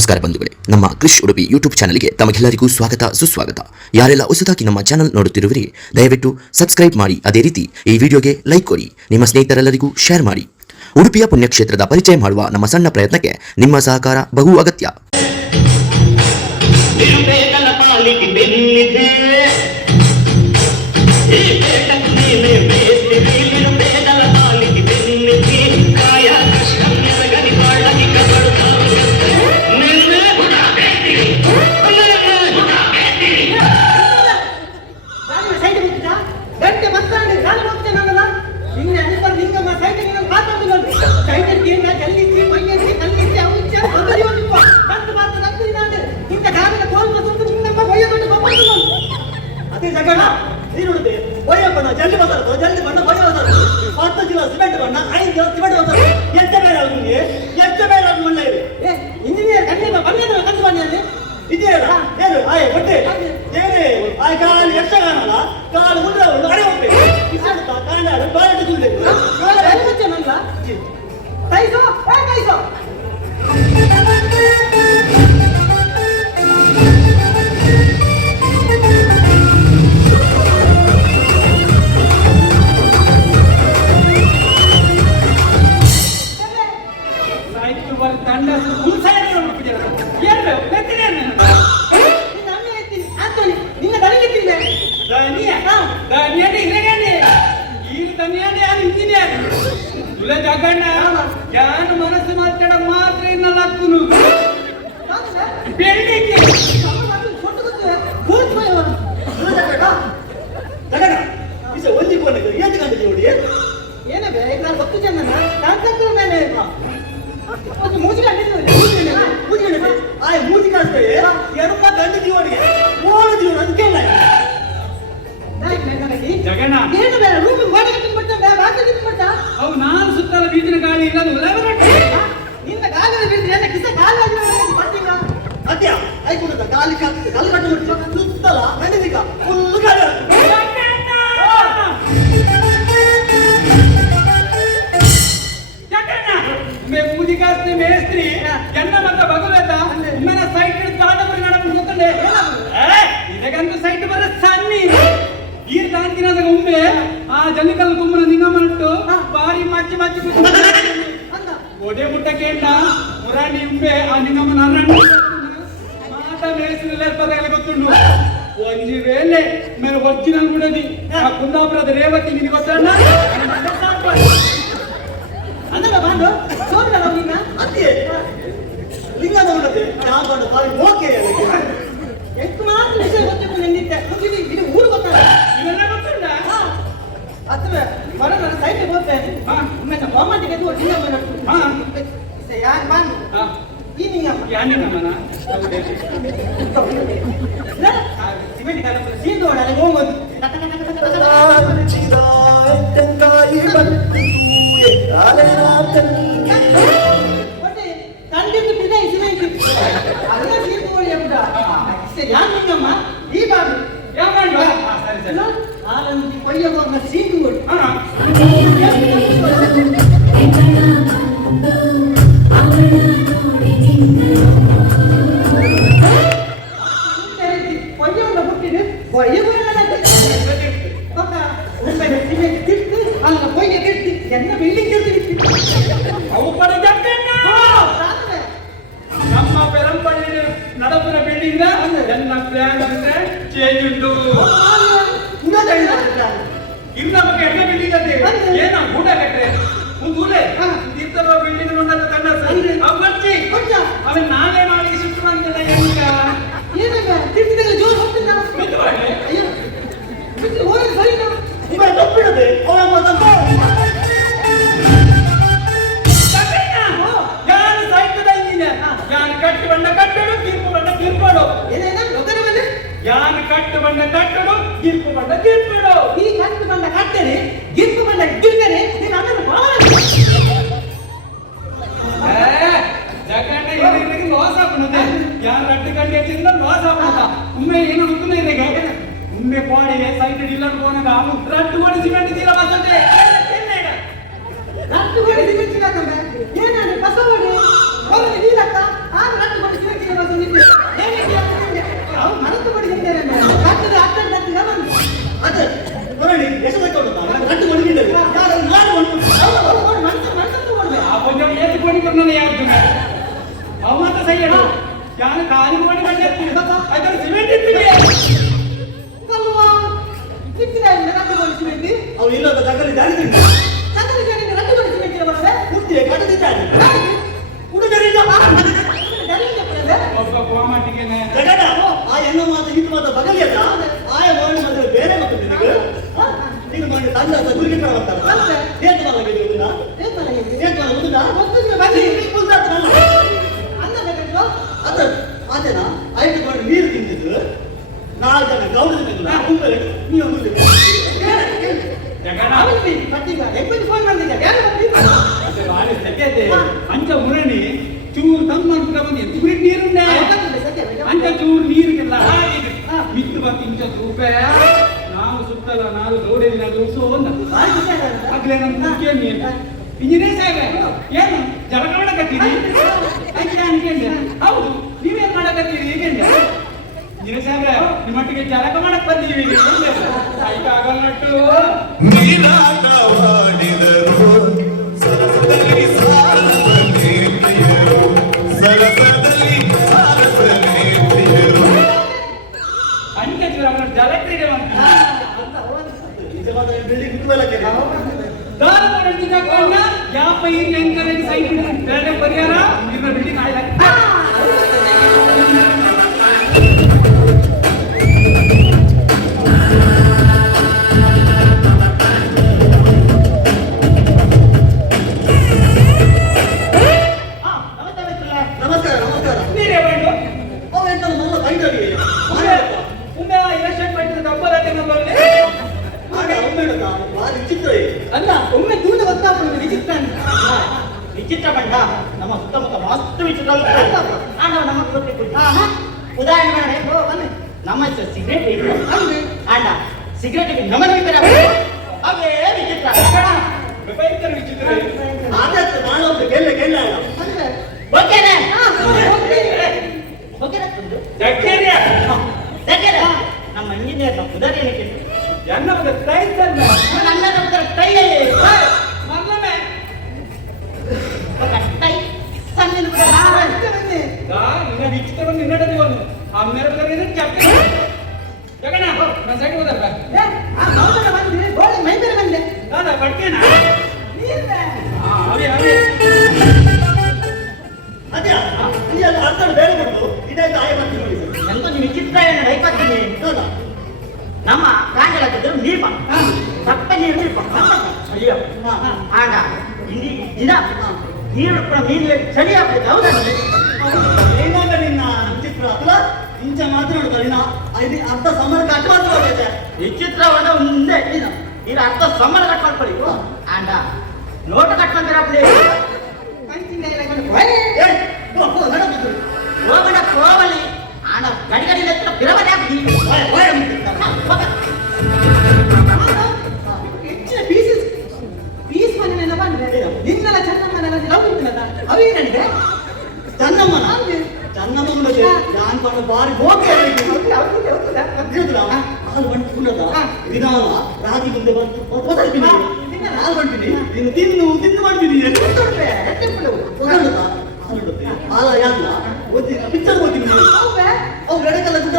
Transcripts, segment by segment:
ನಮಸ್ಕಾರ ಬಂಧುಗಳೇ, ನಮ್ಮ ಕ್ರಿಶ್ ಉಡುಪಿ ಯೂಟ್ಯೂಬ್ ಚಾನಲ್ಗೆ ತಮಗೆಲ್ಲರಿಗೂ ಸ್ವಾಗತ ಸುಸ್ವಾಗತ. ಯಾರೆಲ್ಲ ಹೊಸದಾಗಿ ನಮ್ಮ ಚಾನಲ್ ನೋಡುತ್ತಿರುವಿರಿ ದಯವಿಟ್ಟು ಸಬ್ಸ್ಕ್ರೈಬ್ ಮಾಡಿ, ಅದೇ ರೀತಿ ಈ ವಿಡಿಯೋಗೆ ಲೈಕ್ ಕೊಡಿ, ನಿಮ್ಮ ಸ್ನೇಹಿತರೆಲ್ಲರಿಗೂ ಶೇರ್ ಮಾಡಿ. ಉಡುಪಿಯ ಪುಣ್ಯಕ್ಷೇತ್ರದ ಪರಿಚಯ ಮಾಡುವ ನಮ್ಮ ಸಣ್ಣ ಪ್ರಯತ್ನಕ್ಕೆ ನಿಮ್ಮ ಸಹಕಾರ ಬಹು ಅಗತ್ಯ. ಜಲ್ದಿ ಬಣ್ಣ ಭಯ 10 ಕಿಲೋ ಸಿಮೆಂಟ್ ಬಣ್ಣ 5 ಕಿಲೋ ಸಿಮೆಂಟ್ ಬರ್ತದೆ. ಎಷ್ಟು ಬೇರೆ ಆಗುಂಗೆ ಎಷ್ಟು ಬೇರೆ ಆಗ ಮಣ್ಣ ಇದೆ ಇಂಜಿನಿಯರ್ ಕಣ್ಣಿನ ಬಣ್ಣ ಕಂಡು ಬನ್ನಿ ಇದೆಯಲ್ಲ ಏನು ಆಯ್ ಬಟ್ಟೆ ಏನೇ ಆಯ್ ಕಾಲು ಎಷ್ಟು ಕಾಣಲ್ಲ ಕಾಲು ಮುಂದೆ ಅಡೆ ಹೋಗ್ಬೇಕು ಇಷ್ಟ ಕಾಣ ಬಾಳೆ ತುಳಿದೆ ನನ್ನ ಕೈಸೋ ಕೈಸೋ ಯಾನು ಮನಸ್ಸು ಮಾತಾಡ ಮಾತ್ರ ಇನ್ನಲ್ಲಾಗ್ತುನು ಬೆಳ್ಳಿಗೆ ಒಂದಿ ಬೋನಿಗೆ ಏನು ಕಂಡಿದ್ದೀವಿ ನೋಡಿ ಏನಬೇ ನಾನು ಗೊತ್ತು ಚೆನ್ನ ನಾನು ಮೇಲೆ ಮೂಜಿ ಆಯ್ ಮೂಜಿ ಕಾಣ್ತೇವೆ ಎಡಪ್ಪ ಕಂಡಿದ್ದೀವಿ ಅವನಿಗೆ ಓಡಿದೀವಿ ಅದಕ್ಕೆಲ್ಲ ಜಗಣ್ಣ ಏನು ಬೇಡ ರೂಮ್ ಗೋಡೆಗೆ ತಿನ್ಬಿಟ್ಟ ಬಾಕಿ ತಿನ್ಬಿಟ್ಟ ಅವು ನಾನು ಸುತ್ತಲ ಬೀದಿನ ಗಾಳಿ ಇಲ್ಲ ನಿನ್ನ ಗಾಳಿ ಬೀದ್ರೆ ಎಲ್ಲ ಕಿಸ ಗಾಳಿ ಬರ್ತೀಗ ಅದ್ಯಾ ಆಯ್ಕೊಂಡು ಗಾಳಿ ಕಲ್ಲು ಕಟ್ಟು ಬಿಟ್ಟು ಸುತ್ತಲ ನಡೀದೀಗ ಫುಲ್ ಗಾಳಿ ಮೂಜಿಕಾಸ್ತಿ ಮೇಸ್ತ್ರಿ ಎನ್ನ ಮತ್ತ ಬಗಲೇತ ಉಮ್ಮನ ಸೈಟ್ ತಾಡಪುರಿ ನಡಪು ಗೊತ್ತಂಡೆ ಇದಕ್ಕಂತೂ ಸೈಟ್ ಬರ ಸಣ್ಣಿ ಈ ತಾಂತಿನದಾಗ ಉಮ್ಮೆ ಆ ಜಲ್ಲಿಕಲ್ಲು ಕುಮ್ಮನ ನಿಂಗಮ್ಮನಟ್ಟು ಬಾರಿ ಮಚ್ಚಿ ಮಚ್ಚಿ ಒಡೆ ಮುಟ್ಟ ಕೇಂಡ ಮುರಾಣಿ ಉಮ್ಮೆ ಆ ನಿಂಗಮ್ಮನ ಮಾತ ಮೇಸ್ತ್ರಿ ಪದಗಳ ಗೊತ್ತುಂಡು ಒಂಜಿ ವೇಳೆ ಮೇಲೆ ಒರಿಜಿನಲ್ ಗುಡದಿ ಆ ಕುಂದಾಪುರದ ರೇವತಿ ನಿನಗೆ ಗೊತ್ತಣ್ಣ ಅಂದಲ್ಲ ಬಾಂಡು ಸೋದರ ನಿನ್ನ ಅದೇ ಲಿಂಗದ ಉಂಟದೆ ಯಾವುದು ಬಾರಿ ಓಕೆ ಎಷ್ಟು ಮಾತ್ರ ವಿಷಯ ಗೊತ್ತಿತ್ತು ನಿನ್ನಿದ್ದೆ ಇದು ಊರು ಗೊತ್ತಲ್ಲ ಇವೆಲ್ಲ ಗೊತ್ತುಂಡ ಅಥವಾ ಬರ ನನ್ನ ಸೈಟ್ಗೆ ಹೋಗ್ತೇನೆ ಒಮ್ಮೆ ಬೊಮ್ಮಟ್ಟಿಗೆ ಎದ್ದು ನಿಂಗಮ್ಮ ಯಾರು ಬಾಂಡು ಈ ನಿಂಗಮ್ಮ ಯಾ ನಿಂಗಮ್ಮನ ಸಿಮೆಂಟ್ ಕಾಲ ಸೀದು ಹೊಡಲೆ ಹೋಗೋದು ಕಂಡಿದ್ದು ಬಿಡ ಸಿಮೆಂಟ್ ಅದನ್ನ ಸೀದುಕೊಳ್ಳಿ ಎಂಬ ಯಾರು ನಿಂಗಮ್ಮ ಈ ಬಾಬು ಯಾವ ಮಾಡುವ ಸರಿ ಸರಿ ಆಲಂದಿ ಕೊಯ್ಯಗೋರ್ನ ಸೀದುಗಳು ಕೊಯ್ಯೊಂಡ ಹುಟ್ಟಿದ್ದು ಕೊಯ್ಯಗೋರ ಪಕ್ಕ ಒಮ್ಮೆ ಸಿಮೆಂಟ್ ತಿರ್ತು ಅಲ್ಲ ಕೊಯ್ಯ ತಿರ್ತಿ ಎನ್ನ ಬಿಲ್ಡಿಂಗ್ ತಿರ್ತಿ ಅವು ಪಡ ಜಕ್ಕಣ್ಣ ನಮ್ಮ ಪೆರಂಪಳ್ಳಿ ನಡಪುರ ಬಿಲ್ಡಿಂಗ್ ಎಲ್ಲ ಪ್ಲಾನ್ ಅಂದ್ರೆ ಚೇಂಜ್ ಉಂಟು ಇನ್ನ ಬಗ್ಗೆ ಎಲ್ಲ ಬಿಲ್ಡಿಂಗ್ ಅಂತೆ ಏನ ಊಟ ಕಟ್ರೆ ಒಂದು ಊರೇ ತೀರ್ಥರ ಬಿಲ್ಡಿಂಗ್ ಉಂಟಂತ ತಂಡ ಅವಚ್ಚಿ ಅವನ್ ನಾವೇ ಮಾಡಿ ಶಿಫ್ಟ್ ಮಾಡ್ತೇನೆ ಏನಲ್ಲ ತಿರ್ತಿದಾಗ ಜೋರು ಹೋಗ್ತಿದ್ದ ಅಯ್ಯೋ ಬಿಟ್ಟು ಹೋಗಿ ಸರಿ ಇವ ತಪ್ಪಿಡದೆ ಯಾರು ಸಾಹಿತ್ಯದ ಇಂಜಿನಿಯರ್ ಯಾರು ಕಟ್ಟು ಬಣ್ಣ ಕಟ್ಟಡು ತೀರ್ಪು ಬಣ್ಣ ತೀರ್ಪಾಡು ಏನೇನ ಲೋಕನವಲ್ಲ ಯಾರು ಕಟ್ಟು ಬಣ್ಣ ಕಟ್ಟಡು ತೀರ್ಪು ಬಣ್ಣ ತೀರ್ಪಾಡು ಈ ಕಟ್ಟು ಬಣ್ಣ ಕಟ್ಟರೆ ಗಿರ್ಪು ಬಣ್ಣ ಗಿರ್ಕರೆ ನೀನು ಅದನ್ನು ಜಗಣ್ಣ ಇದಕ್ಕೆ ಲಾಸ್ ಆಗ್ಬಿಡುತ್ತೆ ಯಾರು ರಟ್ಟು ಕಂಡು ಹೆಚ್ಚಿಂದ ಲಾಸ್ ಆಗ್ಬಿಡುತ್ತ ಒಮ್ಮೆ ಏನು ಗೊತ್ತಿಲ್ಲ ಇದಕ್ಕೆ ಒಮ್ಮೆ ಪಾಡಿಗೆ ಸೈಟ್ ಡೀಲರ್ ಹೋದಾಗ ರಟ್ಟು ಮಾಡಿ ಸಿಮೆಂಟ್ ತೀರ ಬರ್ತದೆ ರಟ್ಟು ಮಾಡಿ ಸಿಮೆಂಟ್ ಏನಾದ್ರೆ ಕಸ ಹೊಡಿ ಅವರಿಗೆ ನೀರಕ್ಕ ಆಗ ರಟ್ಟು ಮಾಡಿ ಸಿಮೆಂಟ್ ಹೇಳು ಯಾರು ಖಾಲಿ ಮಾಡಿ ಅದರ ಸಿಮೆಂಟ್ ಇಟ್ಟಿದೆ ಕಲ್ವಾ ಸಿಕ್ಕಿದ ರದ್ದುಗೊಳಿಸಬೇಕು ಅವ್ರು ಇಲ್ಲದ ತಗಲಿ ಜಾರಿದಿಂದ ಸದರಿ ಜಾರಿನ ರದ್ದುಗೊಳಿಸಬೇಕಿಲ್ಲ ಬರದೆ ಕುರ್ತಿಗೆ ಕಟ್ಟದಿದ್ದಾನೆ ಹುಡುಗರಿಂದ ಒಬ್ಬ ಕೋಮಾಟಿಗೆನೆ ಜಗಡ ಆ ಹೆಣ್ಣು ಮಾತು ಇದು ಮಾತು ಬಗಲಿಯಲ್ಲ ಆಯ ಮಾಡಿ ಮಾತ್ರ ಬೇರೆ ಮತ್ತು ನಿನಗೆ ನೀನು ಮಾಡಿ ತಂದ ಗುರುಗಿ ಬರ್ತಾರಲ್ಲ ಏನ್ ಮಾಡಬೇಕು ಇದನ್ನ ಏನ್ ಅದು ಅದೇನಾ ಐದು ಮಾಡಿ ನೀರು ತಿಂದಿದ್ದು 4 ಜನ ಗೌಡದಿಂದ ನೀವು ಅಂಚ ಮುರಣಿ ಚೂರು ತಂದು ಮಾಡ್ಬಿಟ್ಟ ಬಂದು ಚೂರಿ ನೀರುಂಡೆ ಅಂಚ ಚೂರು ನೀರಿಗೆಲ್ಲ ಮಿತ್ತು ಬಂದು ಇಂಚ ರೂಪಾಯಿ ನಾವು ಸುತ್ತಲ್ಲ ನಾವು ಗೌಡಲ್ಲಿ ನಾವು ಉತ್ಸವ ಆಗ್ಲೇ ನನ್ನ ಮುಖ್ಯ ನೀನು ಇಂಜಿನಿಯರ್ ಸಾಹೇಬ್ ಏನು ಜಲಕ ಮಾಡಕತ್ತೀರಿ ಅನ್ಕೊಂಡೆ ಹೌದು ನೀವೇನ್ ಮಾಡಕತ್ತೀರಿ ಹೀಗೆಂಡೆ ಇಂಜಿನಿಯರ್ ಸಾಹೇಬ್ರೆ ನಿಮ್ಮೊಟ್ಟಿಗೆ ಜಲಕ ಮಾಡಕ್ ಬಂದೀವಿ ಆಗಲ್ಲಟ್ಟು ನೀರಾಟವಾಡಿದರು ಸರಸದಲ್ಲಿ ಸಾರಸನೆ ಪ್ರಿಯರು ಸರಸದಲ್ಲಿ ಸಾರಸನೆ ಪ್ರಿಯರು ಅಂಚೂರ ಜಲಕ್ರೀಡೆ ಬಿಲ್ಡಿಂಗ್ ಬಿಟ್ಟುವಲ್ಲ ಯಾಪ ಇಲ್ಲಿ ಎಂಕರೇಜ್ ಸೈಟ್ ಬೇರೆ ಪರಿಹಾರ ನಿಮ್ಮ ಬಿಲ್ಡಿಂಗ್ ಆಯ್ತು ನಮಸ್ಕಾರ ನಮಸ್ಕಾರ ನೀರೇ ಬಂದು ಅವೆಂತ ನನ್ನ ಬೈದರಿ ಮುಂದೆ ಎಲೆಕ್ಷನ್ ಮಾಡಿದ ಡಬ್ಬದಾಟೆ ನಂಬಲ್ಲಿ ಆಗ ಒಮ್ಮೆಡದ ಭಾರಿ ವಿಚಿತ್ರ ಇದೆ ಅಲ್ಲ ಒಮ್ಮೆ ದೂರ ಗೊತ್ತಾಗ್ತದೆ ವಿಚಿತ್ರ ಅಂತ ವಿಚಿತ್ರ ಬಂಡ ನಮ್ಮ ಸುತ್ತಮುತ್ತ ಮಸ್ತ್ ವಿಚಿತ್ರ ನಮ್ಮ ಉದಾಹರಣೆ ಮಾಡಿ ಬನ್ನಿ ನಮ್ಮ ಸಿಗರೇಟ್ ಅಂದ್ರೆ ಅಂಡ ಸಿಗರೇಟ್ ನಮನ ಅವೇ ವಿಚಿತ್ರ ಭಯಂಕರ ವಿಚಿತ್ರ ಆದಷ್ಟು ನಾನೊಂದು ಗೆಲ್ಲ ಅಂದ್ರೆ ಓಕೆನಾ ಜಗ್ಗೇರಿಯ ನಮ್ಮ ಇಂಜಿನಿಯರ್ ಉದಾಹರಣೆ ಕೇಳಿ ಎನ್ನ ಒಂದು ಪ್ರೈಸ್ ಅನ್ನ ನನ್ನ ಟೈ ಮಲ್ಲಮೆ ಟೈ ಸಣ್ಣ ಇನ್ನ ವಿಚಿತ್ರ ಬಂದು ಇನ್ನಡದಿ ಒಂದು ಆಮೇಲೆ ಚಕ್ಕೆ ಜಗಣ ನಾನು ಸೈಡ್ ಹೋದಲ್ಲ ಬಂದ್ರೆ ಗೋಳಿ ಮೈ ಬೇರೆ ಬಂದೆ ನಾನು ಬಡ್ಕೇನಾ ನೀರ್ದೆ ಅವೇ ಅವೇ ಅದೇ ನೀ ಅದು ಅರ್ಥ ಬೇರೆ ಬಿಟ್ಟು ಇದೇ ಆಯ ಮಾಡ್ತೀನಿ ನೋಡಿ ಎಂತ ನೀವು ವಿಚಿತ್ರ ಏನು ಡೈಪಾತೀನಿ ಹೌದಾ ನಮ್ಮ ಕಾಂಜಲಾಗಿದ್ರು ನೀಪ ತಪ್ಪ ನೀರು ನೀಪ ಅಯ್ಯೋ ಆಗ ಇಲ್ಲಿ ದಿನ ನೀರು ಕೂಡ ಮೀನು ಚಳಿ ಆಗ್ತದೆ ಹೌದಾ ಏನಾಗ ನಿನ್ನ ವಿಚಿತ್ರ ಅಲ್ಲ ಇಂಚ ಮಾತನಾಡ್ತಾರೆ ನಾ ಇದು ಅರ್ಧ ಸಮರ ಕಟ್ ಮಾತ್ರ ಆಗೈತೆ ವಿಚಿತ್ರವಾದ ಮುಂದೆ ಇದು ಅರ್ಥ ಸಮ್ಮರ ಕಟ್ ಮಾಡ್ಕೊಳ್ಳಿ ಆಂಡ ನೋಟ ಕಟ್ ಮಾಡ್ತೀರಪ್ಲಿ ಹೋಗಣ ಕೋವಲಿ ಆಂಡ ಗಡಿಗಡಿ ಹತ್ರ ಬಿರವನೆ ಆಗ್ತಿ ಹೆಚ್ಚಿನ ಪೀಸ್ ಮನೆಯಲ್ಲ ಬಂದ್ರೆ ನಿನ್ನೆಲ್ಲ ಚೆನ್ನಮ್ಮನೆಲ್ಲ ಲವ್ ಇಟ್ಟಿಲ್ಲ ಅವೇ ನನಗೆ ಚನ್ನಮ್ಮನ ಚನ್ನಮ್ಮನ ಬಗ್ಗೆ ನಾನು ಕೊಂಡು ಬಾರಿ ಹೋಗಿ ಹಾಲು ಬಂಟ್ಕೊಂಡದ ವಿಧಾನ ರಾಗಿ ಮುಂದೆ ಬಂದು ಒದರ್ತೀನಿ ಹಾಲು ಬಂಟಿನಿ ನೀನು ತಿನ್ನು ಮಾಡ್ತೀನಿ ಹಾಲ ಯಾಕಲ್ಲ ಓದ್ತೀನಿ ಪಿಕ್ಚರ್ ಓದ್ತೀನಿ ಅವು ಎಡಕ್ಕೆಲ್ಲ ಗುಡ್ಡ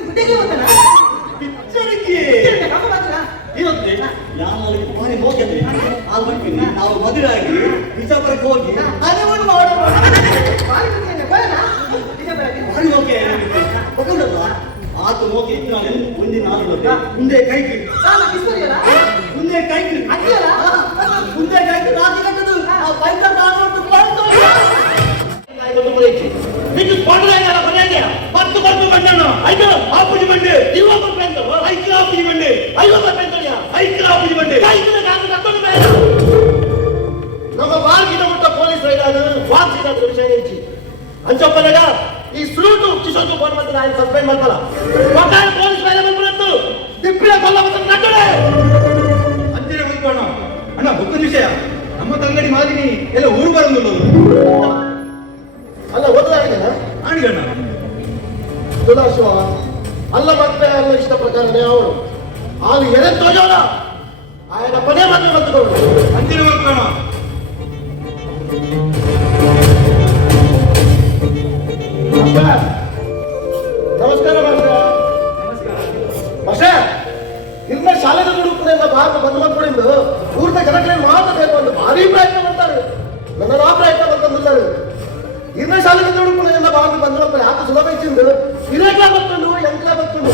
ಗುಡ್ಡೆಗೆ ಹೋಗ್ತಾನ ಪಿಕ್ಚರ್ಗೆ ಏನಂತೆ ನಾನು ಬಾರಿ ಹೋಗಿದ್ದೆ ಹಾಲು ಬಂಟಿನಿ ನಾವು ಮದುವೆ ಆಗಿ ಬಿಜಾಪುರಕ್ಕೆ ಹೋಗಿ ಹನಿಮೂನ್ ಮಾಡೋಣ ಬಾರಿ ಓಕೆ ತಗೊಂಡಲ್ಲ ಆತು ಓಕೆ ನಾನು ಒಂದಿನ ಆದ್ರೆ ಮುಂದೆ ಕೈ ಕಿಡಿ ಮುಂದೆ ಕೈ ಕಿಡಿ ಮುಂದೆ ಕೈ ಕಿಡಿ ರಾತ್ರಿ ಕಟ್ಟದು ಆ ಪೈಸ ಮಾಡ್ಕೊಂಡು మీకు పండుగ కొనేది పట్టు పట్టు పడ్డాను అయితే ఆపుజి బండి ఇవ్వ పెంచు ఐక్య ఆపుజి బండి అయ్యో పెంచడియా ఐక్య ఆపుజి బండి ఐక్య కాదు కట్టను మేడ ನಮ್ಮ ಬಾರ್ಗಿನ ಮುಟ್ಟ ಪೊಲೀಸ್ ರೈಡಾನು ವಾಸಿದ ವಿಷಯ ಹೆಚ್ಚಿ ಅಂಚಪ್ಪನಗ ಈ ಸುಲೂಟು ಕಿಶೋರ್ ಫೋನ್ ಮಾಡ್ತಾರೆ ఆయన ಸಸ್ಪೆಂಡ್ ಮಾಡ್ತಾರ ಒಟ್ಟಾರೆ ಪೊಲೀಸ್ ಮೇಲೆ ಬಂದ್ಬಿಡತ್ತು ದಿಪ್ಪಿನ ಕೊಲ್ಲ ಮತ್ತೆ ನಟ್ಟಡೆ ಅಂತಿರ ಮುಲ್ಕೋಣ ಅಣ್ಣ ಬುಕ್ಕದ ವಿಷಯ ನಮ್ಮ ತಂಗಡಿ ಮಾದಿನಿ ಎಲ್ಲ ಊರು ಬರಂದು ಅಲ್ಲ ಓದಲಾಗಿಲ್ಲ ಆಣಿಗಣ್ಣ ತುಲಾಶಿವ ಅಲ್ಲ ಮತ್ತೆ ಅಲ್ಲ ಇಷ್ಟ ಪ್ರಕಾರನೇ ಅವರು ಆಗ ಎದೆ ತೋಜೋಣ ఆయన పనే మాత్రం బతుకోడు ಅಂತಿರ ಮುಲ್ಕೋಣ ನಮಸ್ಕಾರ ಭಾಷೆ ಇನ್ನ ಶಾಲೆಗೆ ದುಡುಕುನೆಲ್ಲ ಭಾರತ ಬಂದು ಮಕ್ಕಳಿಂದ ಊರ್ದ ಜನಕ್ಕೆ ಮಾತಾಡಬೇಕು ಅಂತ ಭಾರಿ ಪ್ರಯತ್ನ ಮಾಡ್ತಾರೆ. ನನ್ನ ಆ ಪ್ರಯತ್ನ ಮಾಡ್ಕೊಂಡಿದ್ದಾರೆ. ಇನ್ನ ಶಾಲೆಗೆ ದುಡುಕುನೆಲ್ಲ ಭಾರತ ಬಂದು ಮಕ್ಕಳು ಯಾಕೆ ಸುಲಭ ಇಚ್ಚಿಂದು ಇರೇಕ್ಲ ಬರ್ತುಂಡು ಎಂಕ್ಲ ಬರ್ತುಂಡು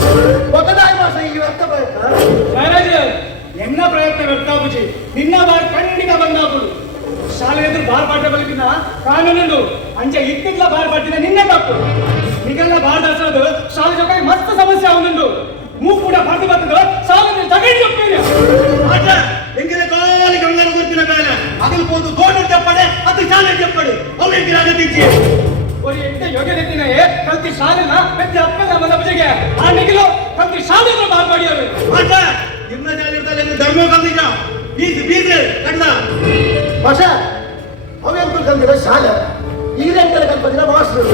ಒಕ್ಕದಾಯ ಭಾಷೆ ಈ ವ್ಯರ್ಥ ಪ್ರಯತ್ನ ಎನ್ನ ಪ್ರಯತ್ನ ವ್ಯಕ್ತಾಪುಜಿ ನಿನ್ನ ಬಾರ್ ಖಂಡಿತ ಬಂದಾಪುಡು ಶಾಲೆ ಎದುರು ಬಾರ್ ಪಾಠ ಬಲಿಕಿನ ಕಾನೂನು ಅಂಚ ಇತ್ತಿಗ್ಲ ಬಾರ್ ಪಾಠಿನ ನಿನ್ನೆ ತಪ್ಪು ನಿಗೆಲ್ಲ ಬಾರ್ ದಾಸೋದು ಶಾಲೆ ಜೊತೆ ಮಸ್ತ್ ಸಮಸ್ಯೆ ಅವನುಂಡು ಮೂ ಕೂಡ ಪಾಠ ಬರ್ತದ ಶಾಲೆ ತಗೊಂಡು ಹೋಗ್ತೀನಿ ಎಂಗಿನ ಕಾಲಿ ಗಂಗನ ಗುರುತಿನ ಬೇಲೆ ಅದನ್ನು పోదు ದೋಣ చెప్పడే ಅದು ಶಾಲೆ చెప్పడు ಅವನಿಗೆ ಅಗತ್ಯ ஒரு எட்ட யோகியத்தினே கல்தி ಶಾಲೆನ பெற்ற அப்பல ನಮ್ಮ ಬಜೆಗೆ ಆ ನಿಗಿಲು ಕಲ್ತಿ ಶಾಲೆನ ಬಾರ್ ಮಾಡಿಯರು ಭಾಷೆ ನಿಮ್ಮ ಜಾಲಿರ್ದಲ್ಲಿ ಧರ್ಮ ಕಲ್ತಿದ್ದ ಬೀಸ್ ಕಣ್ಣ ಭಾಷೆ ಅವೆಂತೂ ಕಲ್ತಿರ ಶಾಲೆ ಈರೆಂಕಲ ಕಲ್ಪದಿನ ಮಾಸ್ಟರ್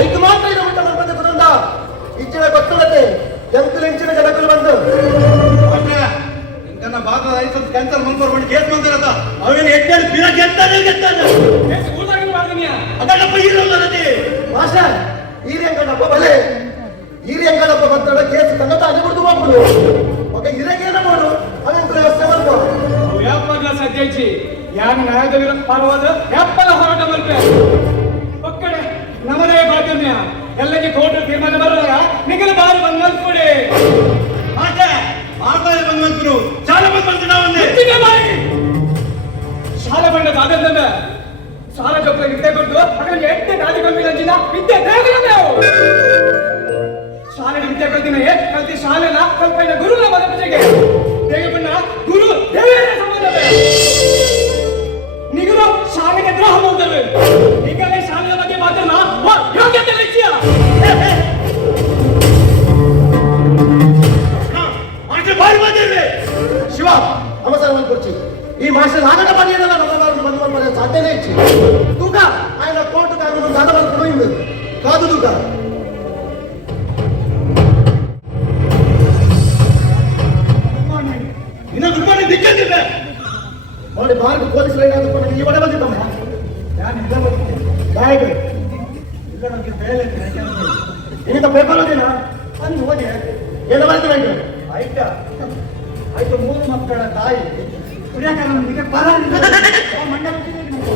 ಐದು ಮಾತ್ರ ಇರೋ ಮಟ್ಟ ಬಂದ ಕುದಂದ ಇಚ್ಚಿನ ಗೊತ್ತುಲತೆ ಎಂಕಲೆಂಚಿನ ಜನಕಲು ಬಂದು ಭಾಷೆ ಇಂಕನ ಭಾಗ ಐದು ಕ್ಯಾನ್ಸರ್ ಮಂಕೋರ್ ಮಾಡಿ ಕೇಸ್ ಬಂದಿರತ್ತ ಅವೇನು ಎಟ್ಟಲ್ಲಿ ಬಿರ ಗೆತ್ತಾನೆ ಸ್ಕೂಲ್ದಾಗ ಮಾಡ್ದೀನಿ ಅದನ್ನಪ್ಪ ಈರೋಲ್ಲದೆ ಭಾಷೆ ಈರೆಂಕನಪ್ಪ ಬಲೆ ಈರೆಂಕನಪ್ಪ ಬಂತಡ ಕೇಸ್ ತಂಗತ ಅದು ಬಿಡ್ದು ಹೋಗ್ಬಿಡು ಮಗ ಇರಗೇನ ಮಾಡು ಅವೆಂಕಲ ವ್ಯವಸ್ಥೆ ಮಾಡ್ಕೋ ಯಾಪಗ್ಲ ಸದ್ಯಜಿ ಯಾನ್ ನ್ಯಾಯದ ವಿರುದ್ಧ ಪಾರುವುದು ಯಾಪಲ ಹೋರಾಟ ಮಲ್ಪೆ ಒಕ್ಕಡೆ ನಮ್ಮದೇ ಬಾಧ್ಯಮ್ಯ ಎಲ್ಲಕ್ಕೆ ಕೋರ್ಟ್ ತೀರ್ಮಾನ ಬರುವಾಗ ನಿಗಲ ಬಾರಿ ಬಂದ್ಕೊಡಿ ಆಚೆ ಮಾತಾಡಿ ಬಂದ್ಮಂತರು ಶಾಲೆ ಬಂದ್ಮಂತು ನಾವೊಂದೇ ಶಾಲೆ ಬಂದದ ಅದೆಲ್ಲ ಶಾಲಾ ಜೊತೆ ವಿದ್ಯೆ ಕೊಟ್ಟು ಅದರಲ್ಲಿ ಎಟ್ಟೆ ಗಾಡಿ ಬಂದಿಲ್ಲ ವಿದ್ಯೆ ದೇವರ ನಾವು ಶಾಲೆ ವಿದ್ಯೆ ಕಲ್ತಿನ ಕಲ್ತಿ ಶಾಲೆನ ಕಲ್ಪನ ಗುರುಗಳ ಮದ ಪೂಜೆಗೆ ದೇವಣ್ಣ ಗುರು ದೇವರ ಸಂಬಂಧವೇ ನಿಗರು ಶಾಲೆಗೆ ದ್ರೋಹ ಮಾಡ್ತವೆ ಈಗಲೇ ಶಾಲೆಯ ಬಗ್ಗೆ ಮಾತನ್ನ ಯೋಗ್ಯತೆ ಲೆಕ್ಕಿಯ ಬಾರಿ ಬಂದಿರ್ಲಿ ಶಿವ ಅವಸರ ಕೊಡ್ಚಿ ಈ ಮಾಸ್ಟರ್ ಆಗಡ ಬಂದಿರಲ್ಲ ನಮ್ಮ ಬಂದು ಬಂದ ಸಾಧ್ಯನೇ ಇಚ್ಚಿ ತೂಕ ఆయన ಕೋರ್ಟ್ ಕಾನೂನು ದಾದ ಬರ್ಕೊಂಡು ಇಂದು ಕಾದು ತೂಕ ಇನ್ನ ಗುಡ್ ಮಾರ್ನಿಂಗ್ ದಿಕ್ಕಂದಿದೆ ನೋಡಿ ಬಾರ್ದು ಪೊಲೀಸ್ ಲೈನ್ ಆದ್ಕೊಂಡು ಈ ಒಡೆ ಬಂದಿದ್ದಮ್ಮ ನಾನು ಇದ್ದ ಬಂದಿದ್ದೆ ಗಾಯಕ ಇಲ್ಲ ನನಗೆ ಬೇಲೆ ಇನ್ನಿಂದ ಪೇಪರ್ ಓದಿನ ಅಂದು ಓದಿ ಏನು ಬರ್ತು ಆಯ್ತಾ ಆಯ್ತು ಮೂರು ಮಕ್ಕಳ ತಾಯಿ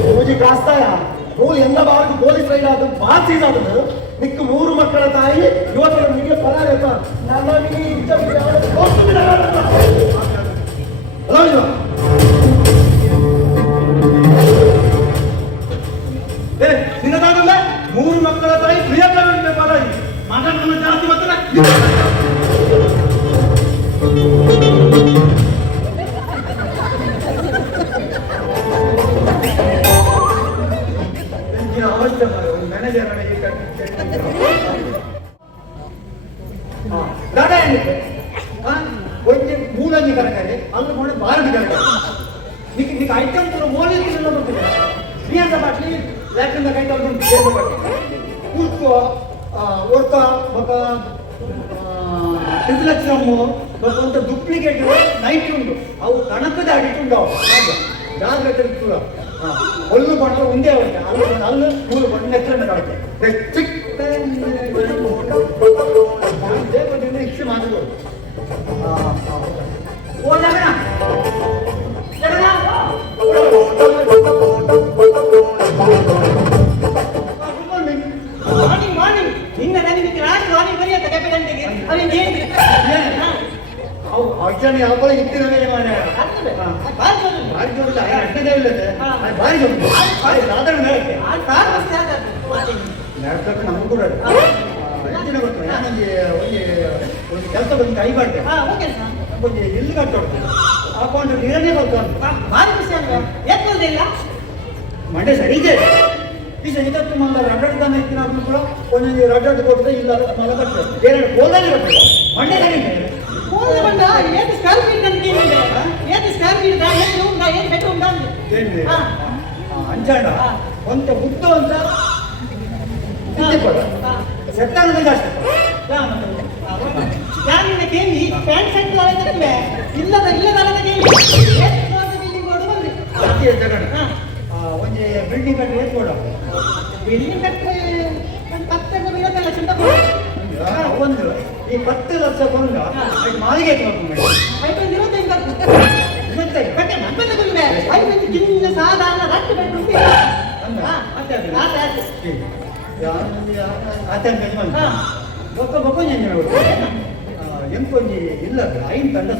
రోజు కాస్తాయా నువ్వు ఎంత బాగా పోలీస్ రైడ్ ఆదు బాగా తీసాదు నీకు మూడు మక్కల తాయి యువతలు నీకు పరారేత ನಿನ್ನದಾಗಲ್ಲ ಮೂರು ಮಕ್ಕಳ ತಾಯಿ ಪ್ರಿಯಕರಣ ಪರಾಯಿ ಮಾತಾಡೋಣ ಜಾಸ್ತಿ ಮಾತ್ರ ಮ್ಯಾನೇಜರ್ కొంచెం మూలంగి కరగాలి అందులో కూడా బారుడి కరగాలి నీకు ఐటమ్ మోలీసులో ఉంటుంది నీ అంత బట్టి లేకుండా ఐటమ్ కూర్చో ఒక ఒక 10 లక్షము కొంత డూప్లికేట్ నైట్ ఉండు అವು కణಕ್ಕದ ಅಡಿಟುಂಡವು ಜಾಗ್ರತೆ ಕೂಡ ಒಳ್ಳು ಬಣ್ಣ ಒಂದೇ ಉಂಟು ಅಲ್ಲಿ ಮೂರು ಬಣ್ಣ ಎತ್ತರ ಚಿಕ್ಕ ಇಷ್ಟು ಮಾತು ಮಾರ್ನಿಂಗ್ ಮಾರ್ನಿಂಗ್ ನಿನ್ನ ನನಗೆ ರಾತ್ರಿ ಮಾರ್ನಿಂಗ್ ಬರೀ ಅಂತ ಕೆಟ್ಟ ಗಂಟೆಗೆ ಅವೇನು ಏನು ಅವು ಅಜ್ಜನ ಯಾವ ಇಟ್ಟಿರವೇ ಮಾಡ ಭಾರಿ ಜೋರಿಲ್ಲ ಅಡ್ಡದೇ ಇಲ್ಲದೆ ಭಾರಿ ಜೋರು ಸಾಧಾರಣ ಲ್ಯಾಪ್ಟಾಪ್ ನಮಗೂ ಕೂಡ ಹೆಚ್ಚಿನ ಗೊತ್ತು ನಾನೊಂದು ಒಂದು ಕೆಲಸ ಬಂದು ಕೈ ಮಾಡ್ತೆ ಒಂದು ಇಲ್ಲಿ ಕಟ್ಟೋಡ್ತೆ ಹಾಕೊಂಡು ನೀರನ್ನೇ ಬರ್ತಾನೆ ಭಾರಿ ಖುಷಿ ಅಂದ್ರೆ ಎತ್ತೋದಿಲ್ಲ ಮಂಡೆ ಸರಿ ಇದೆ ಈ ಸಂಗೀತ ಮಲ್ಲ ರಡ್ಡಾಡ್ತಾನೆ ಇತ್ತಿನ ಕೂಡ ಒಂದೊಂದು ರಡ್ಡಾಡ್ ಕೊಟ್ಟರೆ ಇಲ್ಲ ಮಲ ಕಟ್ಟೆ ಎರಡು ಕೋಲಲ್ಲಿ ಕಟ್ಟೆ ಮಂಡೆ ಸರಿ ಫೋನ್ ಬಂದ ಏನು ಸ್ಕ್ವೇರ್ ಫೀಟ್ ಅಂತ ಕೇಳಿದೆ ಏನು ಸ್ಕ್ವೇರ್ ಫೀಟ್ ಏನು ಉಂಟಾ ಏನು ಬೆಟ್ಟ ಉಂಟಾ ಏನು ಅಂಜಾಡ ಒಂತ ಮುದ್ದು ಅಂತ ಸೆಟ್ಟಾನದ ಜಾಸ್ತಿ ಯಾನಿಂದ ಕೇಳಿ ಪ್ಯಾಂಟ್ ಸೆಟ್ ಅಲ್ಲದೆ ಇಲ್ಲದ ಕೇಳಿ ಬಿಲ್ಡಿಂಗ್ ಬೋರ್ಡ್ ಬಂದ್ರಿ ಜಗಣ ಒಂದು ಬಿಲ್ಡಿಂಗ್ ಕಟ್ಟರೆ ಏನ್ ಕೊಡ ಬಿಲ್ಡಿಂಗ್ ಕಟ್ಟರೆ 10 ಲಕ್ಷ ಅಂತ ಒಂದು ಈ 10 ಲಕ್ಷ ಕೊಂಡ ಮಾಲಿಗೆ ಐದು 25 ಬಟ್ಟೆ ಮಂಪಲ್ಲ ಬಂದೆ ಐದು ಚಿನ್ನ ಸಾಧಾರಣ ರಟ್ಟು ಬೆಟ್ಟು ಎಂಕೊಂಜಿ ಇಲ್ಲ ಐನ್ ತಂಡ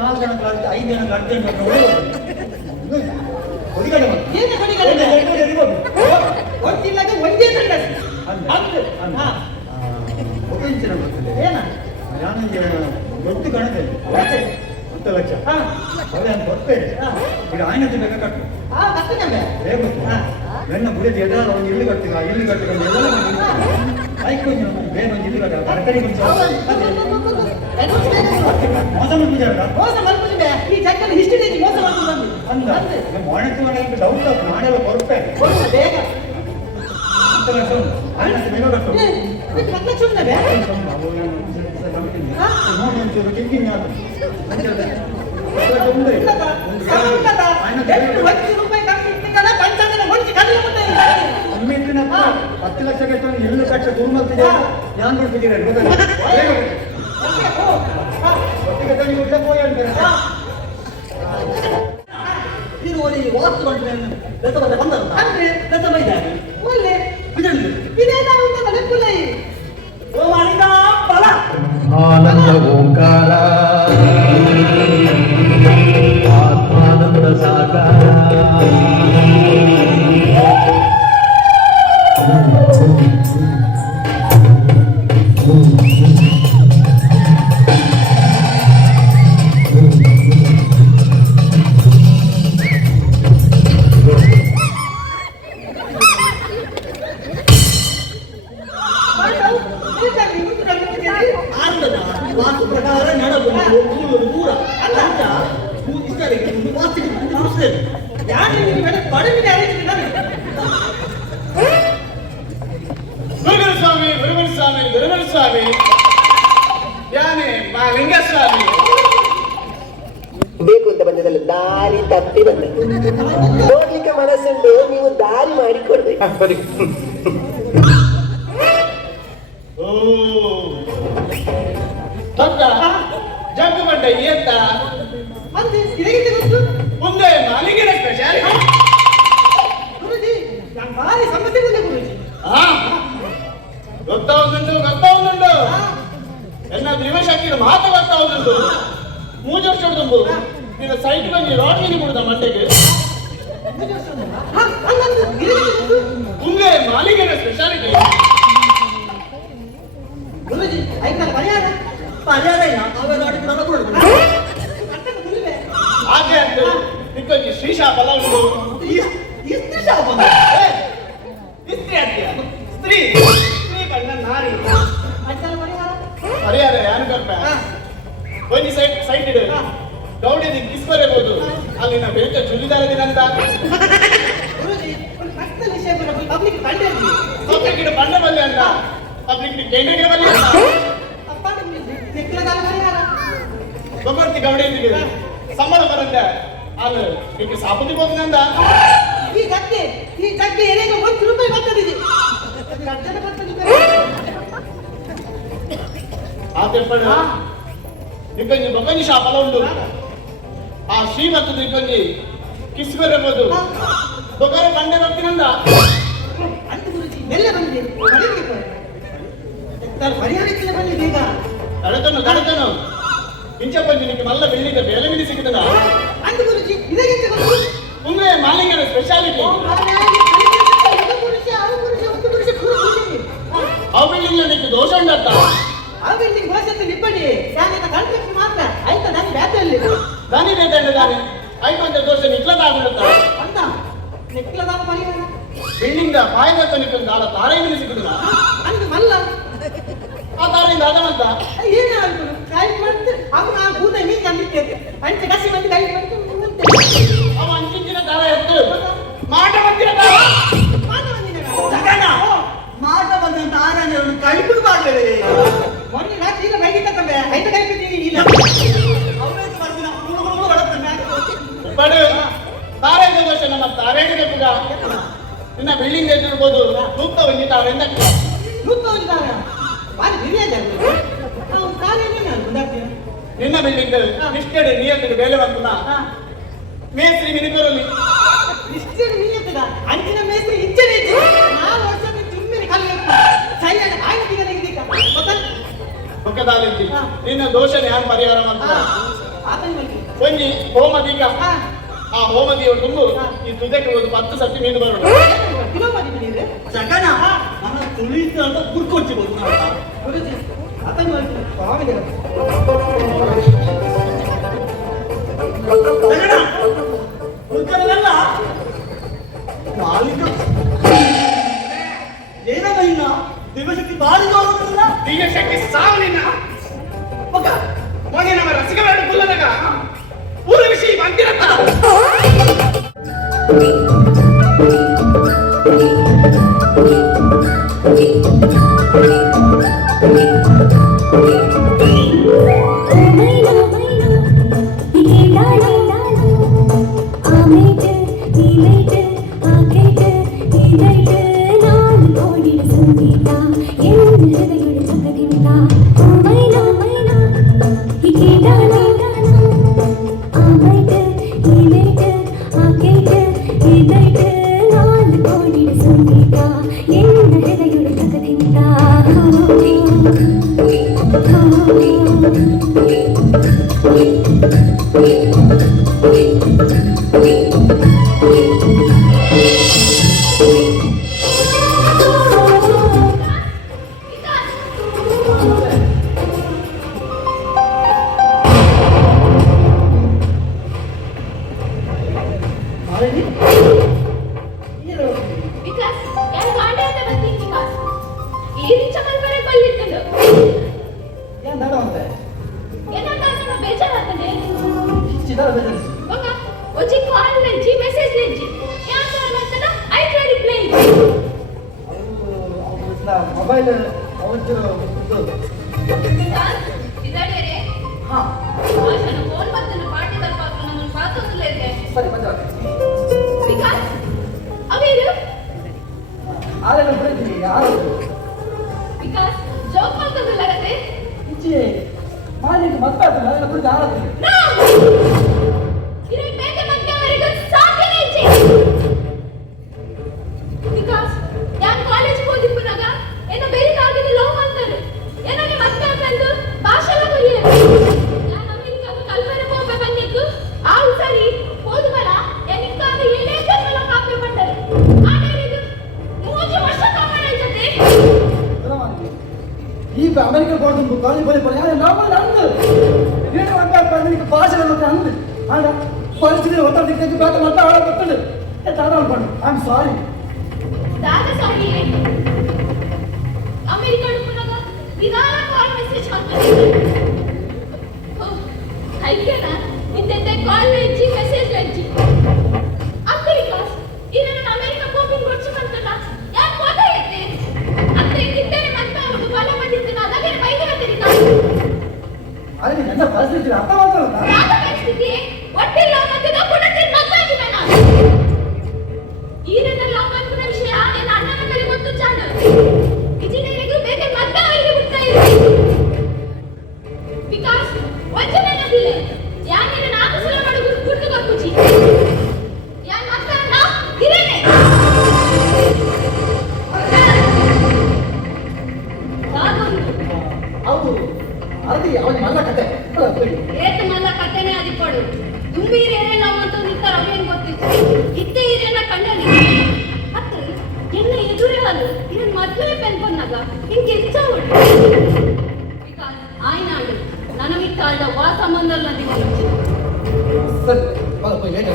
ನಾಲ್ಕು ಜನ 5 ಜನ ಅರ್ಜೆಂಟ್ ಹೊಡಿಗಡೆ ದೊಡ್ಡ ಗಣದಲ್ಲಿ 10 ಲಕ್ಷ ಬರ್ತೇನೆ ಈಗ ಆಯ್ನದ್ದು ಬೇಕಾ ಕಟ್ಟು ಹೇಗೆ ನನ್ನ ಬುಡದ ಎದಾರ ಒಂದು ಇಲ್ಲು ಕಟ್ಟಿಲ್ಲ ಇಲ್ಲು ಕಟ್ಟಿಕೊಂಡು ಎಲ್ಲ ಆಯ್ಕೊಂಡು ಬೇಗ ಒಂದು ಇಲ್ಲು ಕಟ್ಟ ತರಕಾರಿ ಮೋಸ ಮಾಡ್ಬಿಟ್ಟ ಈ ಚಕ್ಕಲ್ಲಿ ಹಿಸ್ಟರಿ ಮೋಸ ಮಾಡ್ಕೊಂಡು ಅಂದ ಮಾಡಕ್ಕೆ ಮಾಡಕ್ಕೆ ಡೌಟ್ ನಾಳೆಲ್ಲ ಕೊರಪೆ ಬೇಗ 10 ಲಕ್ಷ ಉಂಟು ಆಯ್ನದ್ದು ಬೇಗ ಕಟ್ಟು ಒಂಚೂರು ಟಿಫಿನ್ ಅಮ್ಮಿನ 10 ಲಕ್ಷ ಕಟ್ಟು ಇಲ್ಲು ಕಟ್ಟ ದುರ್ಮಲ್ತಿದೆ ಯಾನ್ ಬಿಡ್ತಿದ್ದೀರ ಒಟ್ಟಿಗೆ ತಂದು ಊಟ ಹೋಗಿ ಹೇಳ್ತಾರೆ ವಾಸ್ತು ಬಂದ ಒಳ್ಳೆ ಇದೇನಾ ಅಂತ ನೆನಪುಲ್ಲ ಓ ಮಾಲಿಕ ಬಲ ಆನಂದ ಓಂಕಾರ ಆತ್ಮಾನಂದ ಸಾಕಾರ ವಾಸ್ತು ಪ್ರಕಾರ ನಡಬಹುದು ದೂರ ಅಲ್ಲ ವಾಸ್ತು ಯಾರು ಪಡವಿನ ಗುರುಗುರು ಸ್ವಾಮಿ ಯಾನೆ ಮಾ ಲಿಂಗಸ್ವಾಮಿ ಬೇಕು ಅಂತ ಬಂದದಲ್ಲ ದಾರಿ ತಪ್ಪಿ ಬಂದ ನೋಡ್ಲಿಕ್ಕೆ ಮನಸ್ಸುಂಟು ನೀವು ದಾರಿ ಮಾಡಿಕೊಡ್ಬೇಕು ಜಗ್ಗು ಬಂಡ ಎಂತ ಅಂತೆ ಇದಕ್ಕೆ ಗೊತ್ತು ಮುಂದೆ ಮಾಲಿಂಗನ ಸ್ಪೆಷಲ್ ಗುರುಜಿ ನಾನು ಭಾರಿ ಸಮಸ್ಯೆ ಬಂದೆ ಗುರುಜಿ ಗೊತ್ತಾವುದುಂಟು ಎನ್ನ ದಿವಶಕ್ತಿಯ ಮಾತು ಗೊತ್ತಾವುದುಂಟು 3 ವರ್ಷ ಹೊಡೆದು ನಿನ್ನ ಸೈಟ್ ಬಂದು ಲಾಟ್ರಿ ಕೊಡುದ ಮಂಡೆಗೆ ಮುಂದೆ ಮಾಲಿಂಗನ ಸ್ಪೆಷಾಲಿಟಿ ಗುರುಜಿ ಐದು ಪರಿಹಾರ ಅವೆಲ್ಲ ಕೊಡುದು ಹಾಗೆ ಅಂತ ನಿಕ್ಕೊಂದು ಶ್ರೀಶಾಪಲ ಉಂಟು ಇಷ್ಟು ಶಾಪ ಇಸ್ತ್ರಿ ಆಗ್ತೀಯ ಸ್ತ್ರೀ ಕಣ್ಣ ನಾರಿ ಐದು ಪರಿಹಾರ ಪರಿಹಾರ ಯಾರು ಕರ್ಪ ಒಂದು ಸೈಟ್ ಇಡು ಗೌಡಿಗೆ ಕಿಸ್ ಬರಬಹುದು ಅಲ್ಲಿನ ಬೆಳಕ ಚುಲಿದಾರ ದಿನಂತ ಗುರುಜಿ ಒಂದು ಕಷ್ಟ ವಿಷಯ ಪಬ್ಲಿಕ್ ಕಂಡೆ ಪಬ್ಲಿಕ್ ಇಡು ಬಂಡ ಬಲ್ಲೆ ಅಂತ ಪಬ್ಲಿಕ್ ಕೆಂಡಿಗೆ ಬಲ್ಲೆ ಅಂತ ಅಪ್ಪ ನೆಕ್ಲದಾಲ ಪರಿಹಾರ ಭಗವತಿ ಗೌಡಿ ಸಂಬಳ ಬರಂದ ಅಲ್ಲಿ ಇದಕ್ಕೆ ಸಾಪುತಿ ಹೋದಂದ ಈ ಗದ್ದೆ ಏನೇನೋ 1 ರೂಪಾಯಿ ಬರ್ತದಿದೆ ಅರ್ಜನ ಬರ್ತದೆ ಆ ತೆಪ್ಪಣ ನಿಕ್ಕೊಂದು ಬೊಕ್ಕಂಜಿ ಶಾಪಲ ಉಂಟು ಆ ಶ್ರೀಮಂತದ ನಿಕ್ಕೊಂಜಿ ಕಿಸ್ ಬರಬಹುದು ಬೊಕ್ಕರ ಬಂಡೆ ಬರ್ತೀನಂದ ಅಂತ ಗುರುಜಿ ಮೆಲ್ಲ ಬಂದಿದೆ ಪರಿಹಾರಕ್ಕೆ ಬಂದಿದೆ ಈಗ ಕಡತನು ಇಂಚ ಬಂದು ನಿಕ್ಕೆ ಮಲ್ಲ ಬೆಳ್ಳಿದ ಬೇಲೆ ಮಿಡಿ ಸಿಕ್ಕಿದ ಅಂತ ಗುರುಜಿ ಇದಕ್ಕೆ ಗೊತ್ತು ಮುಂದೆ ಮಾಲಿಂಗನ ಸ್ಪೆಷಾಲಿಟಿ ಅವು ಬೆಳ್ಳಿಂಗ ನಿಕ್ಕೆ ದೋಷ ಉಂಟಂತ ಆಮೇಲೆ ಘೋಷತೆ ನಿಪ್ಪಡಿ ಯಾಕೆ ಕಾಂಟ್ರಾಕ್ಟ್ ಮಾತ್ರ ಆಯ್ತಾ ನಾನು ಬ್ಯಾಟಲ್ಲಿ ದಾನಿ ಬೇದಂಡ ದಾನಿ ಆಯ್ತು ಅಂತ ದೋಷ ನಿಕ್ಲದಾಗುತ್ತ ಅಂತ ನೆಕ್ಲದಾನ ಪರಿಹಾರ ಬಿಲ್ಡಿಂಗ್ ಪಾಯದತ್ತ ನಿಕ್ಕಂದ ಆಳ ತಾರೆ ಮಿಡಿ ಸಿಕ್ಕಿದ ಅಂದು ಮಲ್ಲ ಆ ತಾರೆಯಿಂದ ಅದವಂತ ಏನು ಅನ್ಕೊಂಡು ಕಾಯಿ ಮಾಡ್ತೆ ಅವನು ಆ ಭೂತ ಮೀನ್ ಕಂಡಿದ್ದೇನೆ ಅಂಚೆ ಕಸಿ ಬಂದು ಕೈ ಬಂದು ಅವ ಅಂಚಿನ ತಾರ ಎತ್ತು ಮಾಟ ಬಂದಿರ ತಾರ ಜಗಣ್ಣ ಮಾಟ ಬಂದಂತ ಆರಾಧನೆ ಕೈಬಿಡು ಮಾಡ್ಬೇಡಿ ಮೊನ್ನೆ ನಾ ಈಗ ಬೈಗಿತ್ತ ತಂದೆ ಐದು ಕೈ ಬಿದ್ದೀನಿ ಇಲ್ಲ ಅವರೇ ಬರ್ತೀನಿ ಬಡ ನಮ್ಮ ತಾರೇಡಿ ಬೇಕುಗ ನಿನ್ನ ಬಿಲ್ಡಿಂಗ್ ಎದ್ದಿರ್ಬೋದು ತೂಗ್ತ ಬಂದಿದ್ದ ಅವರಿಂದ ನಿನ್ನ ಬಿಲ್ಡಿಂಗ್ ಇಷ್ಟೇ ನೀರು ಬೇಲೆ ಬಂದ ಮೇಸ್ತ್ರಿ ಮಿನಿಕರಲ್ಲಿ ಅಂಚಿನ ಮೇಸ್ತ್ರಿ ಇಚ್ಚನೆ ನಾವು ವರ್ಷ ಚುಮ್ಮಿರಿ ಕಲ್ಲು ಸೈಲೆಂಟ್ ಆಯ್ತು ಪಕ್ಕದಾಲಿದ್ದಿ ನಿನ್ನ ದೋಷ ಯಾರು ಪರಿಹಾರ ಮಾಡ್ತಾರೆ ಒಂಜಿ ಹೋಮದೀಗ ಆ ಹೋಮದಿಯವರು ತುಂಬು ಈ ತುದಕ್ಕೆ ಒಂದು 10 ಸತಿ ಮೀನು ಬರೋಣ ಜಗನ ನನ್ನ ತುಳಿತ ಅಂತ ಕುರ್ಕೊಚ್ಚಿಬೋದು ಕುರ್ಕರಲ್ಲ ಮಾಲಿಕ ಏನಮ್ಮ ಇನ್ನ ದಿವ್ಯಶಕ್ತಿ ಬಾಳಿಗೆ ಹೋಗುದಿಲ್ಲ ದಿವ್ಯಶಕ್ತಿ ಸಾವಲಿನ ಮೊನ್ನೆ ನಮ್ಮ ರಸಿಕವೇಡು ಕುಲ್ಲದಾಗ ಪೂರ ವಿಷಯ ಬಂದಿರತ್ತ ಮೊಬೈಲ್ ಅವತ್ತು ಸರಿ ಆದ್ರೆ ಬಿಡ್ತೀನಿ ಯಾರು ಮಾಡಿ ಮತ್ತೆ ಅದನ್ನ ಬಿಡಿದ ಆರದು ಈಗ ಅಮೆರಿಕ ಕೊಡ್ತು ಕಾಲೇಜ್ ಬರೀ ಯಾರು ನಾವು ನಂದು ಏನು ಅಂತ ಭಾಷೆ ಅಂದು ಆಗ ಪರಿಸ್ಥಿತಿ ಒತ್ತಡಕ್ಕೆ ಬೇಟ ಮತ್ತೆ ಆಳ ಗೊತ್ತುಂಡು ತಾಡ ಅನ್ಕೊಂಡು ಐ ಆಮ್ ಸಾರಿ ಅಮೆರಿಕ ವಿಧಾನ ಕಾಲ್ ಮೆಸೇಜ್ ಮಾಡ್ತಾರೆ ಐಕ್ಯನ ಇಂತೆ ಕಾಲ್ ಲೆಂಜಿ ಮೆಸೇಜ್ ಲೆಂಜಿ ಅಮೆರಿಕ ಇದನ್ನ ಅಮೆರಿಕ ಕೋಪಿಂಗ್ ಕೊಡ್ಸಂತಲ್ಲ ಯಾಕೆ ಗೊತ್ತಾಯ್ತೆ ಅತ್ತೆ ಕಿಟ್ಟನೆ ಮತ್ತೆ ಅವಳು ಬಲ ಬಂದಿತ್ತು ಅದಕ್ಕೆ ಬೈಗೆ ಬರ್ತಿದ್ದ ಅಲ್ಲಿ ನನ್ನ ಪರಿಸ್ಥಿತಿ ಅರ್ಥ ಮಾಡ್ತಾರಲ್ಲ ಯಾವ ಪರಿಸ್ಥಿತಿ ಒಟ್ಟಿಲ್ಲ ಮತ್ತೆ ಕೊಡಕ್ಕೆ ಮತ್ತಾಗಿದೆ ನಾನು ಈರನ್ನ ಲವ್ ಮಾಡ್ಕೊಂಡ ವಿಷಯ ನನ್ನ ಅಣ್ಣನ ಮೇಲೆ ಗೊತ್ತು ಚಾಂಡು ಇಂಜಿನಿಯರಿಂಗ್ ಬೇಕೆ ಮತ್ತೆ ಐದು ಬಿಡ್ತಾ ಇದೆ ವಿಕಾಸ್ ವಂಚನೆ ನದಿಲೆ ಯಾಕೆ ನಾನು ಸಲ ಮಾಡುದು ಗುಡ್ಡು ಗೊತ್ತುಚಿ ಯಾನ್ ಮಕ್ಕಳನ್ನ ಇರೇನೆ ಅವು ಅರ್ಧಿ ಅವನ ಮಲ್ಲ ಕತೆ ಏತ್ ಮಲ್ಲ ಕತೆನೇ ಅದಿಪಡು ತುಂಬಿ ಇರೇನೆ ನಾವು ಅಂತ ನಿಂತರ ಅವೇನ್ ಗೊತ್ತಿತ್ತು ಇತ್ತೆ ಇರೇನ ಕಂಡನಿ ಅತ್ತ ಎನ್ನ ಎದುರೇ ಅಲ್ಲ ಇದನ್ ಮದ್ವೆ ಪೆನ್ಕೊಂಡಾಗ ಹಿಂಗೆ ಹೆಚ್ಚಾವಡು ವಿಕಾಸ್ ಆಯ್ನಾಡು ನನ್ನ ಮಿಟ್ಟಾಳ್ದ ವಾ ಸಂಬಂಧ ನದಿಗೆ ಸರಿ ಬಲಪ್ಪ ಏನು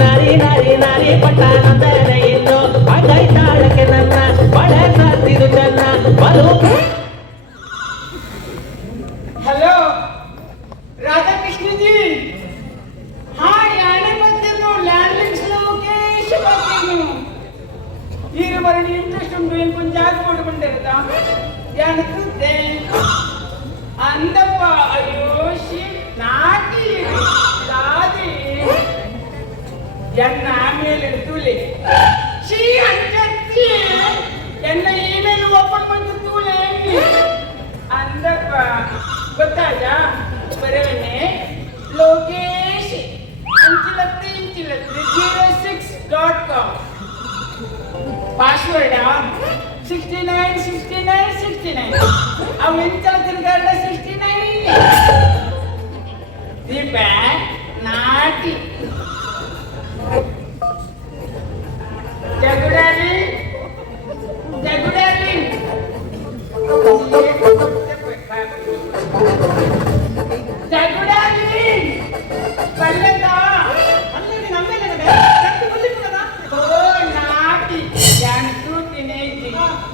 ನಾರಿ ನಾರಿ ನಾರಿ ಪಟ್ಟಣದ ಇನ್ನು ಅಗೈತಾಳಕ್ಕೆ ನನ್ನ ಬಳೆ ಸಾತಿರು ಚೆನ್ನ ಬಲು हेलो राधा कृष्ण जी हाँ याने मध्य नो लैंडलिंग्स लोगे शुभाकेनु ये बरनी इंटरेस्ट उंटू इन पंजाब कोड बंदे रता याने कुत्ते अंदर ಎನ್ನ ಆಮೇಲೆ ತೂಲೆ ಶ್ರೀ ಅಂಜತ್ತಿ ಎನ್ನ ಇಮೇಲ್ ಓಪನ್ ಮಾಡಿ ತೂಲೆ ಅಂದಪ್ಪ ಗೊತ್ತಾದ ಬರವನೆ ಲೋಕೇಶ್ ಅಂಚಿಲತ್ತಿ 06.com ಪಾಸ್ವರ್ಡ್ 69 ಅವು ಇಂಚಲ ತಿರ್ಗಾಡ 69 ದೀಪ ನಾಟಿ ಜಗುಡಾಲಿ ಬಲ್ಲದ ಅಲ್ಲಿ ನಮ್ಮೇಲೆ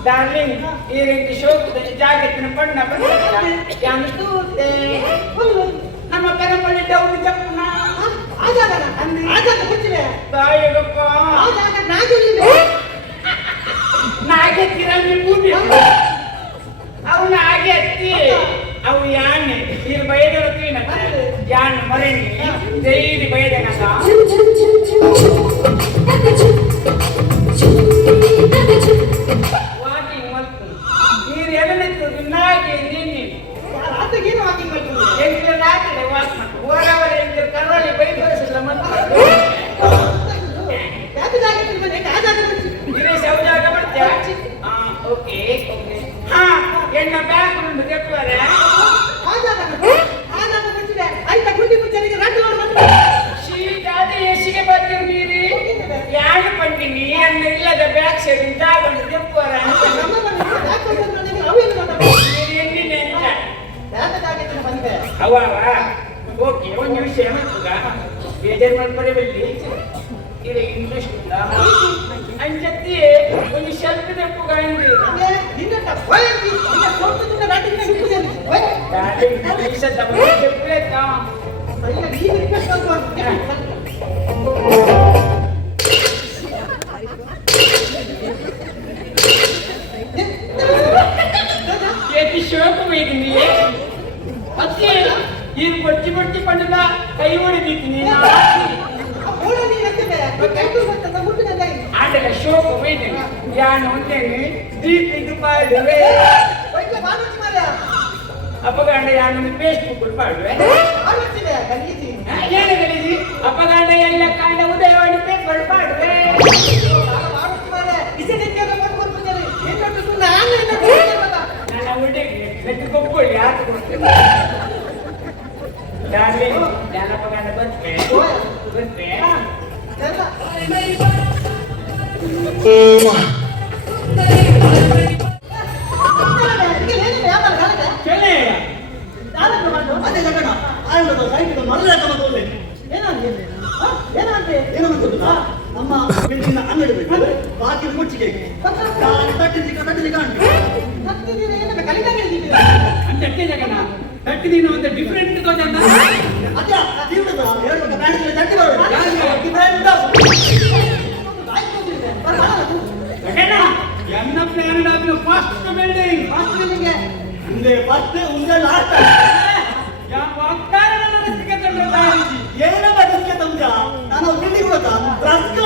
ಡಾರ್ಲಿಂಗ್ ಈ ರೀತಿ ಶೋಕದ ಜಾಗತ್ತಿನ ಬಣ್ಣ ಬಂದಿಲ್ಲ ನಮ್ಮ ಕರಮಲ್ಲಿ ಡೌನ್ ಜಪ್ಪನ ಬಾಯಿಗಪ್ಪ ನಾಗೆ ತಿರಂಗಿ ಬೂದಿ ಅವನ ಹಾಗೆ ಹತ್ತಿ ಅವು ಯಾನೆ ಇಲ್ಲಿ ಬೈದರತ್ತೀನ ಯಾನ್ ಮರಣಿ ಡೈಲಿ ಬೈದನಕ ವಾಕಿಂಗ್ ಮಾಡ್ತು ನೀರು ಎಲ್ಲಿತ್ತು ನಾಗೆ ನಿನ್ನೆ ಏನು ವಾಕಿಂಗ್ ಮಾಡ್ತೀನಿ ಎಂಟು ನಾಲ್ಕಡೆ ವಾಕ್ ಮಾಡ್ತು ಓರವರ ಎಂಟು ಕರಾಳಿ ಬೈದರಿಸಿಲ್ಲ ಮತ್ತೆ ಯಾಕೆ ಜಾಗ ತಿಳ್ಕೊಂಡು ಆ ಜಾಗ ಇರೇ ಸೌಜಾಗ ಬರ್ತೀಯ ಓಕೆ ಹಾ ಎಣ್ಣ ಬ್ಯಾಗ್ ಉಂಟು ತೆಪ್ಪುವರೆ ಆ ಜಾಗ ಬಿಟ್ಟಿದೆ ಆಯ್ತಾ ಗುಂಡಿ ಮುಚ್ಚರಿಗೆ ರಡ್ಡು ಬಂದು ಶೀಟ್ ಅದೇ ಎಸಿಗೆ ಬರ್ತೀವಿ ನೀರಿ ಯಾರು ಬಂದಿನಿ ಅನ್ನ ಇಲ್ಲದ ಬ್ಯಾಗ್ ಸೈಡ್ ಜಾಗ ಉಂಟು ತೆಪ್ಪುವರೆ ನಮ್ಮ ಮನೆ ಯಾಕೆ ಬಂದ್ರೆ ಅವೇನು ಮಾತಾಡ್ತಾರೆ ನೀರು ಎಣ್ಣಿನೆ ಅಂತ ಯಾಕೆ ಜಾಗ ಬಂದೆ ಅವ ಓಕೆ ಒಂದು ವಿಷಯ ಮತ್ತುಗ ಬೇಜಾರು ಮಾಡ್ಕೊಡಬೇಡಿ ಇದು ಇಂಟ್ರೆಸ್ಟ್ ಇಲ್ಲ ಅಂಜತ್ತಿ ಒಂದು ಶೆಲ್ಫ್ ತೆಪ್ಪುಗ ಇಂದು ನಿನ್ನ ಭಯಂಕಿ ನಿನ್ನ ಸೋತದಿಂದ ನಾಟಿನ ಬಿಟ್ಟಿದ್ದೇನೆ ನೀನು ರಿಕ್ವೆಸ್ಟ್ ಬೊಚ್ಚಿ ಪಂಡದ ಕೈ ಹೊಡಿದೀನಿ ಆಡಲ ಶೋಕ ಬೈದೇನೆ ಯಾನು ಒಂದೇನೆ ದೀಪ ಇದು ಮಾಡುವೆ ಅಪಗಾಂಡ ಯಾನು ಫೇಸ್ಬುಕ್ ಮಾಡುವೆ ಏನು ಹೇಳಿದಿ ಅಪಗಾಂಡ ಎಲ್ಲ ಕಾಂಡ ಉದಯವಾಣಿ ಪೇಪರ್ ಮಾಡುವೆ ನನ್ನ ಹುಡುಗಿ ನೆಟ್ಟು ಕೊಬ್ಬಳಿ ಯಾಕೆ ಕೊಡ್ತೇನೆ ಜ್ಞಾನಪಗಾಂಡ ಬರ್ತೇ ನಮ್ಮ ಬೆಂಚಿನ ಅಂಗಡಿ ಬಾಕಿ ಮುಚ್ಚಿಗೆ ತಟ್ಟಿ ಜಗನ ತಟ್ಟಿದೀನಿ ಒಂದು ಡಿಫ್ರೆಂಟ್ ಗೊತ್ತಂತ ಎನ್ನ ಪ್ಲಾನ್ ಆಗಿ ಫಸ್ಟ್ ಬಿಲ್ಡಿಂಗ್ ಮುಂದೆ ಫಸ್ಟ್ ಮುಂದೆ ಲಾಸ್ಟ್ ಏನ ಬದಲಿಗೆ ತಂದ ನಾನು ಬಿಲ್ಡಿಂಗ್ ಗೊತ್ತಾ ರಸ್ತೆ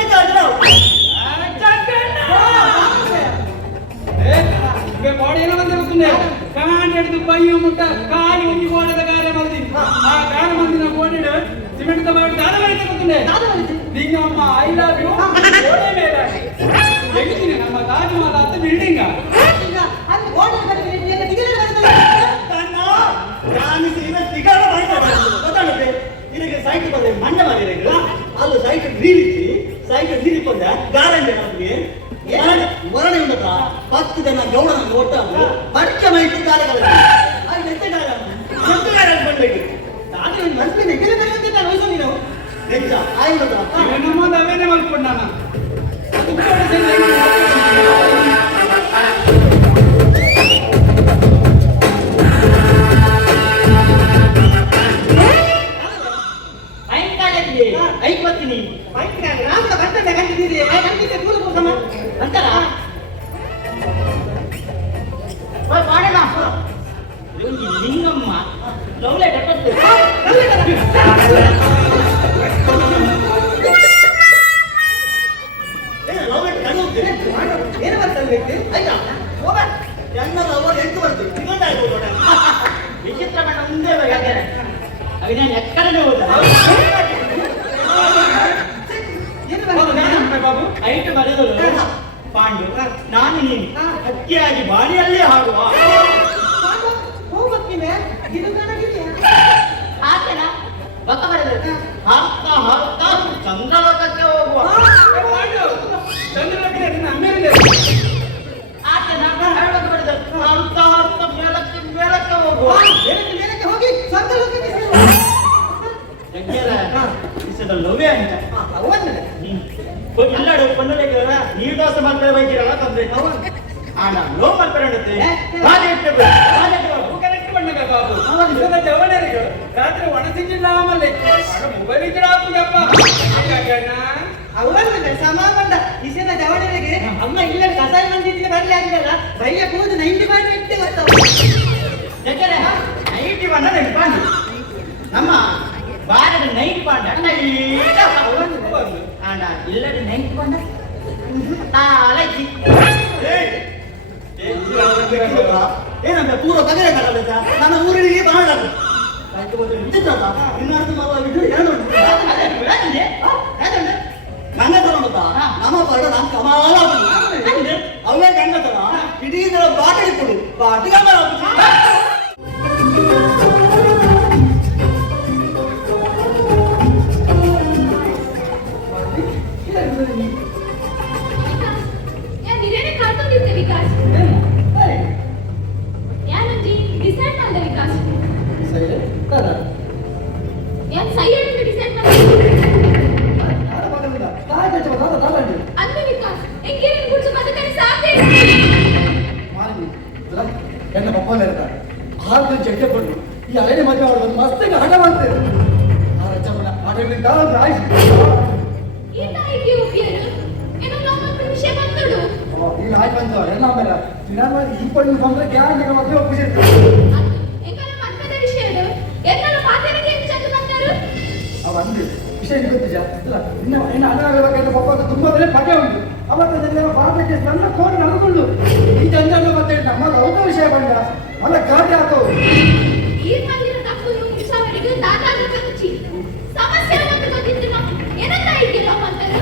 ಬಾಡಿ ಏನೋ ಬಂದಿರುತ್ತದೆ ಕಾನ್ ಹಿಡಿದು ಬೈಯು ಮುಟ್ಟ ಕಾಲಿ ಒಂಜಿ ಗೋಡದ ಗಾರೆ ಮಲ್ದಿನಿ ಆ ಗಾರೆ ಮಲ್ದಿನ ಗೋಡಿಡು ಸಿಮೆಂಟ್ ಮಾಡಿ ದಾನ ಮಾಡಿ ತಗೊಳ್ತೀನಿ ನಿಂಗ ಅಮ್ಮ ಐ ಲವ್ ಯು ಗೋಡೆ ಮೇಲೆ ಹೆಂಗಿದ್ದೀನಿ ನಮ್ಮ ತಾಜ್ ಮಹಲ್ ಅಂತ ಬಿಲ್ಡಿಂಗ್ ಇದಕ್ಕೆ ಸೈಟ್ ಬಂದ್ರೆ ಮಂಡ ಮಾಡಿರಲಿಲ್ಲ ಅಲ್ಲಿ ಸೈಟ್ ನೀರಿಸಿ ಸೈಟ್ ನೀರಿ ಬಂದ ಗಾರಂಟಿ ನಮಗೆ ಮರಣೆ ಉಂಟಾ 10 ಜನ ಗೌಡನ ಒಟ್ಟಾಗ ಬಡ್ಕೆ ಮೈತು ಕಾರ್ಯಗಳ ಬಂದಕ್ಕೆ ನಾನು ಮನಸ್ಸಿನ ಗೆಲ್ಲಬೇಕಂತ ವಯಸ್ಸು ನೀನು ನಿಜ ಆಯ್ತು ನಮ್ಮ ಅವೇನೆ ಮಲ್ಕೊಂಡು ನಾನು ಐವತ್ತಿನಿ ಅಂತಾರ ಲಿಂಗಮ್ಮ ಲವ್ಲೆ ಅದು ನಾನು ಎಕ್ಕಡೆ ಹೋದ ಬಾಬು ಐಟ್ ಬರೆದರು ಪಾಂಡು ನಾನು ನೀನು ಹಕ್ಕಿಯಾಗಿ ಬಾಡಿಯಲ್ಲೇ ಹಾಡುವ ಹೋಗ್ಬರ್ತೀನಿ ಇದು ನನಗಿದೆಯಾ ಆತನ ಗೊತ್ತ ಬರೆದರು ಹಾಕ್ತಾ ಹಾಕ್ತಾ ಚಂದ್ರಲೋಕಕ್ಕೆ ಹೋಗುವ ಚಂದ್ರಲೋಕದ ಅಮೇರಿದೆ ಆತನ ಹೇಳೋದು ಬರೆದರು ಹಾಕ್ತಾ ಹಾಕ್ತಾ ಮೇಲಕ್ಕೆ ಹೋಗುವ ಮೇಲಕ್ಕೆ ಹೋಗಿ ಸ್ವಂತ ಲೋಕಕ್ಕೆ ವಿಷಯದ ಲೋವೇ ಅಂತ ಎಲ್ಲರೂ ಕೊಂಡಲೆಗೆ ನೀರು ದೋಸೆ ಮಾಡ್ತಾರೆ ಬೈಕಿರಲ್ಲ ತಂದ್ರೆ ಆಣ ಲೋ ಮಾಡ್ತಾರೆ ಕರೆಕ್ಟ್ ಬಣ್ಣಗ ಬಾಬು ಜವನರಿಗೆ ರಾತ್ರಿ ಒಣಸಿಂಜಿಲ್ಲ ಆಮಲ್ಲಿ ಮೊಬೈಲ್ ಇದ್ರೆ ಹಾಕುದಪ್ಪ ಅವನ್ನ ಸಮಾಬಂಧ ವಿಷಯದ ಜವಳಿಗೆ ಅಮ್ಮ ಇಲ್ಲ ಕಸಾಯ ಮಂದಿದ್ರೆ ಬರಲಿ ಆಗಿರಲ್ಲ ಬೈಯ ಕೂದು 90 ಬಾರಿ ಇಟ್ಟೆ ಗೊತ್ತಾವ ಯಾಕಂದ್ರೆ ನೈಟಿ ಬಣ್ಣ ನೆನಪಾಂಡು ನಮ್ಮ ಬಾರದ ನೈಟ್ ಬಾಂಡ ಆಂಡ ಇಲ್ಲದ ನೈಟ್ ಬಾಂಡ ತಾಲಜಿ ಏನಂತ ಪೂರ್ವ ಬಗೆರೆ ಕಡಲ ನನ್ನ ಊರಿಗೆ ಬಾಂಡ ಗಂಗತರ ನಮ್ಮ ಪಾಡ ನಾನು ಕಮಾಲ ಅವೇ ಗಂಗತರ ಇಡೀ ಬಾಟಲಿ ಕೊಡು ಬಾಟಿ ಕಮಾಲ ഞാൻ നിരനെ കാത്തോണ്ടിരുന്ന വികാസ് ഞാനഞ്ചി ഡിസൈഡ് ಮಾಡ್ದ ವಿಕಾಸ್ ഞാൻ സൈഡിന്റെ ഡിസൈഡ് ಅಂದ ವಿಕಾಸ್ ಎಂಗೇರಿನ ಗುಡ್ಸು ಬದಕನೆ ಸಾಧ್ಯ ಎನ್ನ ಪಪ್ಪಲ್ಲ ಇರ್ತಾರೆ 6 ದಿನ ಚೆಕ್ಕೆ ಕೊಟ್ಟು ಈ ಅಲೆನೆ ಮದುವೆ ಮಾಡೋದು ಮಸ್ತಿಗೆ ಹಠ ಮಾಡ್ತೇವೆ ಆ ರಚಮಣ ಆಟಗಳಿಂದ ರಾಯ್ಸ್ ಈ ತಾಯಿಗೆ ಉಪಿಯರು ಏನೋ ನಮ್ಮ ವಿಷಯ ಬಂದಳು ಈಗ ಆಯ್ತು ಬಂತು ಎಲ್ಲ ಮೇಲೆ ದಿನ ಈ ಪಣ್ಣು ಬಂದ್ರೆ ಗ್ಯಾರಂಟಿ ಮದುವೆ ಒಪ್ಪಿಸಿರ್ತಾರೆ ಎಂಗನ ಮಕ್ಕದ ವಿಷಯಗಳು ಎಲ್ಲರ ಮಾತಿನಕ್ಕೆ ಹೆಚ್ಚು ಬಂದರು ಅವ ಅಂದು ವಿಷಯ ಗೊತ್ತು ಜಾಸ್ತಿ ಇಲ್ಲ ಇನ್ನು ಹಣ ಆಗಬೇಕಾದ್ರೆ ಪಪ್ಪ ತುಂಬಾ ಬೆಲೆ ಪಟೆ ಉಂಟು ಅವತ್ತದೆಲ್ಲ ಬಾಧಕ್ಕೆ ನನ್ನ ಕೋರಿ ನಡೆದುಕೊಂಡು ಈ ಜಂಜಾಟ ಮತ್ತೆ ನಮ್ಮ ದೌತ ವಿಷಯ ಬಂದ ಅಲ್ಲ ಗಾಡಿ ಹಾಕೋದು ಈ ಮಂದಿರ ತಪ್ಪು ಮುಗಿಸವರಿಗೆ ದಾದಾದ ಕಚ್ಚಿ ಸಮಸ್ಯೆ ಮತ್ತೆ ಗೊತ್ತಿತ್ತು ಏನಂತ ಇದ್ದೀರಾ ಮಂದರು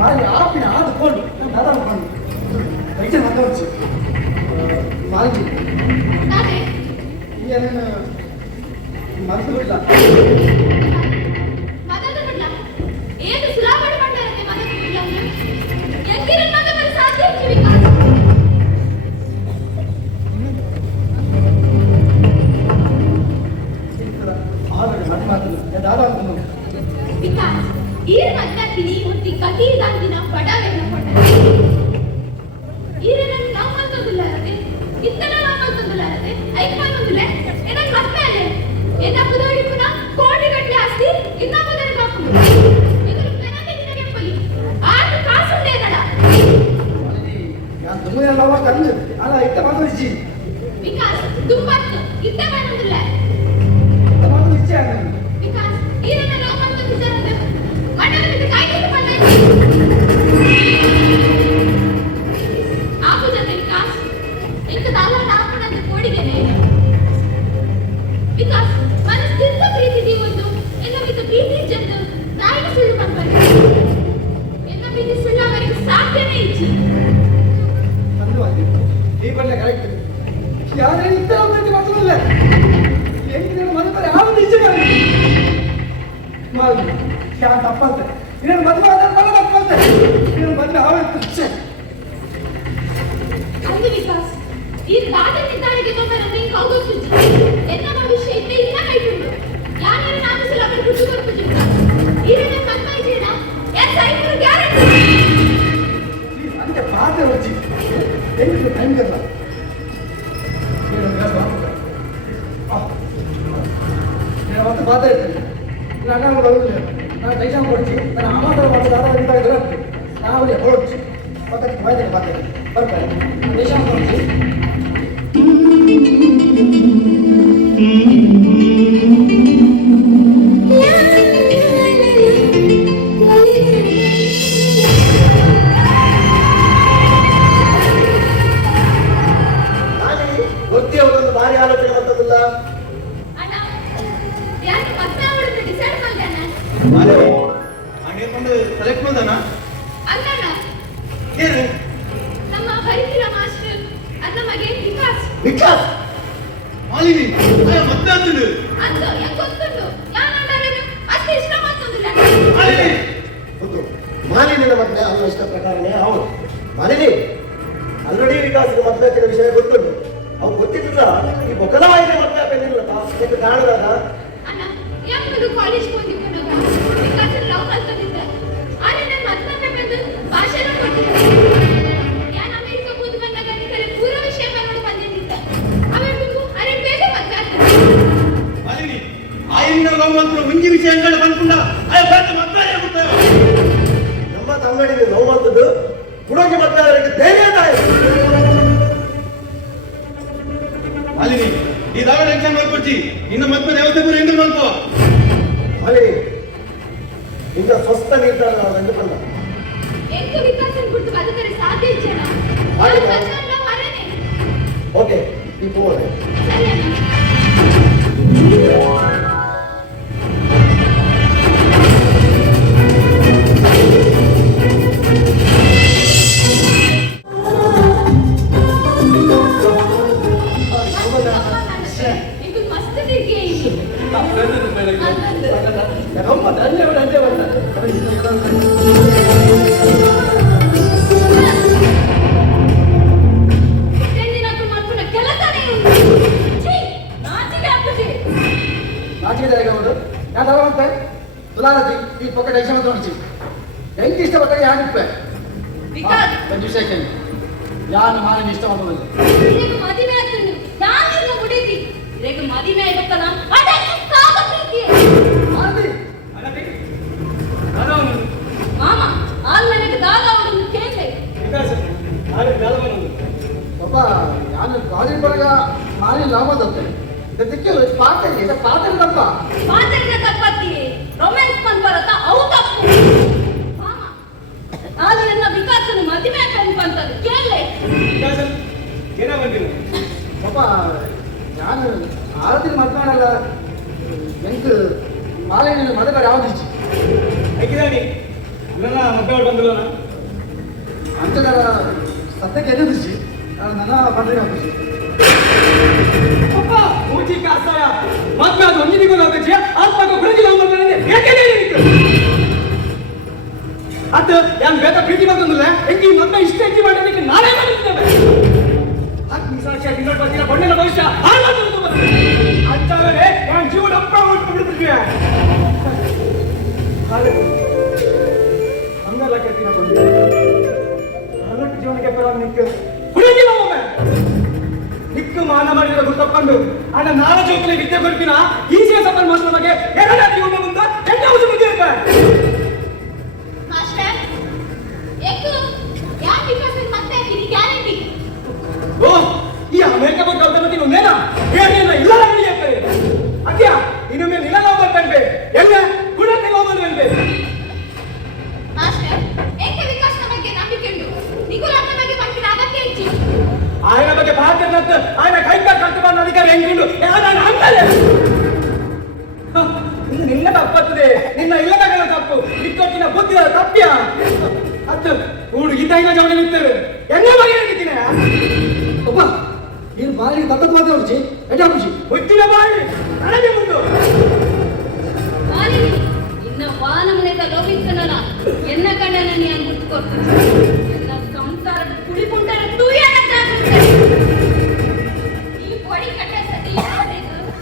ಮಾಡಿ ಆಪಿನ ಆದುಕೊಂಡು ದಾದ ಕೊಂಡು ವೈದ್ಯ ಮಾತಾಡ್ಸಿ ಮಾಲ್ಕಿ ನಾನೇ ಏನೇನು ಮನಸ್ಸು ಬಿಡಲ್ಲ ಮದದ ಬಿಡ್ಲ ಏನು ಸುಲಾಭ ಮಾಡ್ತಾರಂತೆ ಮದದ ಬಿಡ್ಲ ಎಂಗಿರ ಮಗ ಬರ ಸಾಧ್ಯ ವಿಕಾಸ್ ಆದ್ರೆ ಮನೆ ಮಾತಿಲ್ಲ ದಾದ ಅನ್ಕೊಂಡು ವಿಕಾಸ್ ಈ ಮದ್ದಕ್ಕಿನಿ ಮುತ್ತಿ ಕತಿ ದಾಂದಿನ ಬಡವೆಲ್ಲ ಕೊಟ್ಟ ಈರನ ನಾವು ಮತ್ತೊಂದಿಲ್ಲ ಅದೇ ಇತ್ತನ ನಾವು ಮತ್ತೊಂದಿಲ್ಲ ಅದೇ ಐಕ್ಮಾನೊಂದಿಲ್ಲ ಏನ ಕಪ್ಪೆ ಏನ ಬುದೋಡಿ ಪುನಃ ಕೋಟಿ ಗಟ್ಟಲೆ ಆಸ್ತಿ ಇನ್ನ ಬದಲು ಕಾಪುದು ಇವರು ಪೆನತೆ ನಿನಗೆ ಪಲಿ ಆಟ ಕಾಸುಂಡೆ ನಡ ನಾನು ತುಂಬಾ ಲವ ಕಂಡು ಅಲ್ಲ ಇತ್ತ ಮಾತಾಡಿಸಿ ವಿಕಾಸ್ ತುಂಬತ್ತು ಇತ್ತ ಮಾಡೊಂದಿಲ್ಲ ಇತ್ತ ಮಾತಾಡಿಸಿ ಆಗಲ್ಲ ವಿಕಾಸ್ ಈರನ ನಾವು ಮತ್ತೊಂದಿಲ್ಲ ಅದೇ ಮಡಲದ ಕಾಯ್ದೆ ಬಂದ ಆಗುತ್ತದೆ ವಿಕಾಸ್ ಇಂಕ ದಾಲ ನಾಪಣದ ಕೋಡಿಗೆನೆ ವಿಕಾಸ್ ಮನಸ್ಸಿಂದ ಪ್ರೀತಿ ದೀವೊಂದು ಎನ್ನ ಮಿತ ಪ್ರೀತಿ ಜಂದು ನಾಯಿಗೆ ಸುಳ್ಳು ಮಾಡ್ಬಾರ್ದು ಎನ್ನ ಪ್ರೀತಿ ಸುಳ್ಳಾಗಲಿಕ್ಕೆ ಸಾಧ್ಯನೇ ಇಚ್ಚಿ ಅಂದು ಅಲ್ಲಿ ಈ ಬಣ್ಣ ಕರೆಕ್ಟ್ ಯಾರೇ ಇತ್ತ ಪ್ರೀತಿ ಮಾತಾಡಲ್ಲ ಹೆಂಗಿನ ಮನೆ ಬರ ಯಾವ ನಿಜ ಮಾಡಿ ಯಾರು ತಪ್ಪಂತೆ ಇನ್ನೇನು ಮದುವೆ ಆದ್ರೆ ಬಲ್ಲ ತಪ್ಪಂತೆ ಇನ್ನೇನು ಮದುವೆ ಆವತ್ತು ಅಂದು ವಿಕಾಸ್ ಈ ದಾದ ನಿದ್ದಾಳಿಗೆ ತೊಂದರೆ ಕೌದು ಸುಜ್ಜಿ ಎನ್ನ ಭವಿಷ್ಯ ಇತ್ತೆ ಇನ್ನ ಕೈಟುಂಡು ಯಾರು ನಾನು ಸುಲಭ ರುಚಿ ಬರ್ತಿದ್ದ ಈರನ ಕನ್ಮೈ ಜೀಣ ಎಸ್ ಐನೂರು ಗ್ಯಾರಂಟಿ ಅಂತೆ ಪಾತೆ ರುಚಿ ಹೆಂಗಿದ್ರು ಟೈಮ್ ಕಲ್ಲ నేను మొత్తం బాధ అవుతుంది నేను అన్నా కూడా అడుగుతున్నాను నాకు దైవం కొడిచి నేను అమ్మాతో మాకు దాదాపు ఇంత ఎదురు నా ఊరి కొడొచ్చు పక్కకి బాధ బాధ పర్లేదు దైవం కొడిచి ವಿಕಾಸ್ ಮಾಲಿನಿ ಮದ್ದಾತುಂಡು ಅಂದು ಯಾಕೊತ್ತುಂಡು ಯಾನಂಡರೇನು ಅಷ್ಟು ಇಷ್ಟ ಮಾಡ್ತುಂದಿಲ್ಲ ಮಾಲಿನಿ ಗೊತ್ತು ಮಾಲಿನಿನ ಮದ್ವೆ ಅವನ ಇಷ್ಟ ಪ್ರಕಾರನೇ ಅವನು ಮಾಲಿನಿ ಆಲ್ರೆಡಿ ವಿಕಾಸ್ಗೆ ಮದ್ವೆ ವಿಷಯ ಗೊತ್ತುಂಟು ಅವು ಗೊತ್ತಿದ್ದ ಈ ಬೊಕ್ಕಲವಾಯಿಗೆ ಮದ್ವೆ ಪೆನ್ನಿಲ್ಲ ನಿಮಗೆ ಕಾಣದಾಗ ಅಣ್ಣ ಯಾಕಂದು ಕಾಲೇಜ್ ಹೋಗಿದ್ದು ವಿಕಾಸ ಲವ್ ಕಲ್ತಿದ್ದೆ ಆದ್ರೆ ನನ್ನ ಮದ್ವೆ ಬಂದು ಭಾಷಣ ಕೊಟ್ಟಿದ್ದೆ ಯಾನ ಅಮೆರಿಕ ಹೋಗಿ ಬಂದಾಗ ನಿಮಗೆ ಪೂರ ವಿಷಯ ಕನ್ನಡ ಬಂದಿದ್ದೆ ಅವರಿಗೂ ಅರೆ ಬೇಗ ಮದ್ವೆ ಮಾಲಿನಿ ಆಯಿಂದ ಲವ್ ಮಾತ್ರ ಮುಂಜಿ ವಿಷಯಗಳು ಬಂದ್ಕೊಂಡ ಅಯ್ಯ ಬಂದು ಮದ್ವೆ ಆಗುತ್ತೇವೆ ನಮ್ಮ ತಂಗಡಿಗೆ ಲವ್ ಮಾಡ್ತದ್ದು ಹುಡುಗಿ ಮದ್ವೆ ಅವರಿಗೆ ಧೈರ್ಯ ಮಾಲಿನಿ ಈ ದಾವ ಟೆನ್ಷನ್ ಮಾಡ್ಕೊಡ್ತಿ ಇನ್ನು ಮದ್ವೆ ದೇವತೆ ಪೂರ ಹೆಂಗ್ ಮಾಡ್ಕೋ ಮಾಲಿನಿ ಇಂಥ ಸ್ವಸ್ಥ ನಿರ್ಧಾರ ನಾವು ಗಂಡು ಬಂದ ಎಂತ ವಿಕಾಸನ ಕುರಿತು ಬದುಕರೆ ಸಾಧ್ಯ ಇಚ್ಛೆನ ಓಕೆ ಈ ಫೋನ್ ಸರಿ ಅಣ್ಣ ಇದು ಮಸ್ತ್ ತಿರ್ಗಿ ಈ ಪಕ್ಕ ಡೈಶ ಮಾತ್ರ ಹೆಂಗೆ ಇಷ್ಟಪಟ್ಟಾಗ ಯಾನಿಪ್ಪೆ ಒಂದು ಸೆಕೆಂಡ್ ಯಾನು ಮಾಲಿನ ಇಷ್ಟ ಮಾಡೋದಿಲ್ಲ ಮದುವೆ ಆಗ್ತೀನಿ ನಾನು ಮುಡಿತಿ ರೇಗ ಮದುವೆ ಆಗತ್ತಲ್ಲ ಅದಕ್ಕೆ ಕಾಬತ್ತಿ ಮಾಮ ಆಲ್ ನನಗೆ ದಾದ ಅವನು ಕೇಳ್ದೆ ಪಾಪ ಯಾನು ಕಾಲೇಜ್ ಬರಗ ಮಾಲಿ ಲಾಭ ದತ್ತೆ ಅದಕ್ಕೆ ಪಾತ್ರ ತಪ್ಪ ಮಾತರಿನ ತಪ್ಪತ್ತಿ ರೊಮ್ಯಾನ್ಸ್ ಬಂದ್ ಬರತ್ತ ಅವು ತಪ್ಪು ಮಾಮ ಆದ್ರೆ ನನ್ನ ವಿಕಾಸನ ಮದುವೆ ಅಂತಂದು ಕೇಳ್ದೆ ಏನ ಬಂದಿಲ್ಲ ಪಾಪ ನಾನು ಆರತಿ ಮಾತನಾಡಲ್ಲ ಎಂಟು ಮಾಲಿನ ಮದುವೆ ಯಾವ್ದು ಇಚ್ಚಿ ಹಾಕಿದಾನಿ ನನ್ನ ಮಕ್ಕಳು ಬಂದಿಲ್ಲ ಅಂಚಗಾರ ಸದ್ಯಕ್ಕೆ ಎದುರಿಸಿ ನನ್ನ ಬಂದ್ರೆ ಖುಷಿ ಅಪ್ಪ ಮೂಜಿ ಕಾಸಾಯ ಮದ್ವೆ ಅದು ಒಂದಿನಿಗೂ ಹೋಗಚ್ಚಿ ಆತ್ಮಕ ಬೆಳಗಿಲ್ಲ ಬಂದ್ರೆ ಯಾಕೆ ಅದು ಯಾನ್ ಬೇಗ ಪ್ರೀತಿ ಬಂದಿಲ್ಲ ಹೆಂಗಿ ಮದ್ವೆ ಇಷ್ಟ ಹೆಚ್ಚಿ ಮಾಡೋದಕ್ಕೆ ನಾನೇ ಮಾಡಿದ್ದೇವೆ ಸಾಕ್ಷಿ ಇನ್ನೊಂದು ಬರ್ತೀರ ಬಣ್ಣದ ಭವಿಷ್ಯ ಅಂತಾದ್ರೆ ನಾನು ಜೀವನ ಅಪ್ಪ ಬಿಡ್ಬಿಡ್ತೀವಿ ಹಂಗಲ್ಲ ಕಟ್ಟಿನ ಬಂದು ಹಲವು ಜೀವನಕ್ಕೆ ಪರವಾಗಿ ನಿಂತು ಹುಡುಗಿಲ್ಲ ಒಮ್ಮೆ ನಿಕ್ಕು ಮಾನ ಮಾಡಿದ ಗುರ್ತಪ್ಪಂದು ಅಣ್ಣ ನಾಳೆ ಜೋಕಲಿ ವಿದ್ಯೆ ಕೊಡ್ತೀನ ಈಸಿಯ ಸಫಲ್ ಮಾತ್ರ ಬಗ್ಗೆ ಎರಡ ಜೀವನ ಮುಂದೆ ಎಂಟ ಅವಶ್ಯ ಬಿದ್ದಿರುತ್ತೆ ಮಾಸ್ಟರ್ ಏಕು ಯಾಕೆ ವಿಕಾಸನ ಮತ್ತೆ ಇದು ಗ್ಯಾರಂಟಿ ಓ ಈ ಅಮೆರಿಕ ಬಗ್ಗೆ ಕಲ್ತಮತಿ ಒಂದೇನಾ ಏನಿಲ್ಲ ಇಲ್ಲ ನಡೆಯುತ್ತೆ ಅದ್ಯ ಇನ್ನೊಮ್ಮೆ ನಿಲ್ಲ ಬರ್ತಾನೆ ಎಲ್ಲ ಕೂಡ ಬಂದ್ರೆ ಮಾಸ್ಟರ್ ಏಕೆ ವಿಕಾಸನ ಬಗ್ಗೆ ನಂಬಿಕೆ ಉಂಟು ನಿಗುಲಾಟ ಬಗ್ಗೆ ಪಂಕಿನ ಅಗತ್ಯ ಹೆಚ್ಚಿ ఆయన ಬಗ್ಗೆ బాధ్యత ఆయన కైక కట్టుబడిన అధికారి ఎంగుండు ఆయన అంటారే ಇದು ನಿನ್ನ ತಪ್ಪತ್ತದೆ ನಿನ್ನ ಇಲ್ಲದ ತಪ್ಪು ಇಕ್ಕೊಟ್ಟಿನ ಬುದ್ಧಿ ತಪ್ಪ್ಯ ಅತ್ತು ಹುಡುಗಿದ್ದ ಇಲ್ಲ ಜವಳಿ ನಿಂತೇವೆ ಎಣ್ಣೆ ಬಗ್ಗೆ ಹೇಳಿದ್ದೀನಿ ಒಬ್ಬ ನೀನು ಬಾಯಿಗೆ ತಕ್ಕದ ಮಾತ್ರ ಖುಷಿ ಎಡ ಖುಷಿ ಹುಟ್ಟಿನ ಬಾಯಿ ನನಗೆ ಮುಂದು ಮಾಲಿನಿ ಇನ್ನ ವಾನಮನೆಗ ಲೋಪಿಸನಲ್ಲ ಎನ್ನ ಕಣ್ಣನ ನೀ ಅಂಗುಟ್ಕೊಟ್ಟು ಎಲ್ಲ ಸಂಸಾರ ಕುಳಿಪುಂಟರ ತೂಯನ ತಾಗುತ್ತೆ ಈ ಕೊಡಿ ಕಟ್ಟೆ ಸತಿ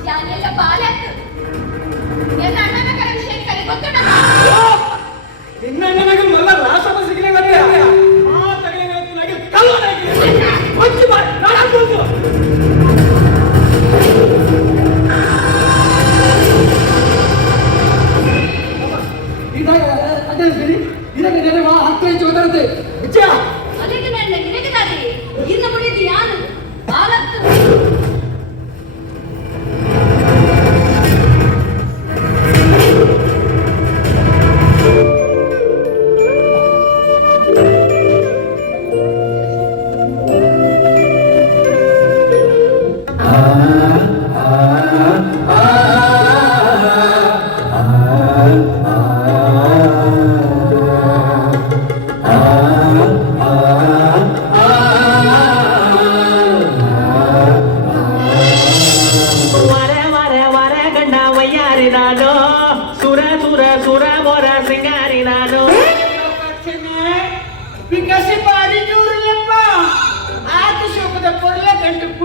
ಯಾನೆಲ್ಲ ಬಾಲತ್ತು ಎಲ್ಲ ಅಣ್ಣನ ಕರ ವಿಷಯ ಕಲಿ ಗೊತ್ತುಂಟ ನಿನ್ನ ನನಗೆ ಮಲ್ಲ ರಾಷ್ಟ್ರಪ ಸಿಗಲೇ ನನಗೆ ಆ ತಗಲೇ ನನಗೆ ಕಲ್ಲೋನಾಗಿ ಹೊಚ್ಚಿ ಬಾ ನಾನು ಬಂದು ಇದಕ್ಕೆ ನೆರವ 10 ಇಂಚು ಹೋದಂತೆ ವಿಜಯ ಅದಕ್ಕೆ ನನ್ನ ನಿನಗದಾದೆ ಇನ್ನ ಮುಡಿದು ಯಾನು ಬಾಲತ್ತು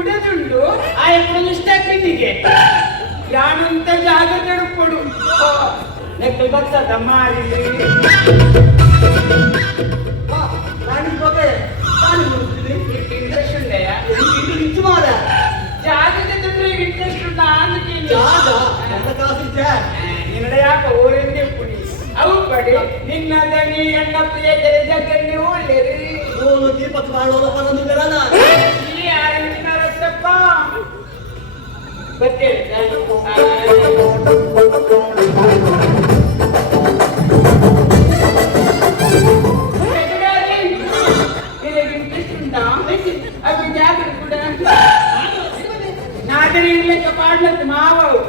ಕುಡಿದುಂಡು ಆ ಎప్పుడు ಇಷ್ಟಕ್ಕೆ ಯಾನಂತ ಜಾಗ ತಡುಪಡು ನೆಕ್ಕು ಬರ್ತದ ಮಾರಿ ನಾನು ಬಗ್ಗೆ ನಾನು ನೋಡ್ತೀನಿ ಇಂಟ್ರೆಸ್ಟ್ ಉಂಡೆಯಾ ಇದು ನಿಜ ಮಾರ ಜಾಗದ ತಂದ್ರೆ ಇಂಟ್ರೆಸ್ಟ್ ಉಂಟಾ ಅಂತ ಜಾಗ ನನ್ನ ಕಾಸಿದ್ದೆ ನಿನ್ನಡೆ ಯಾಕ ಊರೆಂದೇ ಪುಡಿ ಅವು ಪಡಿ ನಿನ್ನ ದನಿ ಎಣ್ಣ ಪ್ರಿಯ ಜಗನ್ನಿ ಒಳ್ಳೆರಿ ಓನು ದೀಪಕ್ ಮಾಡೋದ ಪರದು ಬೆಳನ ಈ ಆರಂಭಿನ ರಸಪ್ಪ ಬತ್ತೇನೆ ಅవి ಜಾಗ್ರತೆ ಕೂಡ ನಾದರೆ ಇರ್ಲಿಕ್ಕ ಪಾಡ್ಲತ್ತು ಮಾವವು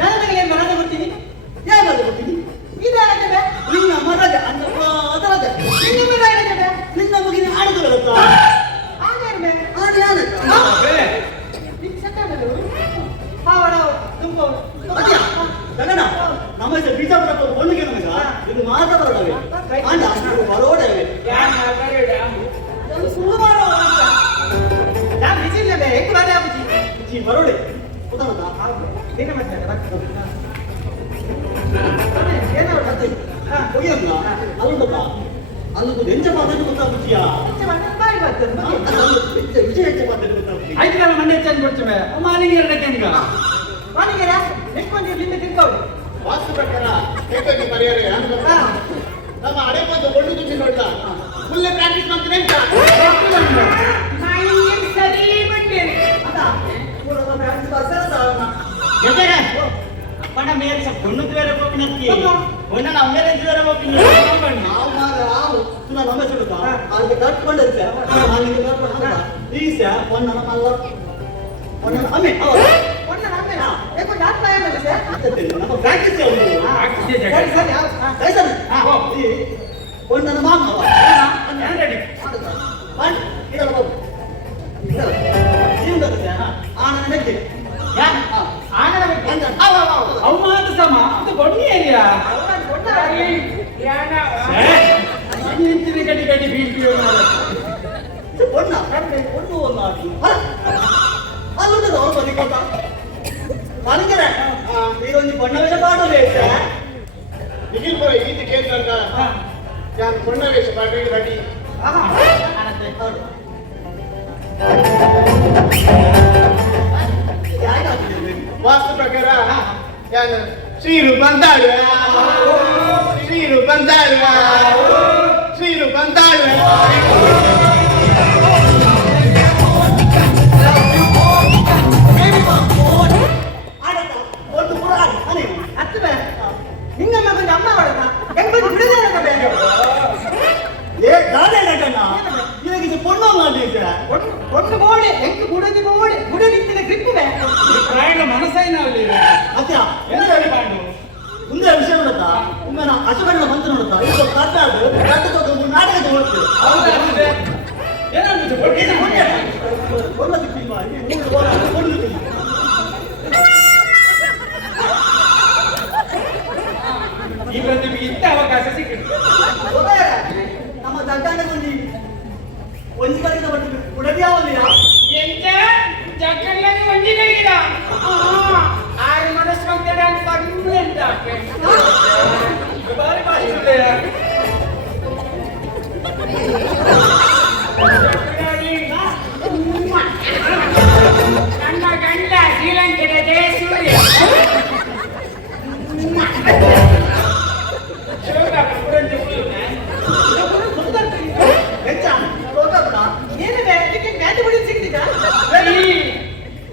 ನನಗೆ ಮರದ ಬರ್ತೀನಿ ಯಾರು ಮರದ ಬರ್ತೀನಿ ಇದಾಗದೆ ನಿನ್ನ ಮರದ ಅದರದ ನಿನ್ನ ಮರದ ನಿನ್ನ ಮಗಿನ ಆಡದು ಬರುತ್ತಾ ಆನೆ ಆಡಿ ಆನೆ ಗಗನ ನಮ್ಮ ಹೆಸರು ಬೀಜಾಪುರ ಒಳ್ಳಿಗೆ ನಮಗ ಇದು ಮಾತ್ರ ಬರೋಡವೆ ಆಂಡ ಬರೋಡವೆ ಬರೋಡೆ ಅಲ್ಲೊಂದು ಬೆಂಚ ಮಾತಾಡಿ ಗೊತ್ತಾಗ್ಬಿಟ್ಟಿಯ ವಿಜಯ ಹೆಚ್ಚ ಮಾತಾಡಿ ಗೊತ್ತಾಗ್ಬಿಟ್ಟು ಆಯ್ತು ಕಾಲ ಮಂಡ್ಯ ಚೆಂದ ಬಿಡ್ತವೆ ಮಾಲಿಗೆ ಎರಡಕ್ಕೆ ಈಗ ವಾಸ್ತು ಪ್ರಕಾರ ಹೇಗೆ ಪರಿಹಾರ ನಮ್ಮ ಹಳೆ ಬಂದು ಒಳ್ಳೆ ದುಡ್ಡು ನೋಡ್ತಾ ಫುಲ್ ಪ್ರಾಕ್ಟೀಸ್ ಮಾಡ್ತೀನಿ ಸರಿ ಬಿಟ್ಟೇನೆ ಪಣ ಮೇಲೆ ಹೊಣ್ಣದ ಬೇರೆ ಹೋಗಿನತ್ತಿ ಹೊಣ್ಣ ನಮ್ಮ ಮೇಲೆ ಬೇರೆ ಹೋಗಿನ ನಾವು ಮಾರ ಸುಮ್ಮನೆ ನಮ್ಮ ಸುಡುತ್ತಾ ಅದಕ್ಕೆ ಕಟ್ಕೊಂಡಿರ್ತೆ ಅಲ್ಲಿಗೆ ಕಟ್ಕೊಂಡು ಈ ಸ ಹೊಣ್ಣ ಮಲ್ಲ ಹೊಣ್ಣ ಅಮ್ಮೆ ನಮ್ಮ ಪ್ರಾಕ್ಟೀಸ್ ಹೊಣ್ಣನ ಮಾಮ ರೆಡಿ ಇದಲ್ಲ ಬಾಬು ಜೀವನದ ಆನಂದ ನೆಟ್ಟಿ ಅವು ಮಾತ್ರ ಸಮ ಅದು ಬಡ್ಡಿ ಏರಿಯಾ ನಿಂತಿನ ಗಡಿ ಗಡಿ ಬೀಳ್ತೀವಿ ಹೊಣ್ಣ ಒಂದು ಒಂದು ಆಗಿ ಅಲ್ಲುಂಟದ ಅವ್ರು ಬಂದಿಕೊಟ್ಟ ಮಲಗಿರ ಇದೊಂದು ಬಣ್ಣವೇಷ ಪಾಡಬೇಕು ನಿಖಿಲ್ ಪುರ ಈತ ಕೇಂದ್ರ ನಾನು ಬಣ್ಣ ವೇಷ ಮಾಡಿ ರೆಡಿ ವಾಸ್ತು ಪ್ರಕಾರ ನಾನು ಶ್ರೀರು ಬಂದಾಳುವ ಶ್ರೀರು ಬಂದಾಳುವ ಶ್ರೀರು ಬಂದಾಳುವ ನಿನ್ನ ಮಗನ ಅಮ್ಮ ಹೊಡೆದ ಹೆಂಗ್ ಬಂದು ಬಿಡದ ಬೇಗ ಏ ದಾದೆ ನಟನ ಇವಾಗ ಇದು ಪೊಣ್ಣ ಮಾಡಿದ್ದೆ ಒಂದು ಗೋಡೆ ಹೆಂಗ್ ಗುಡದಿ ಗೋಡೆ ಗುಡದಿತ್ತಿನ ಗ್ರಿಪ್ ಬೇ ಪ್ರಾಯಣ ಮನಸ್ಸೈನಲ್ಲಿ ಅತ್ಯ ಎಂತ ಕಾಣು ಮುಂದೆ ವಿಷಯ ನೋಡುತ್ತಾ ಒಮ್ಮೆ ನಾ ಅಶೋಕನ ಬಂತು ನೋಡುತ್ತಾ ಇದು ಕಟ್ಟ ನಾಟಕ ಹೋಗ್ತೇವೆ ಹೌದಾ ಏನಾಗ್ತದೆ ಕೊಲ್ಲ ಸಿಕ್ಕಿಲ್ವಾ ಈ ಪ್ರತಿಭೆಗೆ ಇಂಥ ಅವಕಾಶ ಸಿಕ್ಕಿದೆ ನಮ್ಮ ಜಗ್ಗಾಂಗದಲ್ಲಿ ಒಂದು ಕಡೆಯಿಂದ ಬರ್ತೀವಿ ಉಡದಿ ಯಾವಲ್ಲಿಯ ಎಂತ ಜಗ್ಗಲ್ಲಗೆ ಒಂಜಿ ಕಡೆಗಿದ ಆರು ಮನಸ್ಸು ಬಂದರೆ ಅಂತ ಬಂದು ಎಂತ ಬಾರಿ ಬಾರಿ ನನ್ನ ಗಂಡ ಶ್ರೀಲಂಕೆಯ ಜಯಸೂರ್ಯ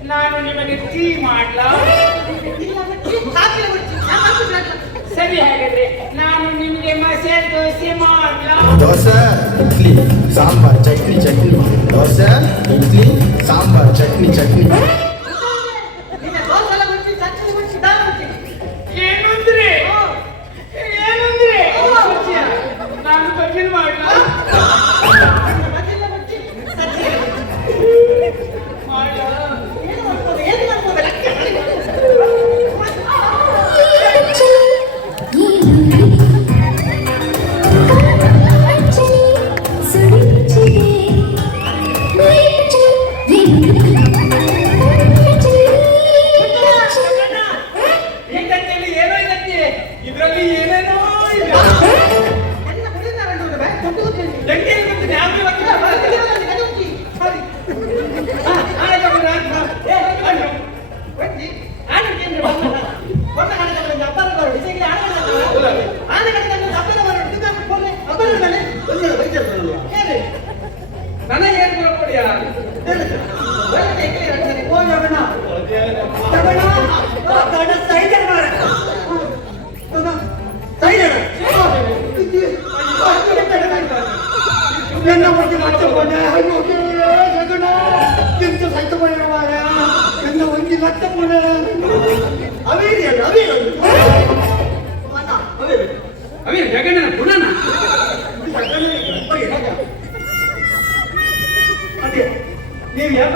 ನಾನು ನಿಮಗೆ ಟೀ ಮಾಡ್ಲಾ ಸರಿ ಹಾಗಾದ್ರೆ ನಾನು ನಿಮಗೆ ಮಸಾಲೆ ದೋಸೆ ಮಾಡ್ಲಾ ದೋಸೆ ಇಡ್ಲಿ ಸಾಂಬಾರ್ ಚಟ್ನಿ ಚಟ್ನಿ ದೋಸೆ ಇಡ್ಲಿ ಸಾಂಬಾರ್ ಚಟ್ನಿ ಚಟ್ನಿ ಏನಂದ್ರೆ ಏನಂದ್ರೆ ನಾನು ಬಜ್ಜಿನ ಮಾಡ್ಲಾ Actually, ಹೋಯ್ತಾ ಓ ಜಗಣ್ಣ ನನ್ನ ಬಗ್ಗೆ ಲಕ್ಷಪಣೆ ಜಗಣ್ಣ ಎಂತ ಸಹಿತ ಪಡೆಯುವಾಗ ನನ್ನ ಒಂದು ಲಕ್ಷಪಣೆ ಅವೇ ಜಗಣ್ಣನ ಪುನಃ ಅದೇ ನೀವು ಯಾವ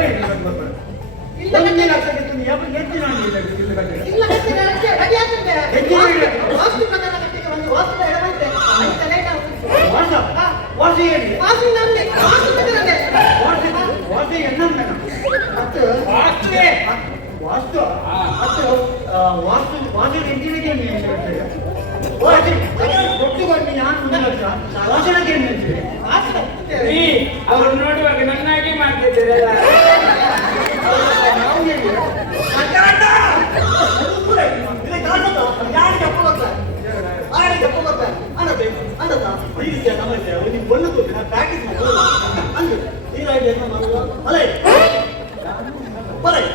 ಅವರು ನೋಡುವಾಗ ನನ್ನಾಗಿ ಮಾಡ್ತಿದ್ದೀರಲ್ಲ ತಯಾರಿ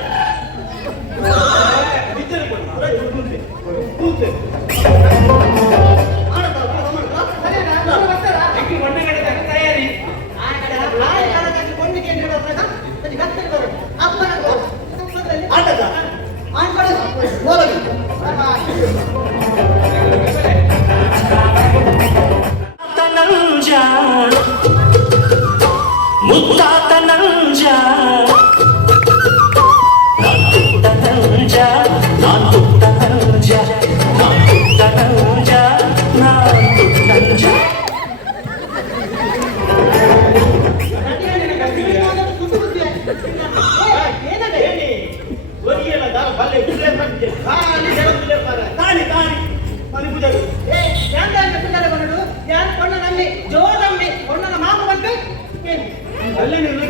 ಮುತ್ತಾತ ನಂಜ ನಾನ್ ತುಟ್ಟ ನಂಜ ನಾನ್ ತುಟ್ಟ ನಂಜ ನಾನ್ ತುಟ್ಟ ನಂಜ ನಾನ್ ತುಟ್ಟ ನಂಜ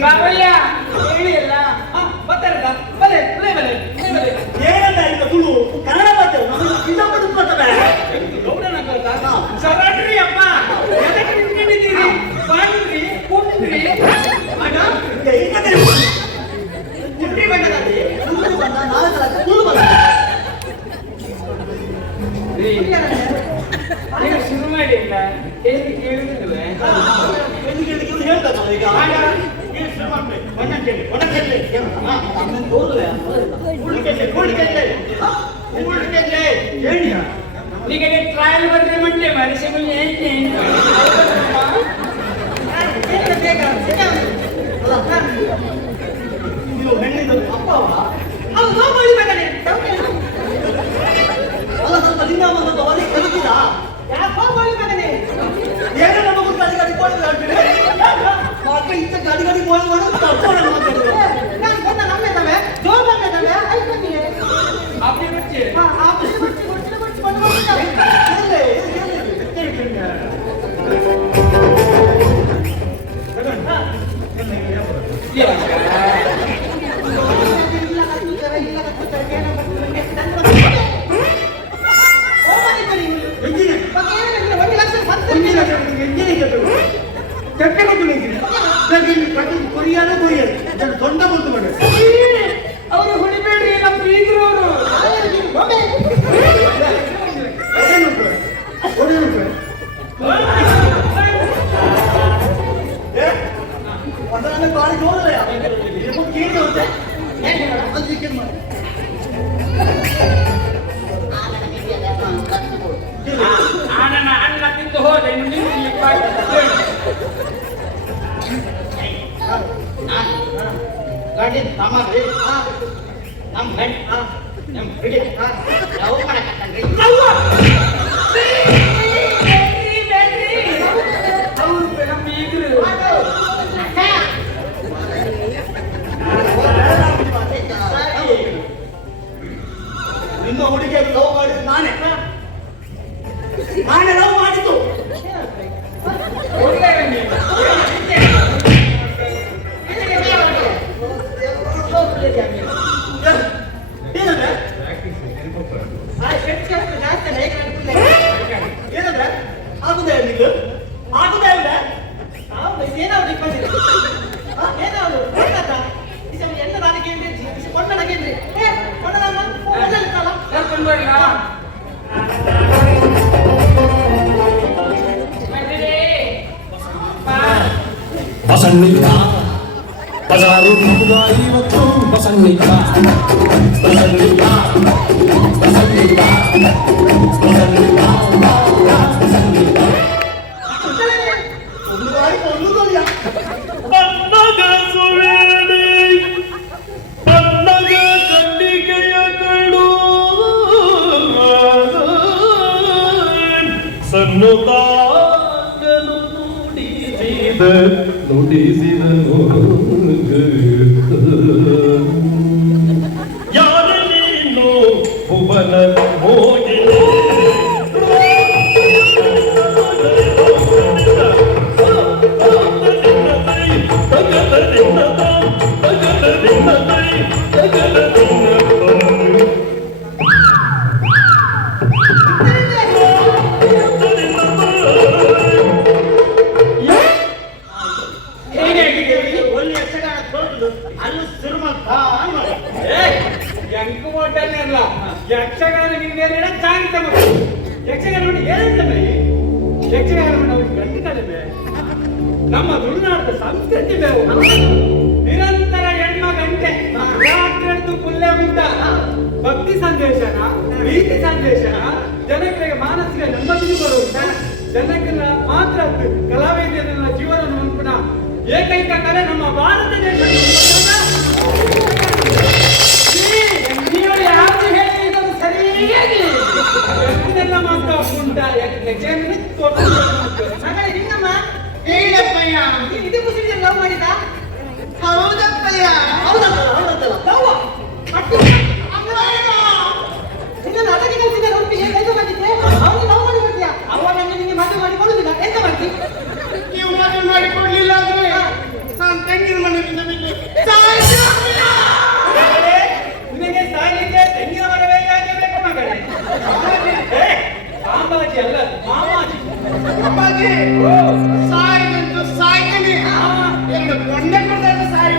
ಬಾಬಯ್ಯ ಹೇಳಿ ಅಲ್ಲ ಬರ್ತಾರ ಬಲೆ ಬಲೆ ಬಲೆ ಬಲೆ ಏನಂತ ಈಗ ತುಳು ಕನ್ನಡ ಬರ್ತೇವೆ ನಮಗೆ ಇಷ್ಟಪಟ್ಟು ಬರ್ತವೆ ಸರಾಟ್ರಿ ಅಪ್ಪ ಎದಕ್ಕೆ ನಿಂತ್ಕೊಂಡಿದ್ದೀರಿ ಬಾಂಡ್ರಿ ಕುಟ್ರಿ ಕುಟ್ಟಿ ಬಂಡದಲ್ಲಿ ತುಳು ಬಂದ 4 ಲಕ್ಷ ತುಳು ಬಂದ ನೀವು ಶುರು ಮಾಡಿಲ್ಲ ಹೇಳಿ ಕೇಳಿದ್ರೆ ಹೇಳ್ತಾರೆ ಈಗ ಈಗ ಟ್ರಯಲ್ ಬರ್ರೆ ಮಂಡೆ ಮರಿಸಿ ನೀವು ಹೆಣ್ಣಿದ್ದು ಅಪ್ಪ ಅಲ್ಲ ಸ್ವಲ್ಪ ಲಿಂಗಮ್ಮನದ್ದು ಅವರಿಗೆ ಕಲಿತೀರಾ ಏನು ನಮ್ಮ ಗಾಡಿ ಗಾಡಿ ಗಾಡಿ ಗಾಡಿ ಗಾಡಿ ಕೊರಿಯಾದ ಕೊರಿಯರ್ ದೊಡ್ಡ ಬಂತು ಮಾಡಿ ಅವರು ಹುಡಿಬೇಡ್ರಿ ನಮ್ಮ ಪ್ರೀತಿರು ಅವರು ಅದನ್ನ ಬಾಳಿ ನೋಡಲ್ಲ ಕೇಳಿ ಹೋಗುತ್ತೆ ಅಣ್ಣ ಅಣ್ಣ ತಿಂದು ಹೋದೆ ಗಾಡಿ ಸಾಮಾನ್ರಿ ನಮ್ಮ ಗಂಡ ನಮ್ಮ ಬಿಡಿ ಯಾವ ಮಾಡಕತ್ತನ್ರಿ ನಿಮ್ಮ ಹುಡುಗಿಯ ಲವ್ ಮಾಡಿದ್ದು ನಾನೇ ಲವ್ ಮಾಡಿದ್ದು ಏನಂದ್ರೆ ಬಸಣ್ಣಿಲ್ಲ ಬಜಾರು ನಮ್ಗ ಇವತ್ತು ಬಸಣ್ಣಿಲ್ಲ ಬಸಣ್ಣಿಲ್ಲ ಬಸಣ್ಣಿಲ್ಲ ಬಸಣ್ಣಿಲ್ಲ ಬಸಣ್ಣಿಲ್ಲ ಒಂದು ಬಾರಿ ಕೊಲ್ಲುದಲ್ಲ ಬಣ್ಣಗ ಸುವೇಳಿ ಬಣ್ಣಗ ಕಣ್ಣಿಗೆಯ ಕಡು ಸಣ್ಣದಾಗಲು ನುಡಿಸಿದನು ಯಾರ ನೀನು ಭುವನ ಹೋಗಿ ಒಳ್ಳೆ ಯಕ್ಷಗಾನ ತೋಟದು ಅಲ್ಲಿ ಸಿರುಮಂತ ಎಂಕು ಮೊಟ್ಟಲ್ಲ ಯಕ್ಷಗಾನ ನಿಂದೇನ ಚಾಂತ ಯಕ್ಷಗಾನ ನೋಡಿ ಏನಂತಂದ್ರೆ ಯಕ್ಷಗಾನ ನಾವು ಗಂಟಿದ್ದಾರೆ ನಮ್ಮ ತುಳುನಾಡದ ಸಂಸ್ಕೃತಿ ಬೇವು ನಿರಂತರ ಹೆಣ್ಮ ಗಂಟೆ ರಾತ್ರಿ ಪುಲ್ಲೆ ಮುದ್ದ ಭಕ್ತಿ ಸಂದೇಶನ ಪ್ರೀತಿ ಸಂದೇಶನ ಜನಗಳಿಗೆ ಮಾನಸಿಕ ನೆಮ್ಮದಿ ಬರುವಂತ ಜನಕ್ಕೆಲ್ಲ ಮಾತ್ರ ಕಲಾವಿದರ ಜೀವನವನ್ನು ಅನ್ಪುಣ ಏಕೈಕ ಕಲೆ ನಮ್ಮ ಭಾರತ ದೇಶದ ನೀವು ಯಾರು ಹೇಳಿದ್ರು ಸರಿಯಾಗಿ ಎಲ್ಲ ಮಾತ್ರ ಉಂಟ ಮಗಳೇ ನಿನ್ನಮ್ಮ ಹೇಳಪ್ಪಯ್ಯ ಇದು ಮುಸ್ಲಿಂ ಲವ್ ಮಾಡಿದ ಹೌದಪ್ಪಯ್ಯ ಹೌದಲ್ಲ ನಿನ್ನನ್ನು ಅದಕ್ಕೆ ಕಲಿಸಿದ ಉಂಟು ಏನು ಕೆಲಸ ಮಾಡಿದ್ದೆ ಅವನಿಗೆ ಲವ್ ಮಾಡಿ ಬರ್ತೀಯ ಅವಾಗ ನಿನಗೆ ಮದುವೆ ಮಾಡಿ ಕೊಡುದಿಲ್ಲ ಎಂತ ಮಾಡ್ತಿ ನೀವು ಮದುವೆ ಮಾಡಿ ಕೊಡ್ಲಿಲ್ಲ ಅಂದ್ರೆ ನಾನು ತೆಂಗಿನ ಮನೆಯಿಂದ ಬಿಟ್ಟು ನಿನಗೆ ಸಾಲಿಗೆ ತೆಂಗಿನ ಮರ ಬೇಕಾಗಬೇಕು ಮಗಳೇ ಸಾಂಬಾಜಿ ಅಲ್ಲ ಮಾಮಾಜಿ ಅಪ್ಪಾಜಿ ಸಾಯ್ದಂತೂ ಸಾಯ್ತೀನಿ ಎರಡು ಕೊಂಡೆ ಕೊಡ್ದಾಗ ಸಾರಿ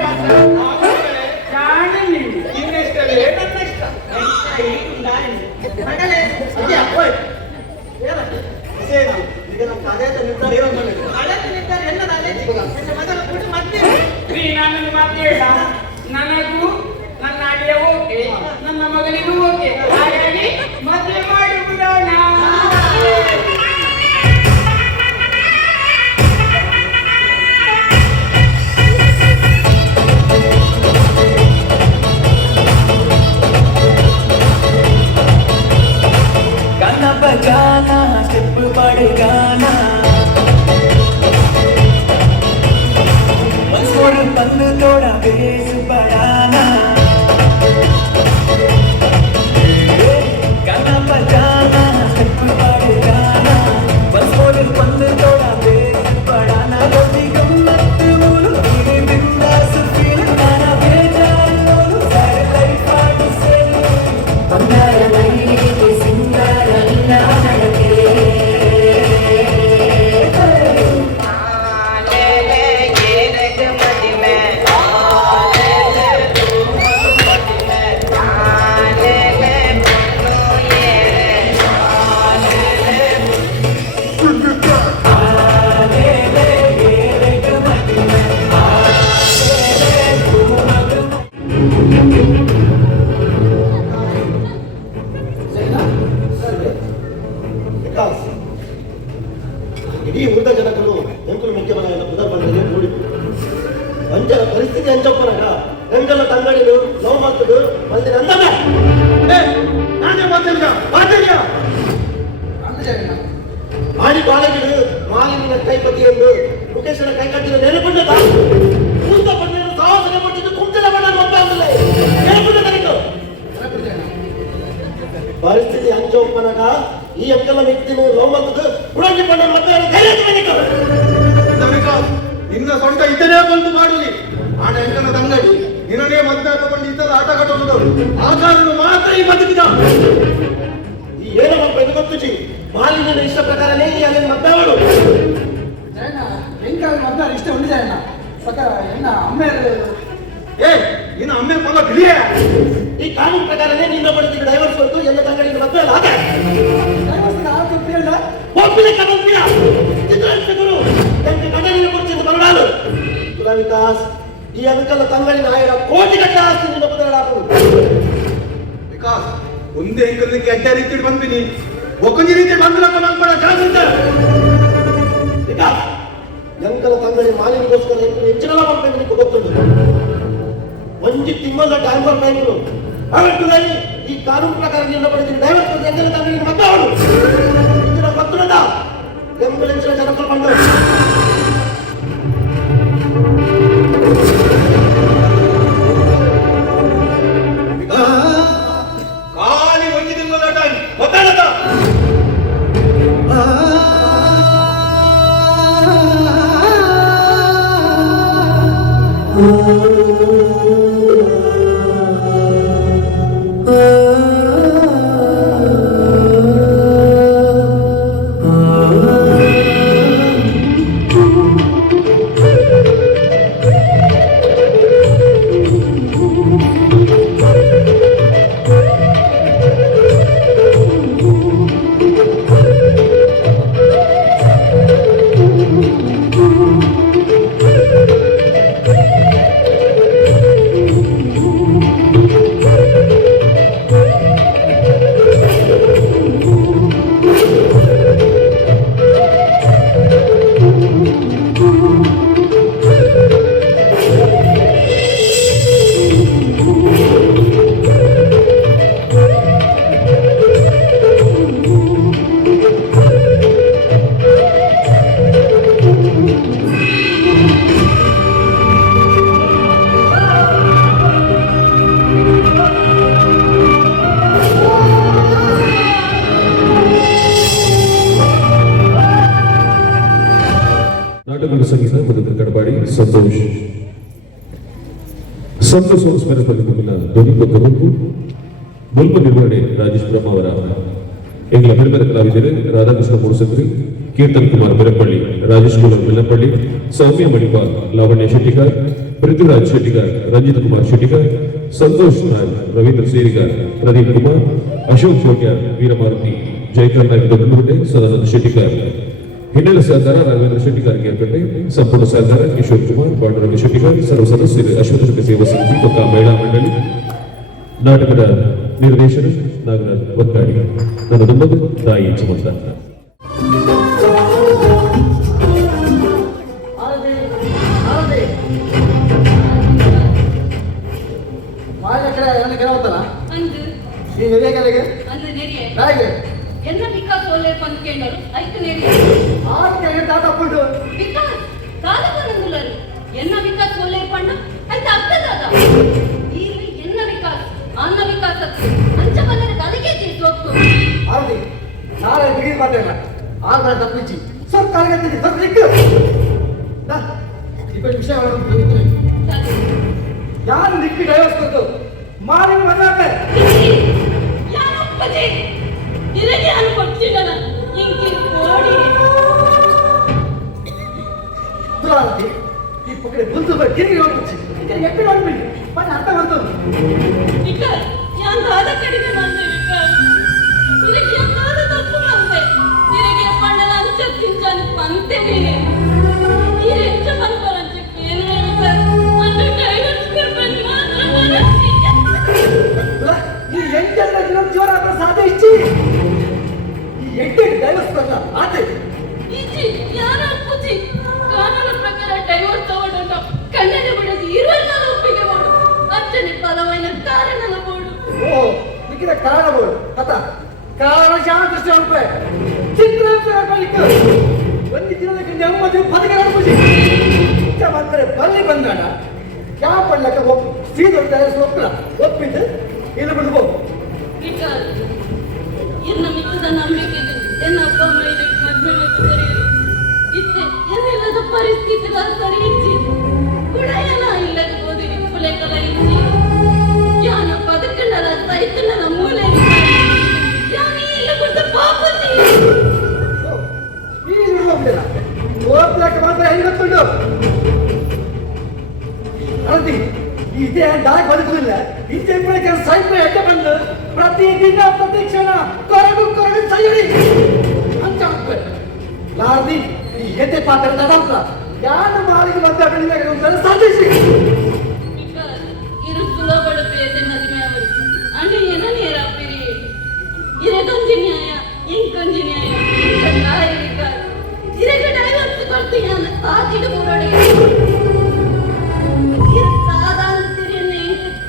ಕಾಣಿ ನಿನ್ನೆಷ್ಟೇ ನನ್ನೆಷ್ಟ ಮಗಳೇ ಸದ್ಯ ಹೋಯ್ ಸೇನಾ ಈಗ ನಮ್ಮ ಕಾರ್ಯದ ನಿರ್ಧಾರ ಏನೋ ಮಾಡಿದ್ರು ಹಳತ್ತು ನಿಂತಾರೆ ಎಲ್ಲದಾಲೆ ನಿನ್ನ ಮಗನ ಬಿಟ್ಟು ಮತ್ತೆ ನೀ ನನ್ನನ್ನು ಮಾತೇಳ ನನಗೂ ನನ್ನ ಅಡಿಯ ಓಕೆ ನನ್ನ ಮಗನಿಗೂ ಓಕೆ ಹಾಗಾಗಿ ಮದುವೆ ಮಾಡಿ ಬಿಡೋಣ गाना बजाना स्टेप पड़गाना मंसूर बंद थोड़ा बेस बढ़ाना गाना बजाना स्टेप पड़गाना मंसूर बंद थोड़ा बेस बढ़ाना गोदी गम्मत बोलो तेरे बिंदास फील गाना बेजार बोलो सारे लाइफ आर्ट से बंगार नहीं के सिंगार इल्ला नडके ವಿಕಾಸ್ ಇಡೀ ವೃದ್ಧ ಜನಕರು ಎಂಕುಲು ಮುಖ್ಯಮನೆಯ ಬುಧಪಂಡಗೆ ಕೂಡಿತು ಅಂಚಲ ಪರಿಸ್ಥಿತಿ ಅಂಚಪ್ಪನಾಗ ಎಂಕಲ ತಂಗಡಿಲು ನೋವು ಮಾಡ್ತದು ಮಂದಿ ನಂದನ ನಾನೇ ಮಾತಾಡಿಯ ಆಡಿ ಕಾಲೇಜಿಡು ಮಾಲಿನ್ಯ ಕೈಪತಿ ಎಂದು ಮುಖೇಶನ ಕೈ ಕಟ್ಟಿದ ನೆನಪುಂಡದ ವೃದ್ಧ ಪಂಡಿತರು ಸಾಹಸನೆ ಪಟ್ಟಿದ್ದು ಕುಂಟಲ ಬಣ್ಣ ಗೊತ್ತಾಗಲಿಲ್ಲ ನೆನಪುಂಡ ತನಕ ಪರಿಸ್ಥಿತಿ ಅಂಚಪ್ಪನಾಗ ಈ ಅಂಕಲ ವ್ಯಕ್ತಿನು ಲೋಮದ್ದು ಉಡಂಗಿ ಪಣ್ಣ ಮತ್ತೆ ನಿನ್ನ ಸೊಂಟ ಇದನ್ನೇ ಬಂದು ಮಾಡಲಿ ಆಡ ಎಂಕನ ತಂಗಡಿ ನಿನನೇ ಮದ್ದಾಕೊಂಡು ಇದ್ದದ ಆಟ ಕಟ್ಟೋದು ಆ ಕಾರಣ ಮಾತ್ರ ಈ ಬದುಕಿದ ಈ ಏನು ಮಕ್ಕಳು ಇದು ಗೊತ್ತು ಚಿ ಮಾಲಿನ್ಯದ ಇಷ್ಟ ಪ್ರಕಾರನೇ ಈ ಅಲ್ಲಿನ ಮದ್ದಾವಳು ಎಂಕ ಮದ್ದ ಇಷ್ಟ ಉಂಟು ಅಣ್ಣ ಸಕ ಎನ್ನ ಅಮ್ಮೆ ಏ ನಿನ್ನ ಅಮ್ಮೆ ಮಗ ಬಿಳಿಯ ಈ ಕಾನೂನು ಪ್ರಕಾರನೇ ನಿನ್ನ ಬಡದಿಗೆ ಡೈವರ್ಸ್ ಹೊರತು ಎಲ್ಲ ತಂಗಡಿಗೆ ಮದ್ವೆ ಅಲ್ಲ ಹಾಗೆ ಒಪ್ಪಿನ ಕನಂತಿಯ ಚಿತ್ರಾಂಶಗಳು ಎಂಕ ಗಂಡನಿಗೆ ಕೊಡ್ತಿದ್ದು ಮರಡಾಲು ಗೊತ್ತಾ ವಿಕಾಸ್, ಈ ಅಂಕಲ್ ತಂಗಳಿನ ಆಯ್ದ ಕೋಟಿ ಗಟ್ಟಲೆ ಆಸ್ತಿ ನಿನ್ನ ಬದಲಾಗು ವಿಕಾಸ್ ಒಂದೇ ಹೆಂಗಲಿಕ್ಕೆ ಅಡ್ಡ ರೀತಿ ಬಂದಿನಿ ಒಕ್ಕಂಜಿ ರೀತಿ ಬಂದಿಲ್ಲ ಮಲ್ಪಡ ಜಾಗ್ರತೆ ವಿಕಾಸ್ ಅಂಕಲ್ ತಂಗಳಿ ಮಾಲಿನ್ಗೋಸ್ಕರ ಹೆಚ್ಚಿನ ಮಾಡ್ಬೇಕು ನಿಮಗೆ ಗೊತ್ತುಂಟು. ಒಂಜಿ ತಿಂಗಳ ಟೈಮ್ ಬರ್ಬೇಕು ಅವತ್ತು ಈ ಕಾನೂನು ಪ್ರಕಾರ ನಿನ್ನ ಪಡೆದಿನ ಡೈವರ್ಸ್ ಎಂಗಲ ತಂಗಳಿ ಮತ್ತೆ ಅವಳು ಇದರ ಗೊತ್ತುಂಟ ಎಂಬುಲೆನ್ಸ್ ಜನಪದ ಬಂದು ಖಾಲಿ ಒಂದು ತಿಂಗಳ ಟೈಮ್ ಗೊತ್ತಾಗತ್ತ ನಾಟಕದ ಸಂಗೀತ ಮತ್ತು ಕಡಪಾಡಿ ಸಂತೋಷ್ ಸ್ಮರಣೆ ಪಡೆದುಕೊಂಡಿಲ್ಲ ಧ್ವನಿ ಮತ್ತು ಮುಲ್ಪ ನಿರ್ವಹಣೆ ರಾಜೇಶ್ ಬ್ರಹ್ಮ ಅವರ ಎಂಗ್ಲ ಬೆರಬೆರ ಕಲಾವಿದರು ರಾಧಾಕೃಷ್ಣ ಮೂಡಸಕ್ರಿ, ಕೀರ್ತನ್ ಕುಮಾರ್ ಬೆರಪಳ್ಳಿ, ರಾಜೇಶ್ ಕುಮಾರ್ ಬೆಲ್ಲಪಳ್ಳಿ, ಸೌಮ್ಯ ಮಣಿಪಾಲ್, ಲಾವಣ್ಯ ಶೆಟ್ಟಿಗಾರ್, ಪೃಥ್ವಿರಾಜ್ ಶೆಟ್ಟಿಗಾರ್, ರಂಜಿತ್ ಕುಮಾರ್ ಶೆಟ್ಟಿಗಾರ್, ಸಂತೋಷ್ ನಾಯ್, ರವೀಂದ್ರ ಸೇರಿಗಾರ್, ಪ್ರದೀಪ್ ಕುಮಾರ್, ಅಶೋಕ್ ಶೋಟ್ಯ, ವೀರಮಾರುತಿ, ಜಯಕರ್ ನಾಯಕ್ ದೊಡ್ಡಗುಂಟೆ, ಸದಾನಂದ ಶೆಟ್ಟಿಗಾರ್, ಹಿನ್ನೆಲೆ ಸಹಕಾರ ರಾಘವೇಂದ್ರ ಶೆಟ್ಟಿಗಾರ್ ಗೇರ್ಪೇಟೆ, ಸಂಪೂರ್ಣ ಸಹಕಾರ ಕಿಶೋರ್ ಕುಮಾರ್, ಪಾಂಡುರಂಗ ಶೆಟ್ಟಿಗಾರ್, ಸರ್ವ ಸದಸ್ಯರು ಅಶ್ವತ್ಥ ಸೇವಾ ಸಮಿತಿ ಮತ್ತು ಮಹಿಳಾ ಮಂಡಳಿ. ನಾಟಕದ ನಿರ್ದೇಶನ ನಾಗರಾಜ್ ಒತ್ತಾಡಿ. ನನ್ನ ದುಮ್ಮದು ತಾಯಿ ಚಮತ್ತ. ಅಂದು ಅಂದು ನೆರಿಯೆ ಎನ್ನ ವಿಕಾಸ್ ಒಳ್ಳೆ ಪಂದ್ಕೇಂಡರು ಐದು ನೆರಿಯೆ ವಿಕಾಸ್ ಕಾಲವನಂದುಲರು ಎನ್ನ ವಿಕಾಸ್ ಒಳ್ಳೆ ಪಣ್ಣ ಐತ ಅರ್ಥದಾದ ಇಲ್ಲಿ ಎನ್ನ ವಿಕಾಸ್ ಅನ್ನ ವಿಕಾಸ ಅಂಚಬಲ್ಲರ ಕಲಿಗೆ ತೀರ್ಸೋತ್ತು ನಾಳೆ ಬಿಗಿ ಮಾತಾಡ ಆಗ ತಪ್ಪಿಚ್ಚಿ ಸ್ವಲ್ಪ ಕಾಲಗತ್ತೀನಿ ಸ್ವಲ್ಪ ನಿಕ್ಕು ಇಬ್ಬರು ವಿಷಯ ಯಾರು ನಿಕ್ಕಿ ಡೈವರ್ಸ್ ಕೊಟ್ಟು ಮಾರಿ ಬಂದಾಗೆ ಯಾರಪ್ಪಜಿ ನಿನಗೆ ಯಾರು ಕೊಡ್ತಿದ್ದಲ್ಲ ಇಂಕಿ ಕೋಡಿ ದುರಾಂತಿ ಈ ಪಕ್ಕಡೆ ಬಂದು ತಿರುಗಿ ಹೋಗ್ಬಿಚ್ಚಿ ಎಪ್ಪಿ ನೋಡ್ಬಿಡಿ ಮತ್ತೆ ಅರ್ಥ ಮಾಡ್ತದೆ ವಿಕಾಸ್ ಯಾನ್ ದಾದ ಕಡಿಮೆ ಬಂದೆ ವಿಕಾಸ್ ನಿನಗೆ ಯಾವ್ದಾದ ತಪ್ಪು ಬಂದೆ ನಿನಗೆ ಪಣ್ಣನ ಅಂಚ ತಿಂಚಾನು ಪಂತೆ ನೀನೆ ಈ ಹೆಚ್ಚ ಬಂದ್ಬರಂಚ ಏನು ವಿಕಾಸ್ ಅಂದು ಡೈವರ್ಸ್ ಕೊಡ್ಬಂದು ಮಾತ್ರ ಮನಸ್ಸಿ ಈ ಎಂಟೆಲ್ಲ ದಿನ ಜೋರ ಸಾಧ್ಯ ಇಚ್ಚಿ ಈ ಎಂಟು ಡೈವರ್ಸ್ ಕೊಲ್ಲ ಆತೆ ಈಚಿ ಯಾರ ಅಪ್ಪುಜಿ ಕಾನೂನು ಪ್ರಕಾರ ಡೈವರ್ಸ್ ತಗೊಂಡ ಕಣ್ಣನೆ ಬಿಡೋದು ಇರುವೆಲ್ಲ ಒಪ್ಪಿಗೆ ಮಾಡು ಅರ್ಚನೆ ಪದವೈನ ಕಾರಣನ ಮಾಡು ಓ ನಿಕ್ಕಿದ ಕಾರಣ ಬೋಳು ಕಥ ಕಾರಣ ಶಾಂತಿ ರೂಪಾಯಿ ಚಿತ್ರ ಬಳಿಕ ಒಂದು ದಿನದ ನೆಮ್ಮದಿ ಪದಗಳ ಖುಷಿ ಮಾತ್ರ ಬಲ್ಲಿ ಬಂದಾಡ ಯಾವ ಪಡ್ಲಕ್ಕ ಸೀದೊಡ್ಡ ಡೈವರ್ಸ್ ಒಪ್ಪಿದ್ದು ಇಲ್ಲಿ ಬಿಡ್ಬೋ ವಿಕಾಸ್ ಎನ್ನ ಮಿತ್ತದ ನಂಬಿಕೆ ಎನ್ನ ಅಪ್ಪ ಅಮ್ಮ ಇದಕ್ಕೆ ಮದುವೆ ಸರಿ ಇತ್ತೆ ಏನಿಲ್ಲದ ಪರಿಸ್ಥಿತಿ ಸರಿ ಇಚ್ಚಿ ಗುಣಯನ ಇಲ್ಲದ ಓದಿ ಕುಲೆ ಕಲ ಇಚ್ಚಿ ಯಾನ ಪದಕಂಡರ ಸೈತನ ಮೂಲೆ ಯಾನಿ ಇಲ್ಲ ಕೊಟ್ಟ ಪಾಪತಿ ಈ ಬಿಡ್ಬೋದಿಲ್ಲ ಓದ್ಲಕ್ಕ ಮಾತ್ರ ಹೆಂಗ್ ಗೊತ್ತುಂಟು ಅಳತಿ ಇದೇ ದಾರಿ ಬದುಕುದಿಲ್ಲ ಇದೇ ಬೆಳಗ್ಗೆ ಸೈನ್ಯ ಎಡ್ಡೆ ಬಂದು ಪ್ರತಿದಿನ ಪ್ರತಿ ಕ್ಷಣ ಕೊರಗು ಸೈಡಿ ಅಂತ ಲಾರ್ದಿ ಈ ಹೆತ್ತೆ ಪಾತ್ರ ತಡಂತ ಯಾರು ಮಾಲಿಗೆ ಮತ್ತೆ ಬೆಳಿಗ್ಗೆ ಸಾಧಿಸಿ ಇರು ಸುಲಭ ಪೇದೆ ಮದುವೆ ಅವರು ಅಣ್ಣ ಏನ ನೇರಾಪಿರಿ ಇರಕೊಂಜಿ ನ್ಯಾಯ ಇಂಕೊಂಜಿ ನ್ಯಾಯ ಚೆನ್ನಾಗಿರಿಕ ಇರಗ ಡೈವರ್ಸ್ ಕೊಡ್ತೀನಿ ಅಂತ ತಾಕಿಡು ಮುರಡಿ ಸಾಧಾರಣ ತಿರಿಯನ್ನೇ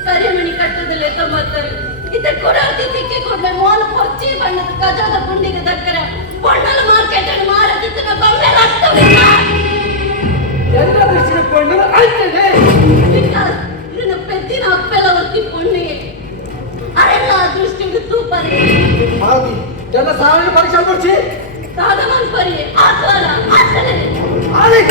ಕರಿಮಣಿ ಕಟ್ಟದಲ್ಲೇ ತೊಂಬತ್ತರು ಇತ ಕೊಡಾತಿ ತಿಕ್ಕಿ ಕೊಡ್ಲೆ ಮೋಲ ಪೊಚ್ಚಿ ಬಣ್ಣದ ಕಜಾದ ಪುಂಡಿಗೆ ದಕ್ಕರ ಬಣ್ಣದ ಮಾರ್ಕೆಟ್ ಅನ್ನು ಮಾರದಿದ್ದನ ಬೊಮ್ಮೆ ರಕ್ತವಿಲ್ಲ ಎಲ್ಲ ದೃಷ್ಟಿಗೆ ಕೊಂಡು ಆಯ್ತದೆ ಇದನ್ನ ಪೆದ್ದಿನ ಅಪ್ಪೆಲ್ಲ ಒತ್ತಿ ಪುಣ್ಣಿಗೆ ಅರೆಲ್ಲ ದೃಷ್ಟಿಗೆ ತೂಪರಿ ಆಗಿ ಎಲ್ಲ ಸಾರಿಗೆ ಪರೀಕ್ಷೆ ಕೊಡ್ಸಿ ಸಾಧಮನ್ ಪರಿ ಆತ್ವರ ಆತನೆ ಆಗಿ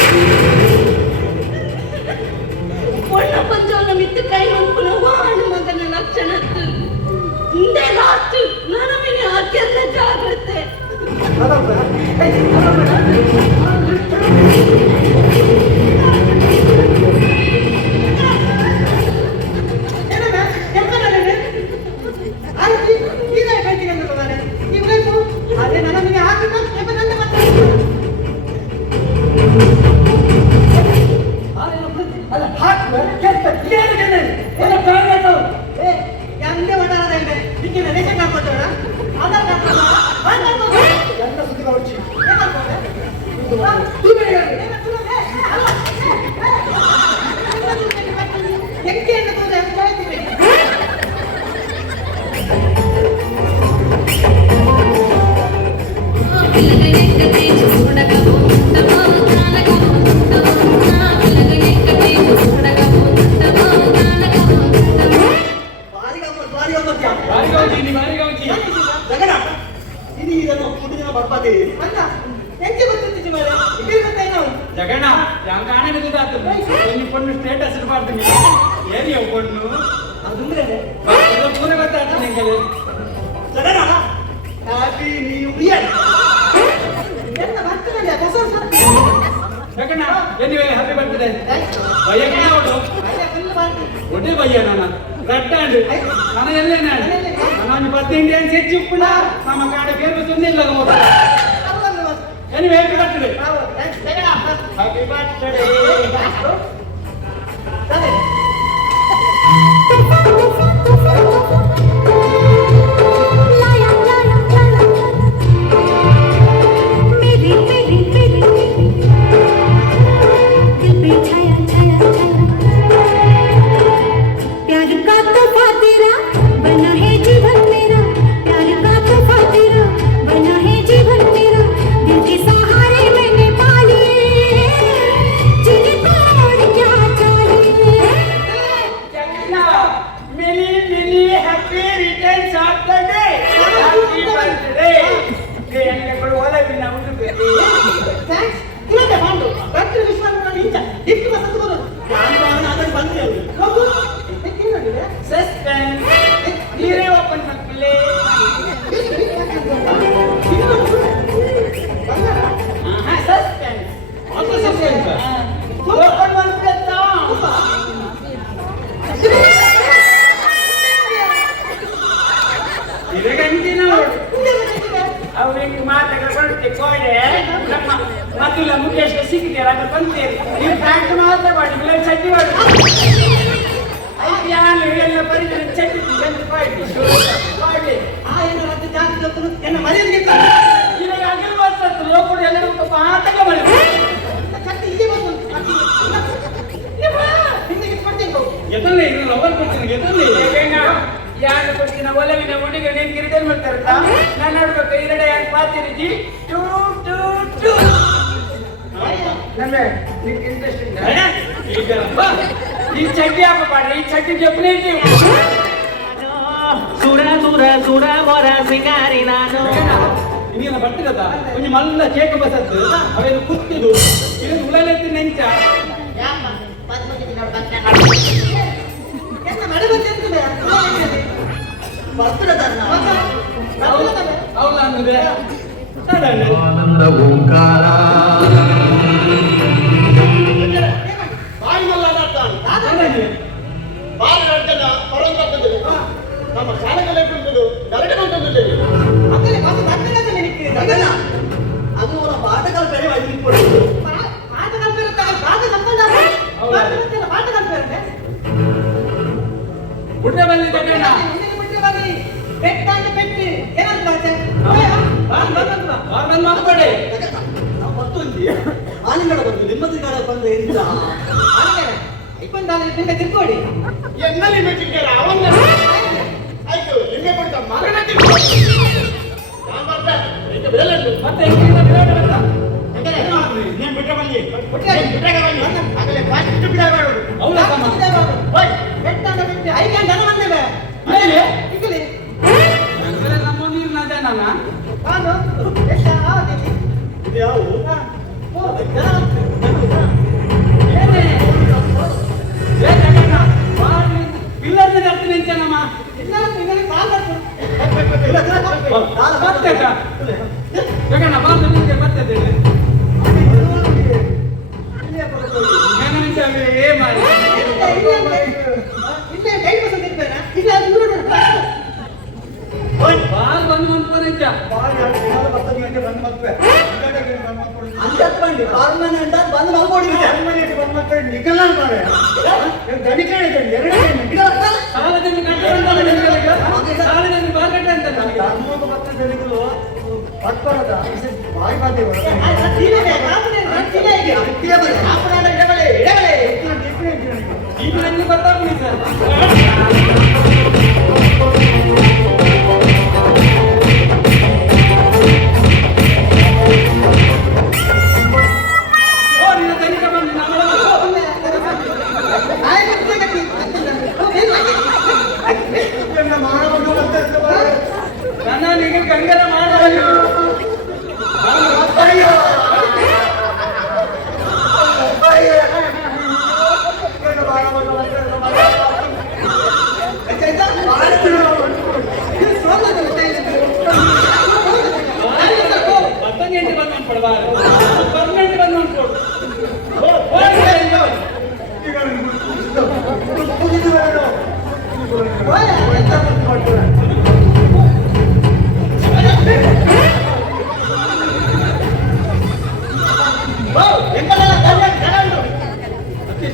பொண்ண பஞ்சோல மித்து கை மண்புல வாண மகன லட்சணத்து இந்த லாஸ்ட் ನನವಿನ ಅತ್ಯಂತ ಜಾಗೃತೆ ಜಗಣ್ಣ ಕಾಣೆ ಪೊಣ್ಣು ಸ್ಟೇಟಸ್ ಮಾಡ್ತೀನಿ ಏನಿ ಪೊಣ್ಣು ಪೂರ ಗೊತ್ತಾಗ್ತ ನಿಂಗೆ happy new year Jaganna anyway happy birthday ಭಯ್ಯಗೆ ಅವಳು ಒಡ್ಡೆ ಭಯ್ಯ ನಾನು ರಟ್ಟಾಂಡು ನಾನು ಎಲ್ಲೇ ನಾನು 10 ಇಂಡಿಯನ್ಸ್ ಹೆಚ್ಚು ಉಪ್ಪುಣ ನಮ್ಮ ಕಾಡ ಬೇರೆ ಸುಂದಿಲ್ಲ anyway happy birthday happy birthday ಮತ್ತುಲ್ಲ ಮುಖೇಶ್ ಸಿಕ್ಕಿದ್ದೀರ ಅದು ಬಂತೀರಿ ನೀವು ಬ್ಯಾಂಕ್ ಮಾತ್ರ ಮಾಡಿ ಇಲ್ಲ ಚಟ್ನಿ ಮಾಡಿ ಎಲ್ಲ ಪರಿಚಯ ಚಟ್ನಿ ಮಾಡಿ என்ன மரியாதை ಇವಾಗ ಅಗಿಲ್ ಮಾತ್ರ ಲೋಕರು ಎಲ್ಲರೂ ಪಾತಕ ಮಾಡಿ ಎದಲ್ಲೇ ಇದು ಲವರ್ ಕೊಡ್ತೀನಿ ಎದಲ್ಲೇ ಯಾರು ಕೊಡ್ತೀನಿ ಒಲವಿನ ಹುಡುಗ ನೀನು ಗಿರಿದೇನ್ ಮಾಡ್ತಾರೆ ನಾನು ನೋಡ್ಬೇಕು ಎರಡೆ ಯಾರು ಪಾತಿರಿಜಿ ಟೂ ಟೂ ಟೂ ನಮ್ಮೆ ನಿಮ್ಗೆ ಇಂಟ್ರೆಸ್ಟಿಂಗ್ ಈ ಚಡ್ಡಿ ಹಾಕ ಪಾಡ್ರಿ ಈ ಚಡ್ಡಿ ಜಪ್ಲಿ ಸುರ ಸುರ ಸುರ ಮೊರ ಸಿಂಗಾರಿ ನಾನು ಇನ್ನೇನು ಬರ್ತಿರತ್ತ ಒಂದು ಮಲ್ಲ ಕೇಕ್ ಬಸತ್ತು ಅವೇನು ಕುತ್ತಿದು ಇದು ಉಳಲೆತ್ತಿ ನೆಂಚ ಅವಳ ಅಂದ್ರೆ ಆನಂದ ಓಂಕಾರ ನಮ್ಮ ಶಾಲೆಗಳೇ ಬಿಡುವುದು ಗರಟೆ ಬಂದಿದೆ அது ஒரு பாட்டுகள் பெரிய வழி போடுது பாட்டுகள் பேர் ಬಿಡ್ರೆ ಬಲ್ಲಿ ಜಗಣ್ಣ ಬಿಟ್ಟರೆ ಬನ್ನಿ ಬೆಟ್ಟ ಅಂತ ಪೆಟ್ಟು ಏನಂತ ಬಾಚೆ ಬಂದ್ ಮಾಡ್ಬೇಡಿ ನಾವು ಬರ್ತುಂಜಿ ಆನಿಗಡ ಬಂದು ನಿಮ್ಮದಿ ಕಡೆ ಬಂದ್ರೆ ಎಂತ ಇಪ್ಪಂದಾನೆ ನಿಂಗೆ ತಿಳ್ಕೊಡಿ ಎನ್ನಲ್ಲಿ ಬೇಕಿದ್ದಾರೆ ಅವನ್ನ ಆಯ್ತು ನಿಮಗೆ ಕೊಡ್ತ ಮಗನ ತಿಳ್ಕೊಳ್ಳಿ ನಾನು ಬರ್ತೆ ಇದು ಬೇರೆ ಮತ್ತೆ ಹೆಂಗಿಂದ ಬಿಡೋಣ ಅಂತ ನೀನು ಬಿಟ್ರೆ ಬನ್ನಿ ಬಿಟ್ರೆ ಬನ್ನಿ ಆಗಲೇ ಫಾಸ್ಟ್ ಬಿಡಬೇಡ ಹೌದಾ ಹೋಯ್ ಬೆಟ್ಟ ಅಂತ ಪೆಟ್ಟು ಐದು ಜನ ಬಂದೇವೆ ಈಗಲೇ ನಮ್ಮ ನೀರಿನ ಜನ ನಾನು ಬೆಟ್ಟ ಆವತ್ತಿಗೆ ಇದು ಯಾವ ಏನೇ ಏ ಜಗಣ್ಣ ಮಾಡಿ ಪಿಲ್ಲರ್ ಮೇಲೆ ಹತ್ತಿ ನಿಂಚನಮ್ಮ ಮತ್ತೆ ಜಗಣ್ಣ ಬಾಂಧ ನಿಂಗೆ ಮತ್ತೆ ಏ ಮಾಡಿ ಬಾಲ್ ಬಂದು ಅನ್ಕೊಂಡಿದ್ದ ಬಂದು ಮಲ್ಕೊಡಿ ಸಾಲದಲ್ಲಿ ಕಟ್ಟೆ ಅಂತಲ್ಲ ನಿಮ್ಗೆ ಸಾಲದಲ್ಲಿ ಬಾಕಟ್ಟೆ ಅಂತ ನನಗೆ ಈಗ ನನಗೆ ಗೊತ್ತಾಗ್ಲಿ ಸರ್ ಓ ನಿನ್ನ ತನಿಖ ಬಂದು ನನ್ನ ನಿಮಗೆ ಗಂಗನ ಮಾಡಬಾರದು ಪರ್ಮನೆಂಟ್ ಬಂದು ಅನ್ಕೊಡ್ಬಾರ್ದು ಪರ್ಮನೆಂಟ್ ಬಂದು ಅನ್ಕೊಡು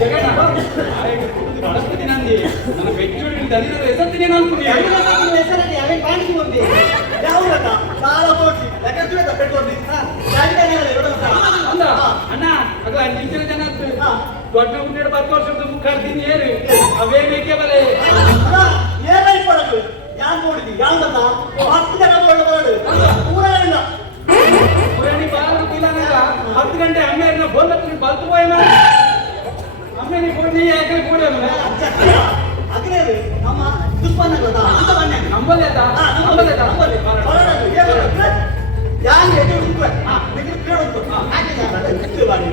ಜಗಣ್ಣ ಬಳಸ್ತೀನಿ ನಂದಿ ನನ್ನ ಬೆಚ್ಚುಡಿ ದಲಿತ ಹೆಸರ್ತೀನಿ ಅನ್ಕೊಂಡಿ ಹೆಸರಲ್ಲಿ ಅವೇ ಕಾಣಿಸಿ ಬಂದಿ ಯಾವ್ದಕ್ಕ ಸಾಲ ತೋರಿಸಿ ಲೆಕ್ಕ ಪೆಟ್ರೋಲ್ ಅಂದ ಅಣ್ಣ ಅದು ಅಂಚಿನ ಜನ ದೊಡ್ಡ ಮುನ್ನಡೆ 10 ವರ್ಷದ ಮುಖ ಕಳ್ತೀನಿ ಏರು ಅವೇ ಬೇಕೇ ಬಲೆ ಏನಾಯ್ತು ಪಡಕು ಯಾರು ನೋಡಿದಿ ಯಾವ್ದಲ್ಲ 10 ಜನ ನೋಡಬಾರದು ಪೂರ ಇಲ್ಲ ಪುರಾಣಿ ಬಾಲ ಪಿಲ್ಲನಲ್ಲ 10 ಗಂಟೆ ಅಮ್ಮೆಯನ್ನ ಬೋಲ್ ಹತ್ತಿ ಬಲ್ತು ಹೋಯ್ನ ಅಮ್ಮೆನಿ ಬೋಲ್ ನೀ ಯಾಕೆ ಕೂಡೆ ಅಗ್ರೆ ನಮ್ಮ ದುಷ್ಪನ್ನಗಳದ ಅಂತ ಬನ್ನಿ ನಂಬಲ್ಲೇ ಯಾರು ಎದುರು ಉಂಟು ನಿಮಗೆ ಕೇಳುತ್ತು ಹಾಗೆ ಬಾಡಿ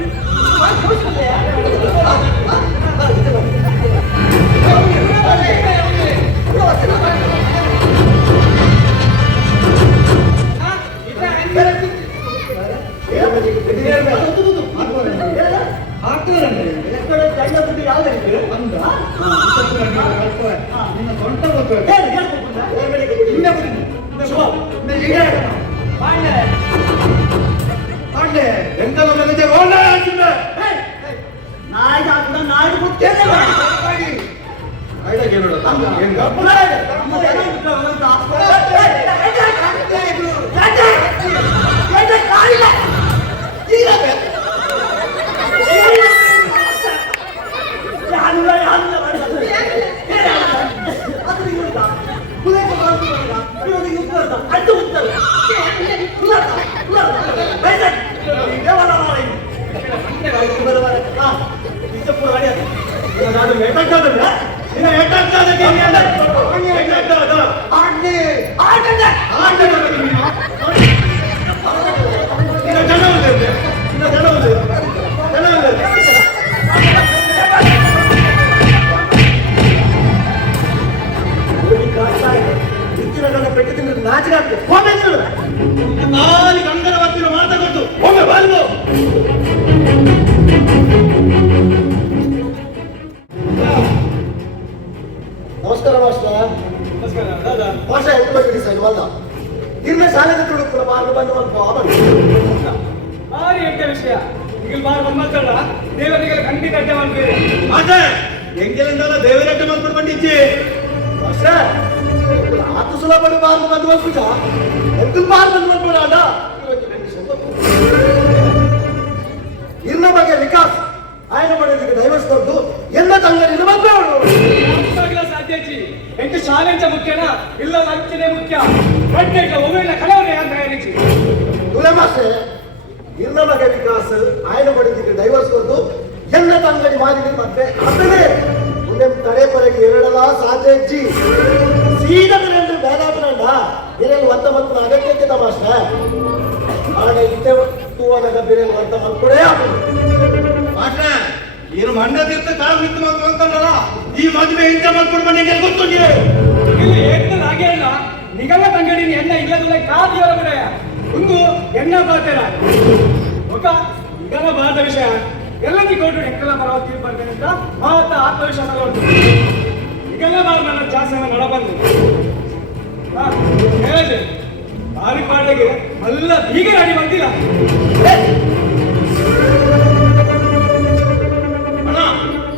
ನಮಸ್ಕಾರ ಮಾಸ್ಟರ್. ಭಾಷೆ ಎತ್ತಬೇಡಿ ಸರ್ ವಲ್ಲ ಇರ್ನ ಶಾಲೆಗೆ ತುಡುಕುಳ ಮಾರ್ಗ ಬಂದು ಒಂದು ಭಾರಿ ಎಂತ ವಿಷಯ ಈಗ ಬಾರ್ ಬಂದಲ್ಲ ದೇವರಿಗೆ ಖಂಡಿತ ಅಡ್ಡ ಮಾಡ್ತೀರಿ ಅದೇ ಎಂಗೆಲಿಂದಲ್ಲ ದೇವರಡ್ಡ ಮಾಡ್ಕೊಂಡು ಬಂದಿದ್ದಿ సులభడు బారు మంది వల్పుజా ఎందుకు బారు మంది వల్పుడా ಇನ್ನ ಬಗ್ಗೆ ವಿಕಾಸ್ ಆಯ್ನ ಮಾಡೋದಕ್ಕೆ ದೈವಸ್ಕೊಂಡು ಎಲ್ಲ ತಂಗಡಿನ ಮಕ್ಕಳು ಸಾಧ್ಯಜಿ ಎಂಟು ಶಾಲೆಂಚ ಮುಖ್ಯನಾ ಇಲ್ಲ ಲಂಚನೆ ಮುಖ್ಯ ಬಡ್ಡೆಗ ಒಮ್ಮೆನ ಕಳವನೆ ಅಂತ ಹೇಳಿಸಿ ತುಲೆಮಾಸೆ ಇನ್ನ ಬಗ್ಗೆ ವಿಕಾಸ್ ಆಯ್ನ ಮಾಡೋದಕ್ಕೆ ದೈವಸ್ಕೊಂಡು ಎಲ್ಲ ತಂಗಡಿ ಮಾಡಿದ್ರೆ ಮತ್ತೆ ಅದನ್ನೇ ಮುಂದೆ ತಡೆ ಪರಗೆ ಎರಡಲ ಸಾಧ್ಯಜಿ ಸೀದಾ రెండు ಬೇದಾಪನಂಡ ಇರಲು ಒತ್ತ ಮತ್ತು ಅಗತ್ಯಕ್ಕೆ ತಮಾಷೆ ಆಡೆ ಇತ್ತೆ ತೂವನಗ ಬಿರಲು ಒತ್ತ ಮಕ್ಕಳೇ ಮಾಸ್ಟ್ರೆ ಏನು ಮಂಡ ತೀರ್ಥ ಕಾಲ ನಿಂತು ಅಂತಂದ್ರಲ್ಲ ಈ ಮದುವೆ ಇಂಥ ಮಕ್ಕಳು ಮನೆಗೆ ಗೊತ್ತುಂಟು ಇಲ್ಲಿ ಏನ ಹಾಗೆ ಇಲ್ಲ ನಿಗಮ ತಂಗಡಿ ಎಣ್ಣ ಇಲ್ಲದಲ್ಲ ಕಾದಿಯವರ ಮನೆ ಒಂದು ಎಣ್ಣ ಬಾತೆರ ఒక ನಿಗಮ ಬಾದ ವಿಷಯ ಎಲ್ಲನಿ ಕೊಟ್ಟು ಎಕ್ಕಲ ಪರವ ತೀರ್ಪಡ್ತೇನೆ ಅಂತ ಮಾತ ಆತ್ಮವಿಶ್ವಾಸ ಕೊಡ್ತೀನಿ ನಿಗಮ ಬಾದ ನನ್ನ ಜಾಸ್ತಿ ನಡ ಬಂದು ಹೇಳಿದೆ ಬಾರಿ ಪಾಟೆಗೆ ಎಲ್ಲ ಬೀಗ ರೆಡಿ ಬಂದಿಲ್ಲ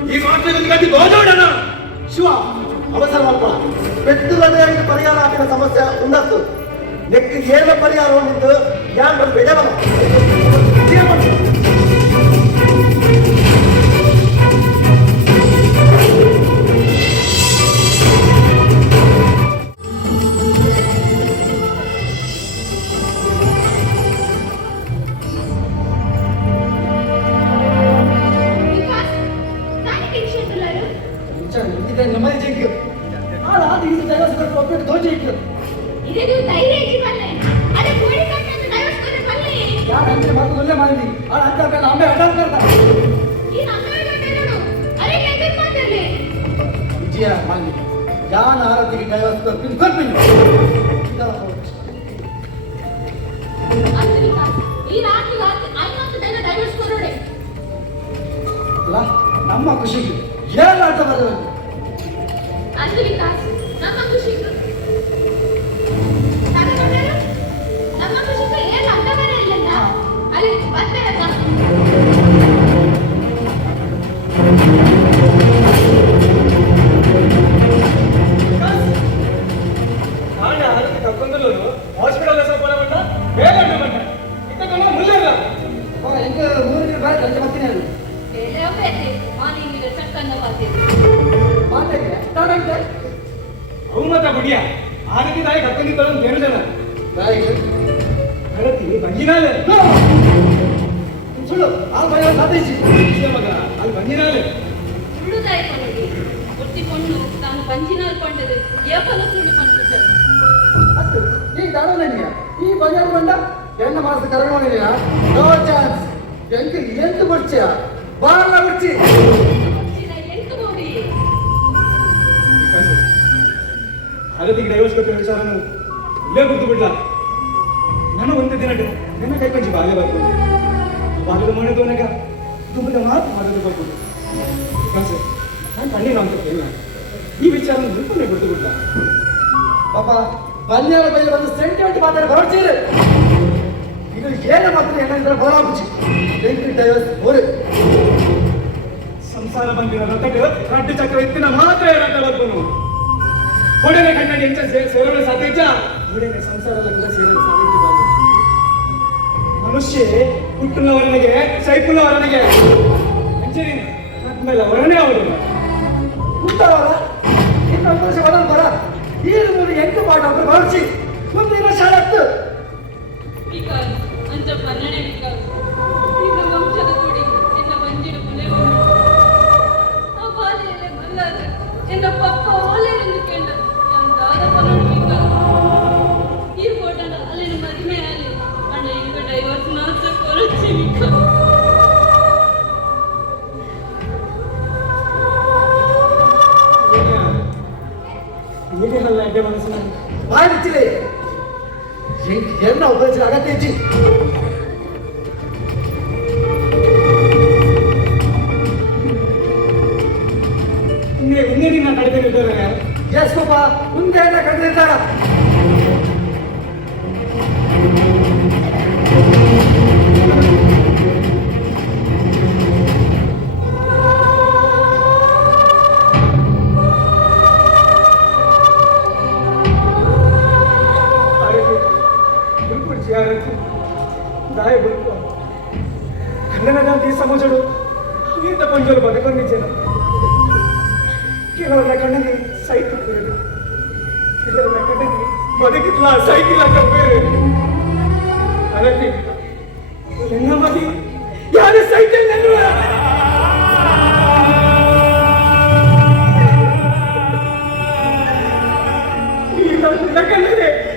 ಈ ಮಾತಿಗೆ ಗತಿ ಗೋಜೋಡಣ ಶಿವ ಅವಸರ ಮಾಡ್ಕೊಳ ಪೆಟ್ಟುಲನೇ ಪರಿಹಾರ ಆಗಿನ ಸಮಸ್ಯೆ ಉಂಡತ್ತು ನೆಕ್ ಏನ ಪರಿಹಾರ ಹೊಂದಿದ್ದು ಯಾನ್ ಬಂದು ಬೆಳೆಯಬಲ್ಲ ನಮ್ಮಲ್ಲಿ ಜಿಂಕ್ ಆಳಾದ ಇದು ದೈವಸ್ಕೊಂಡು ಒಬ್ಬರು ತೋಜಿ ಇತ್ತು ಇದು ಧೈರ್ಯ ಜೀವನೆ ಅದೇ ಕೋಡಿ ಕಟ್ಟನ್ನು ದೈವಸ್ಕೊಂಡು ಬಲ್ಲಿ ಯಾರಂದ್ರೆ ಮಾತು ಒಳ್ಳೆ ಮಾಡಿದಿ ಆಳ ಅಂತ ಬೇಡ ಅಮ್ಮೆ ಅಡ್ಡ ಮಾಡ್ತಾರೆ ಈ ನಮ್ಮ ನೋಡು ಅರೆ ಎದುರು ಮಾತಲ್ಲಿ ವಿಜಯ ಮಾಡಿ ಯಾನ ಆರತಿಗೆ ದೈವಸ್ಕೊಂಡು ತಿಳ್ಕೊಂಡು ಅಂತ್ರಿಕ ಈ ರಾತ್ರಿ 50 ಜನ ದೈವಸ್ಕೊಂಡು ನಮ್ಮ ಖುಷಿಗೆ ಏನು ಅರ್ಥ ಬರಬೇಕು ಅದು ವಿಕಾಸ್ ನಮ್ಮ ಖುಷಿಗೆ ನಮ್ಮ ಖುಷಿಗೆ ಏನು ಅರ್ಥ ಬರಲಿಲ್ಲ ಅಲ್ಲಿ ಬರ್ತಾರೆ ನಾಳೆ ಆರೋಗ್ಯ ಕರ್ಕೊಂಡಲ್ಲೂ ಹಾಸ್ಪಿಟಲ್ ಸ್ವಲ್ಪ ಬಂದ ಬೇಗ ಬಂದ ಇತ್ತಕೊಂಡು ಮುಲ್ಲಿಲ್ಲ ಹೆಂಗ ಮೂರು ಬಾಯ್ ಅಂತ ಬರ್ತೀನಿ ಅದು ಬೇರೆ ಮಾರ್ನಿಂಗ್ ಚಕ್ಕನ್ನ ಬರ್ತೀನಿ ಮಾತಾಡಿದ್ರೆ ಸ್ಟಾರ್ಟ್ ಅವಮತ ಬುಡಿಯ ಆರೋಗ್ಯ ತಾಯಿ ಕರ್ಕೊಂಡಿದ್ದಳು ಅಂತ ಹೇಳಿದಲ್ಲ ಕಳತಿ ಬಂಜಿನಾಲೆ ಸುಳ್ಳು ಆ ಭಯ ಸಾಧಿಸಿ ಮಗ ಅಲ್ಲಿ ಬಂಜಿನಾಲೆ ಸುಳ್ಳುದಾಯ ಕೊನೆಗೆ ಒಟ್ಟಿಕೊಂಡು ತಾನು ಬಂಜಿನಾಲ್ ಕೊಂಡದು ಏಪಲ ಸುಳ್ಳು ಪಂಡಿದ್ದಾರೆ ಮತ್ತು ಈ ದಾಡನಿಗೆ ಈ ಬಜಾರ್ ಬಂದ ಹೆಣ್ಣು ಮಾಸ ಕರಗೋನಿಲ್ಲ ನೋ ಚಾನ್ಸ್ ಎಂಕ ಎಂತ ಬಿಡ್ಚಿಯ ಬಾಳ ಬಿಡ್ಚಿ ಎಂಟು ನೋಡಿ ಆರೋಗ್ಯಕ್ಕೆ ಡೈವರ್ಸ್ ಕೊಟ್ಟ ವಿಚಾರನು ಇಲ್ಲೇ ಗುರ್ತು ಬಿಡ್ಲ ನಾನು ಒಂದು ದಿನ ನನ್ನ ಕೈ ಪಂಚಿ ಬಾಲ್ಯ ಬರ್ಬೋದು ಬಾಲ್ಯದ ಮಾಡೋದು ನನಗ ದುಃಖದ ಮಾತು ಮಾಡೋದು ಬರ್ಬೋದು ನಾನು ಕಣ್ಣಿನ ಅಂತ ಕೇಳ ಈ ವಿಚಾರ ದುಃಖನೇ ಗುರ್ತು ಬಿಡ್ಲ ಪಾಪ ಬಂಜಾರ ಬೈಲ ಒಂದು ಸೆಂಟಿಮೆಂಟ್ ಮಾತಾಡಿ ಹೊರಡ್ತೀರಿ ಇದು ಏನು ಮಾತ್ರ ಏನಂದ್ರೆ ಬರಾಬುಚ್ಚಿ ಎಂಟು ಡೈವರ್ಸ್ ಮೂರು ಸಂಸಾರ ಬಂದಿನ ರಥಕ್ಕೆ ರಡ್ಡು ಚಕ್ರ ಎತ್ತಿನ ಮಾತ್ರ ರಥ ಬರ್ಬೋದು ಹೊಡೆನೆ ಕಣ್ಣಡಿ ಎಂಚ ಸೇರಲು ಸಾಧ್ಯ ಹೊಡೆನೆ ಸಂಸಾರದಲ್ಲ ಸೇರಲು ಸಾಧ್ಯ ಮನುಷ್ಯ ಹುಟ್ಟುನವರನಿಗೆ ಸೈಪುನವರನಿಗೆ ಅಂಚನೆ ಆದ್ಮೇಲೆ ಅವರನ್ನೇ ಅವರು ಹುಟ್ಟವರ ಇನ್ನೊಂದು ವರ್ಷ ಬರೋದು ಬರ ಈ ಮೂರು ಎಂಟು ಮಾಡೋದು ಹೊರಡ್ಸಿ ಮುಂದಿನ ಶಾಲತ್ತು ವಿಕಾಸ್ ಅಂಚ ಪನ್ನಣೆ ವಿಕಾಸ್ ನಿನ್ನ ವಂಶದ ಕುಡಿ ನಿನ್ನ ಬಂಜಿನ ಮುಲೆ ಆ ಬಾಲೆಯಲ್ಲೇ ಮಲ್ಲಾದ ಎನ್ನ ಪಪ್ಪ ಓಲೆ ಎಂದು ಕೇಳ ಎಂದಾದ ಪನ್ನಣೆ ವಿಕಾಸ್ ಈ ಫೋಟೋನ ಅಲ್ಲಿನ ಮದುವೆ ಅಲ್ಲಿ ಅಣ್ಣ ಎಂಗ ಡೈವರ್ಸ್ ಮಾತ್ರ ಕೊರಚಿ ವಿಕಾಸ್ ಈಗಲ್ಲ ಎಡ್ಡೆ ಮನಸ್ಸಿನ ಬಾಯಿ ಬಿಚ್ಚಿರಿ என்ன உபயோகிச்சு அகத்தேச்சு ಒಂದೇ ದಿನ ಕಡಿಮೆ ಇದ್ದಾರೆ ಎಸ್ ಪಾಪ ಮುಂದೆ ಕಡಿದಿದ್ದಾರ ಬದುಕಿಲ್ಲ ಸೈಕಿಲ್ಲ ಕಪ್ಪೇರು ಅದಕ್ಕೆ ನನ್ನ ಮದಿ ಯಾರು ಸೈಕಲ್ ನೆನ್ನುವ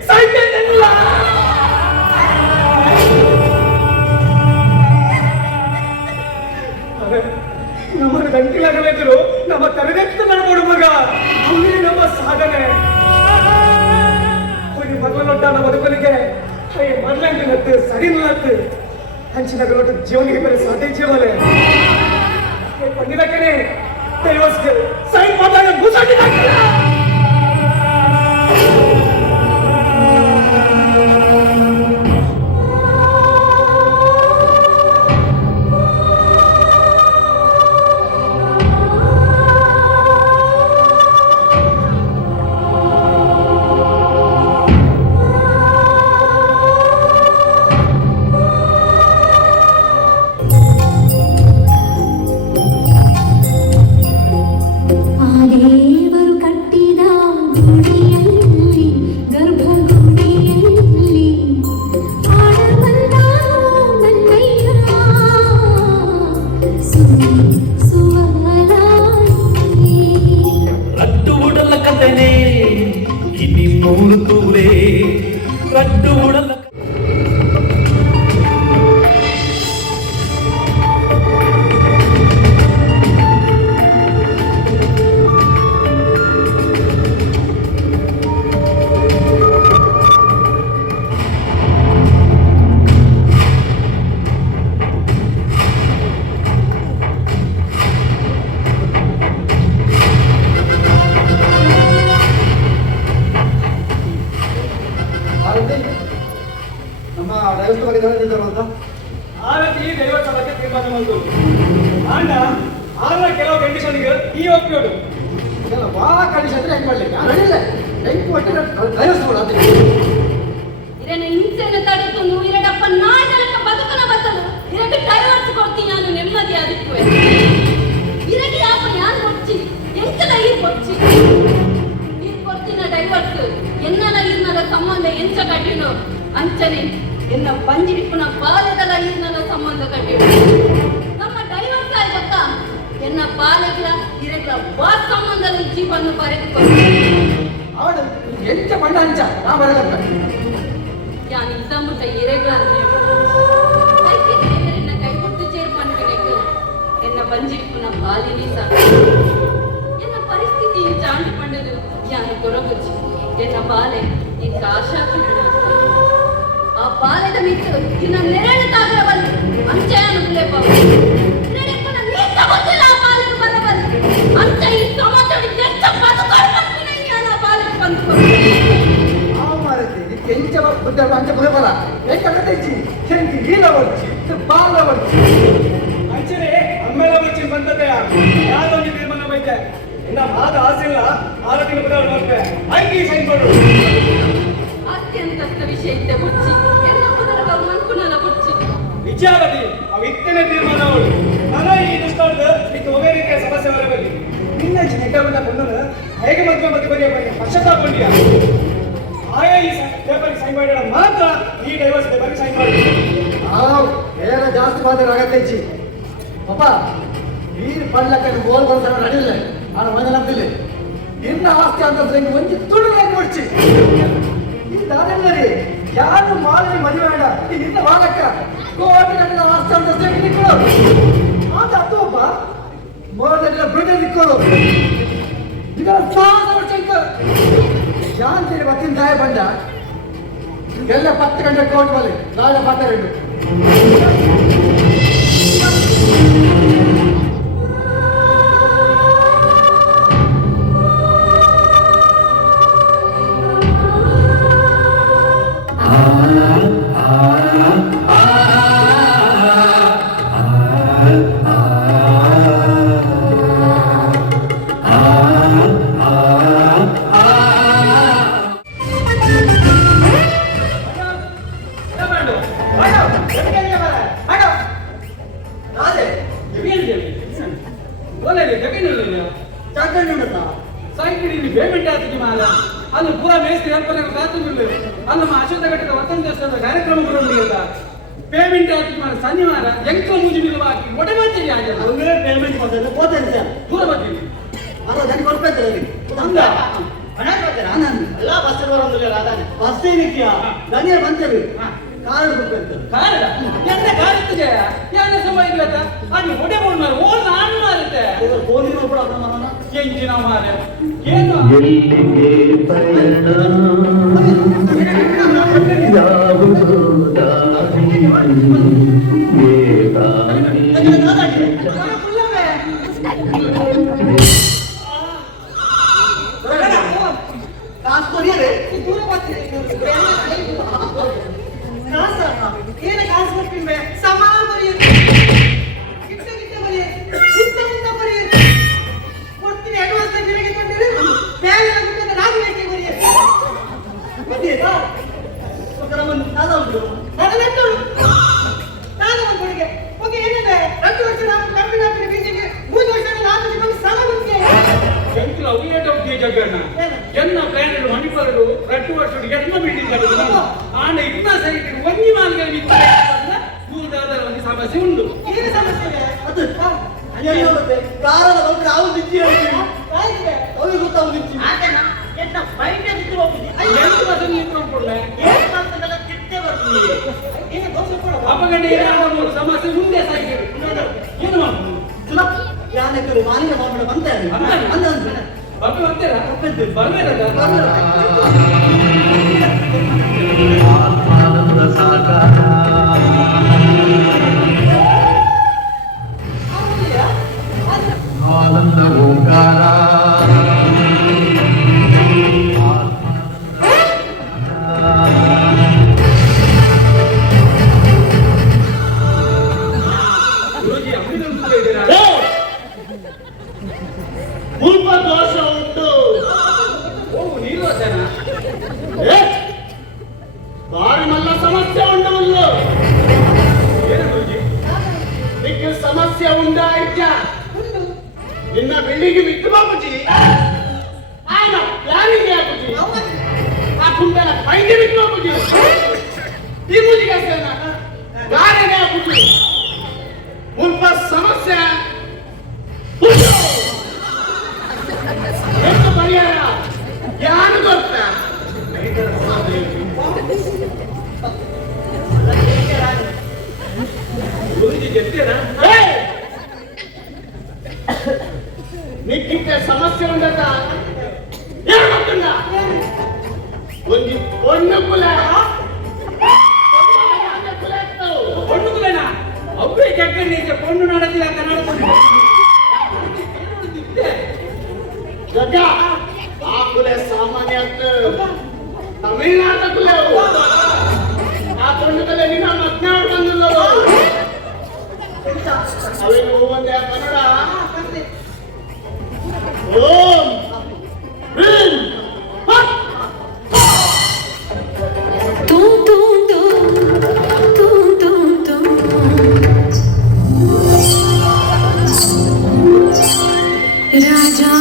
ಸೈಕಲ್ ನೆನ್ನುವ ನಮ್ಮ ಗಂಟಿಲಾಗಲಿದ್ರು ನಮ್ಮ ತರಗತಿ ಮಾಡ್ಬೋದು ಮಗ ಅವನೇ ನಮ್ಮ ಸಾಧನೆ ಮಗಳೊಟ್ಟ ನಮ್ಮ ಬದುಕಲಿಗೆ ಮೊದಲಂಟಿನತ್ತು ಸರಿನತ್ತು ಹಂಚಿನಗಳೊಟ್ಟು ಜೀವನಿಗೆ ಬೇರೆ ಸಾಧ್ಯ ಜೀವನೆ ಬಂದಿದ್ದಕ್ಕೇನೆ ದೈವಸ್ಗೆ ಸೈನ್ ಮಾಡಿದಾಗ ಮುಸಾಟಿ ದೇವರು ಕಟ್ಟಿದ ಗುಡಿಯಲ್ಲಿ ಗರ್ಭಗುಡಿಯಲ್ಲಿ ಆಡಬಂದಾನು ನನ್ನಯ್ಯ ಸುವಲಾಯಿ ರಟ್ಟು ಉಡಲ ಕಥನೆ ಇನಿ ಮೂರು ತೂರೇ ರಟ್ಟು ಉಡಲ ನಮ್ಮ ದೈವಸ್ಥ ಬಗ್ಗೆ ತಿಳಿದಿದ್ದಾರೆ ಅಂತ ಆರತಿ ದೈವದ ಬಗ್ಗೆ ತೀರ್ಮಾನ ಮಾಡಿದ್ರು ಆಂಡ ಆರ ಕೆಲವು ಕಂಡೀಷನ್ಗೆ ಈ ಒಪ್ಪಿಯೋಡು ಇದೆಲ್ಲ ಭಾಳ ಕಂಡೀಷನ್ ಅಂದ್ರೆ ಹೆಂಗ್ ಮಾಡ್ಲಿಕ್ಕೆ ನಡೀಲ್ಲ ಹೆಂಗ್ ಕೊಟ್ಟಿದ್ರೆ ದೈವಸ್ಥ ಅಂತ ಇರನ ಹಿಂಸೆನ ತಡೆದು ಇರಡಪ್ಪ ನಾಡಲಕ ಬದುಕನ ಬದಲು ಇರಕ್ಕೆ ಡೈವರ್ಸ್ ಕೊಡ್ತೀನಿ ನಾನು ನೆಮ್ಮದಿ ಆದಿಕ್ಕುವೆ ಇರಕ್ಕೆ ಯಾಪ ಯಾನ್ ಕೊಡ್ಚಿ ಎಂಕದ ಈ ಕೊಡ್ಚಿ ಈ ಕೊಡ್ತಿನ ಡೈವರ್ಸ್ ಎನ್ನಲ ಇರ್ನಲ ಸಂಬಂಧ ಎಂಚ ಕಟ್ಟಿನೋ ಅಂಚನೆ ಎನ್ನ ಬಂಜಿಡಿಪುನ ಬಾಲ್ಯದಲ ಇರ್ನಲ ಸಂಬಂಧ ಕಟ್ಟಿನೋ ನಮ್ಮ ಡೈವರ್ಸ್ ಆಯ್ ಗೊತ್ತಾ ಎನ್ನ ಬಾಲ್ಯಗಳ ಇರಗಳ ವಾಸ್ ಸಂಬಂಧದ ಜೀವನ ಬರೆದುಕೊಂಡು ಅವಳು ಎಂಚ ಬಣ್ಣ ಅಂಚ ನಾ ಬರಲಂತ ಯಾನ್ ಇದ್ದಮುಟ್ಟ ಇರೆಗಳನ್ನೇ ಎನ್ನ ಕೈ ಕೊಟ್ಟು ಚೇರ್ಪನ್ನಿಗೆ ಎನ್ನ ಬಂಜಿಡಿಪುನ ಬಾಲಿನಿ ಸಹ ಎನ್ನ ಪರಿಸ್ಥಿತಿ ಚಾಂಡು ಪಂಡದು ಯಾನ್ ಕೊರಗುಚ್ಚಿ ಎನ್ನ ಬಾಲೆ ಇಂಕ ಆಶಾ ಕಿರಣ ಆ ಬಾಲೆದ ಮಿತ್ತು ಇನ್ನ ನೆರಳು ತಾಗರಬಲ್ಲಿ ಅಂಚೆಯನ್ನು ಬಿಳೆಪ್ಪ ನೆರೆಪ್ಪನ ನೀತ ಗೊತ್ತಿಲ್ಲ ಆ ಬಾಲೆಗೆ ಬರಬಲ್ಲಿ ಅಂಚೆ ಈ ಸಮಾಜಡಿ ಎಷ್ಟು ಬದುಕೊಳ್ಬರ್ತೀನಿ ಯಾನ ಬಾಲೆಗೆ ಬಂದುಕೊಂಡು ಎಂಚ ಬುದ್ಧ ಅಂಚ ಬರಬಲ್ಲ ಎಂಚ ಕಟ್ಟಿಸಿ ಹೆಂಗಿ ಈಲ ಬರ್ಚಿ ಬಾಲ ಬರ್ಚಿ ಅಂಚನೆ ಅಮ್ಮೆಲ ಬರ್ಚಿ ಬಂದದ್ದೆ ಯಾರೊಂದು ತೀರ್ಮಾನ ಬೈತೆ ಇನ್ನ ಮಾದ ಆಸೆ ಇಲ್ಲ ಆರತಿನ ಬದಲು ನೋಡ್ತೆ ಅಂಗಿ ಸೈನ್ ಮಾಡು ಅತ್ಯಂತ ವಿಷಯ ಇತ್ತೆ ಬುಚ್ಚಿ ಎಲ್ಲ ಪದರದ ಮನ್ಕುನಲ ಬುಚ್ಚಿ ವಿಚಾರದಿ ಅವ ಇತ್ತನೆ ತೀರ್ಮಾನ ಅವಳು ನನ್ನ ಈ ದುಷ್ಟಾರ್ಥ ಇದು ಒಬ್ಬೇ ರೀತಿಯ ಸಮಸ್ಯೆ ಬರಬಲ್ಲಿ ನಿನ್ನ ನೆಟ್ಟವನ್ನ ಬಂದನು ಹೇಗೆ ಮದುವೆ ಬದಿಯ ಬಗ್ಗೆ ಪಶ್ಚಾತ್ತಾಪಗೊಂಡಿಯ ಆಯಾ ಈ ಪೇಪರ್ಗೆ ಸೈನ್ ಮಾಡಿದ ಮಾತ್ರ ಈ ಡೈವರ್ಸ್ ಬಗ್ಗೆ ಸೈನ್ ಮಾಡಿ ಬೇರೆ ಜಾಸ್ತಿ ಮಾತ್ರ ಆಗತ್ತೈಚಿ ಪಾಪ ನೀರು ಪಡ್ಲಕ್ಕ ಗೋಲ್ ಬಂದ ನಡಿಲ್ಲ ಆನ ಮನೆ ನಂಬಿಲ್ಲ ಇನ್ನ ಆಸ್ತಿ ಅಂತ ಒಂಜಿ ತುಳುಗೆ ಕೊಡ್ಚಿ ಈ ದಾನೆಲ್ಲರಿ ಯಾರು ಮಾಡಿ ಮದುವೆ ಬೇಡ ಈಗ ಇನ್ನ ವಾರಕ್ಕ ಕೋಟಿ ಗಂಟೆ ಆಸ್ತಿ ಅಂತ ನಿಕ್ಕೊಳ್ಳೋದು ಆತ ಅದು ಒಬ್ಬ ಮೋದಲಿನ ಬಿಡ ನಿಕ್ಕೊಳ್ಳೋದು ಇದರ ಸಾಹಸ ವರ್ಷ ಶಾಂತಿ ಬತ್ತಿನ ದಾಯ ಬಂದ ಎಲ್ಲ 10 ಗಂಟೆ ಕೋರ್ಟ್ ಬಲ್ಲಿ ನಾಳೆ ಮಾತಾಡಿದ್ದು ಅದು ಪೂರ ಮೇಸ್ತ್ರಿ ಅಲ್ಪನೆ ಕಾತುಂಡು ಅಲ್ಲಮ್ಮ ಅಶೋಕ ಘಟ್ಟದ ವಸಂತ ಕಾರ್ಯಕ್ರಮ ಬರೋದಿಲ್ಲ ಪೇಮೆಂಟ್ ಆಗಿ ಶನಿವಾರ ಎಂಕ ಮೂಜಿ ಬಿಲ್ ಹಾಕಿ ಒಡೆ ಮಾಡ್ತೀರಿ ಆಗಲ್ಲ ಅವರೇ ಪೇಮೆಂಟ್ ಮಾಡ್ತಾರೆ ಹೋಗ್ತೇನೆ ಸರ್ ದೂರ ಬರ್ತೀನಿ ಅರವತ್ತು ಕೊಡ್ಬೇಕು ಹಂಗ ಹಣ ಕೊಡ್ತೇನೆ ನಾನು ಎಲ್ಲ ಬಸ್ ಬರೋದಿಲ್ಲ ಅದಾನೆ ಬಸ್ ಏನಕ್ಕೆ ನನಗೆ ಬಂತೇವೆ ಕಾರ್ಡ್ ಕೊಡ್ಬೇಕು ಕಾರಣ ಎಂತ ಕಾರುತ್ತದೆ ಎಂತ ಸಂಭವಿತ ಅಲ್ಲಿ ಒಡೆ ಬೋರ್ಡ್ ಮಾರು ಓಲ್ ನಾನು ಮಾರುತ್ತೆ ಫೋನ್ ಕೂಡ ಅವನ ಎಂಜಿನ ಮಾರೆ ಏನು ಎಲ್ಲಿಗೆ ಪಯಣ ಯಾವುದೋ ದಾರಿ ಕಾಸು ಕೊಡಿಯರೆ ದೂರ ಬರ್ತೀನಿ ಕಾಸ ಏನ ಕಾಸು ಕೊಡ್ತೀನಿ ಸಮ ಬರೆಯುತ್ತೆ ಗಿಟ್ಟ ಗಿಟ್ಟ ಬರೆಯುತ್ತೆ ಉತ್ತ ಬರೆಯುತ್ತೆ ಕೊಡ್ತೀನಿ ಅಡ್ವಾನ್ಸ್ ನಿಮಗೆ ಕೊಟ್ಟಿರಿ ಮೇಲೆ ಆಗುತ್ತೆ ನಾನು ಬೇಕೆ ಬರೆಯುತ್ತೆ ಗೊತ್ತಿಲ್ಲ ಒಂದು ನಾದ ಉಂಟು ನನಗೆ ನಾನು ಒಂದು ಕೊಡುಗೆ ಓಕೆ ಏನಿದೆ 2 ವರ್ಷ ನಾವು ಕಂಪನಿ ಬೀಜಿಗೆ 3 ವರ್ಷ ನಾನು ನಿಮಗೆ ಸಮ ಕೊಡ್ತೀನಿ ಎಂಕುಲ ಉಯ್ಯಟ ಉದ್ಯ ಜಗಣ್ಣ ಎನ್ನ ಪ್ಲಾನೆಟ್ ಮಣಿಪರರು 2 ವರ್ಷ ಎನ್ನ ಬಿಲ್ಡಿಂಗ್ ಕಟ್ಟಿದ್ರು ಆಂಡ ಇನ್ನ ಸೈಡ್ ಒಂಜಿ ಮಾಲ್ಗೆ ಬಿತ್ತರೆ ಸ್ಕೂಲ್ದಾದ ಒಂದು ಸಮಸ್ಯೆ ಉಂಟು ಏನು ಸಮಸ್ಯೆ ಇದೆ ಅದು ಅಯ್ಯೋ ಮತ್ತೆ ಕಾರದ ಬಂದ್ರೆ ಅವ್ರು ನಿಚ್ಚಿ ಹೇಳ್ತೀವಿ ಅವ್ರಿಗೆ ಗೊತ್ತಾವು ನಿಚ್ಚಿ ಆತನ ಎನ್ನ ಬೈಟೆ ಬಿದ್ದು ಹೋಗ್ತೀನಿ ಎಂಟು ಬಸನ್ ನಿಂತ್ಕೊಂಡು ಕೊಡ್ಲೆ ಏನು ಮಾಡ್ತದಲ್ಲ ಕೆಟ್ಟೆ ಬರ್ತೀನಿ ಏನು ಗೋಸು ಕೊಡ ಅಪಗಂಡ ಏನಾದ್ರು ಸಮಸ್ಯೆ ಮುಂದೆ ಸಾಯ್ತೀವಿ ಏನು ಮಾಡ್ಬೋದು ಸುಲಭ ಯಾನೆಕರು ಮಾಲಿನ್ಯ ಮಾಡಬೇಡ ಬಂತೆ ಅಂದ ಬಗ್ಗೆ ಬರ್ತೀರಾ ಬರ್ಬೇಡ ಆತ್ಮಾನಂದ ಸಾಕಾರ ಆನಂದ ಓಂಕಾರ ಗುರುಜಿ ಅಭಿನಂದನೆ ಇದ್ದೀರಾ ಮುಲ್ಪ ದೋಷ ಉಂಟು ಓ ನೀರೋಜನ ಬಾರಿ ಮಲ್ಲ ಸಮಸ್ಯೆ ಉಂಟು ಏನು ಗುರುಜಿ ನಿಕ್ಕೆ ಸಮಸ್ಯೆ ಉಂಟಾಯ್ತ ನಿನ್ನ ಬಿಲ್ಡಿಂಗ್ ಬಿಟ್ಟು ಬಾಬುಜಿ ಆಯ್ನ ಪ್ಲಾನಿಂಗ್ ಹಾಕುಜಿ ಆ ಕುಂಡಲ ಪೈಂಡಿ ಬಿಟ್ಟು ಬಾಬುಜಿ ಈ ಮುಜಿಗೆ ಸೇನ ಗಾರೆಗೆ ಹಾಕುಜಿ ಮುಲ್ಪ ಸಮಸ್ಯೆ ಉಂಟು ಎಷ್ಟು ಪರಿಹಾರ ಯಾರು ಗೊತ್ತಾ ಗುರುಜಿ ಗೆಲ್ತೀರಾ ನಿಕ್ಕಿಕ್ಕೆ ಸಮಸ್ಯೆ ಉಂಟದ ಏನು ಗೊತ್ತಿಲ್ಲ ಒಂದು ಒಂದು ಕುಲ ಕೊಂಡುಗಳೇನ ಅವರೇ ಜಗ್ಗಣ್ಣಿಗೆ ಕೊಂಡು ನಡೆದಿಲ್ಲ ಅಂತ ನೋಡ್ಕೊಂಡು ಜಗ ಆ ಕುಲ ಸಾಮಾನ್ಯ ತಮಿಳ್ನಾಡ ಕುಲ ಆ ಕೊಂಡುಕಲೆ ನಿನ್ನ ಮಧ್ಯಾಹ್ನ ಬಂದಿಲ್ಲ ಅವೇನು ಒಂದೇ ಕನ್ನಡ ಓಂ ಹ್ರೀಂ ಹಟ್ राजा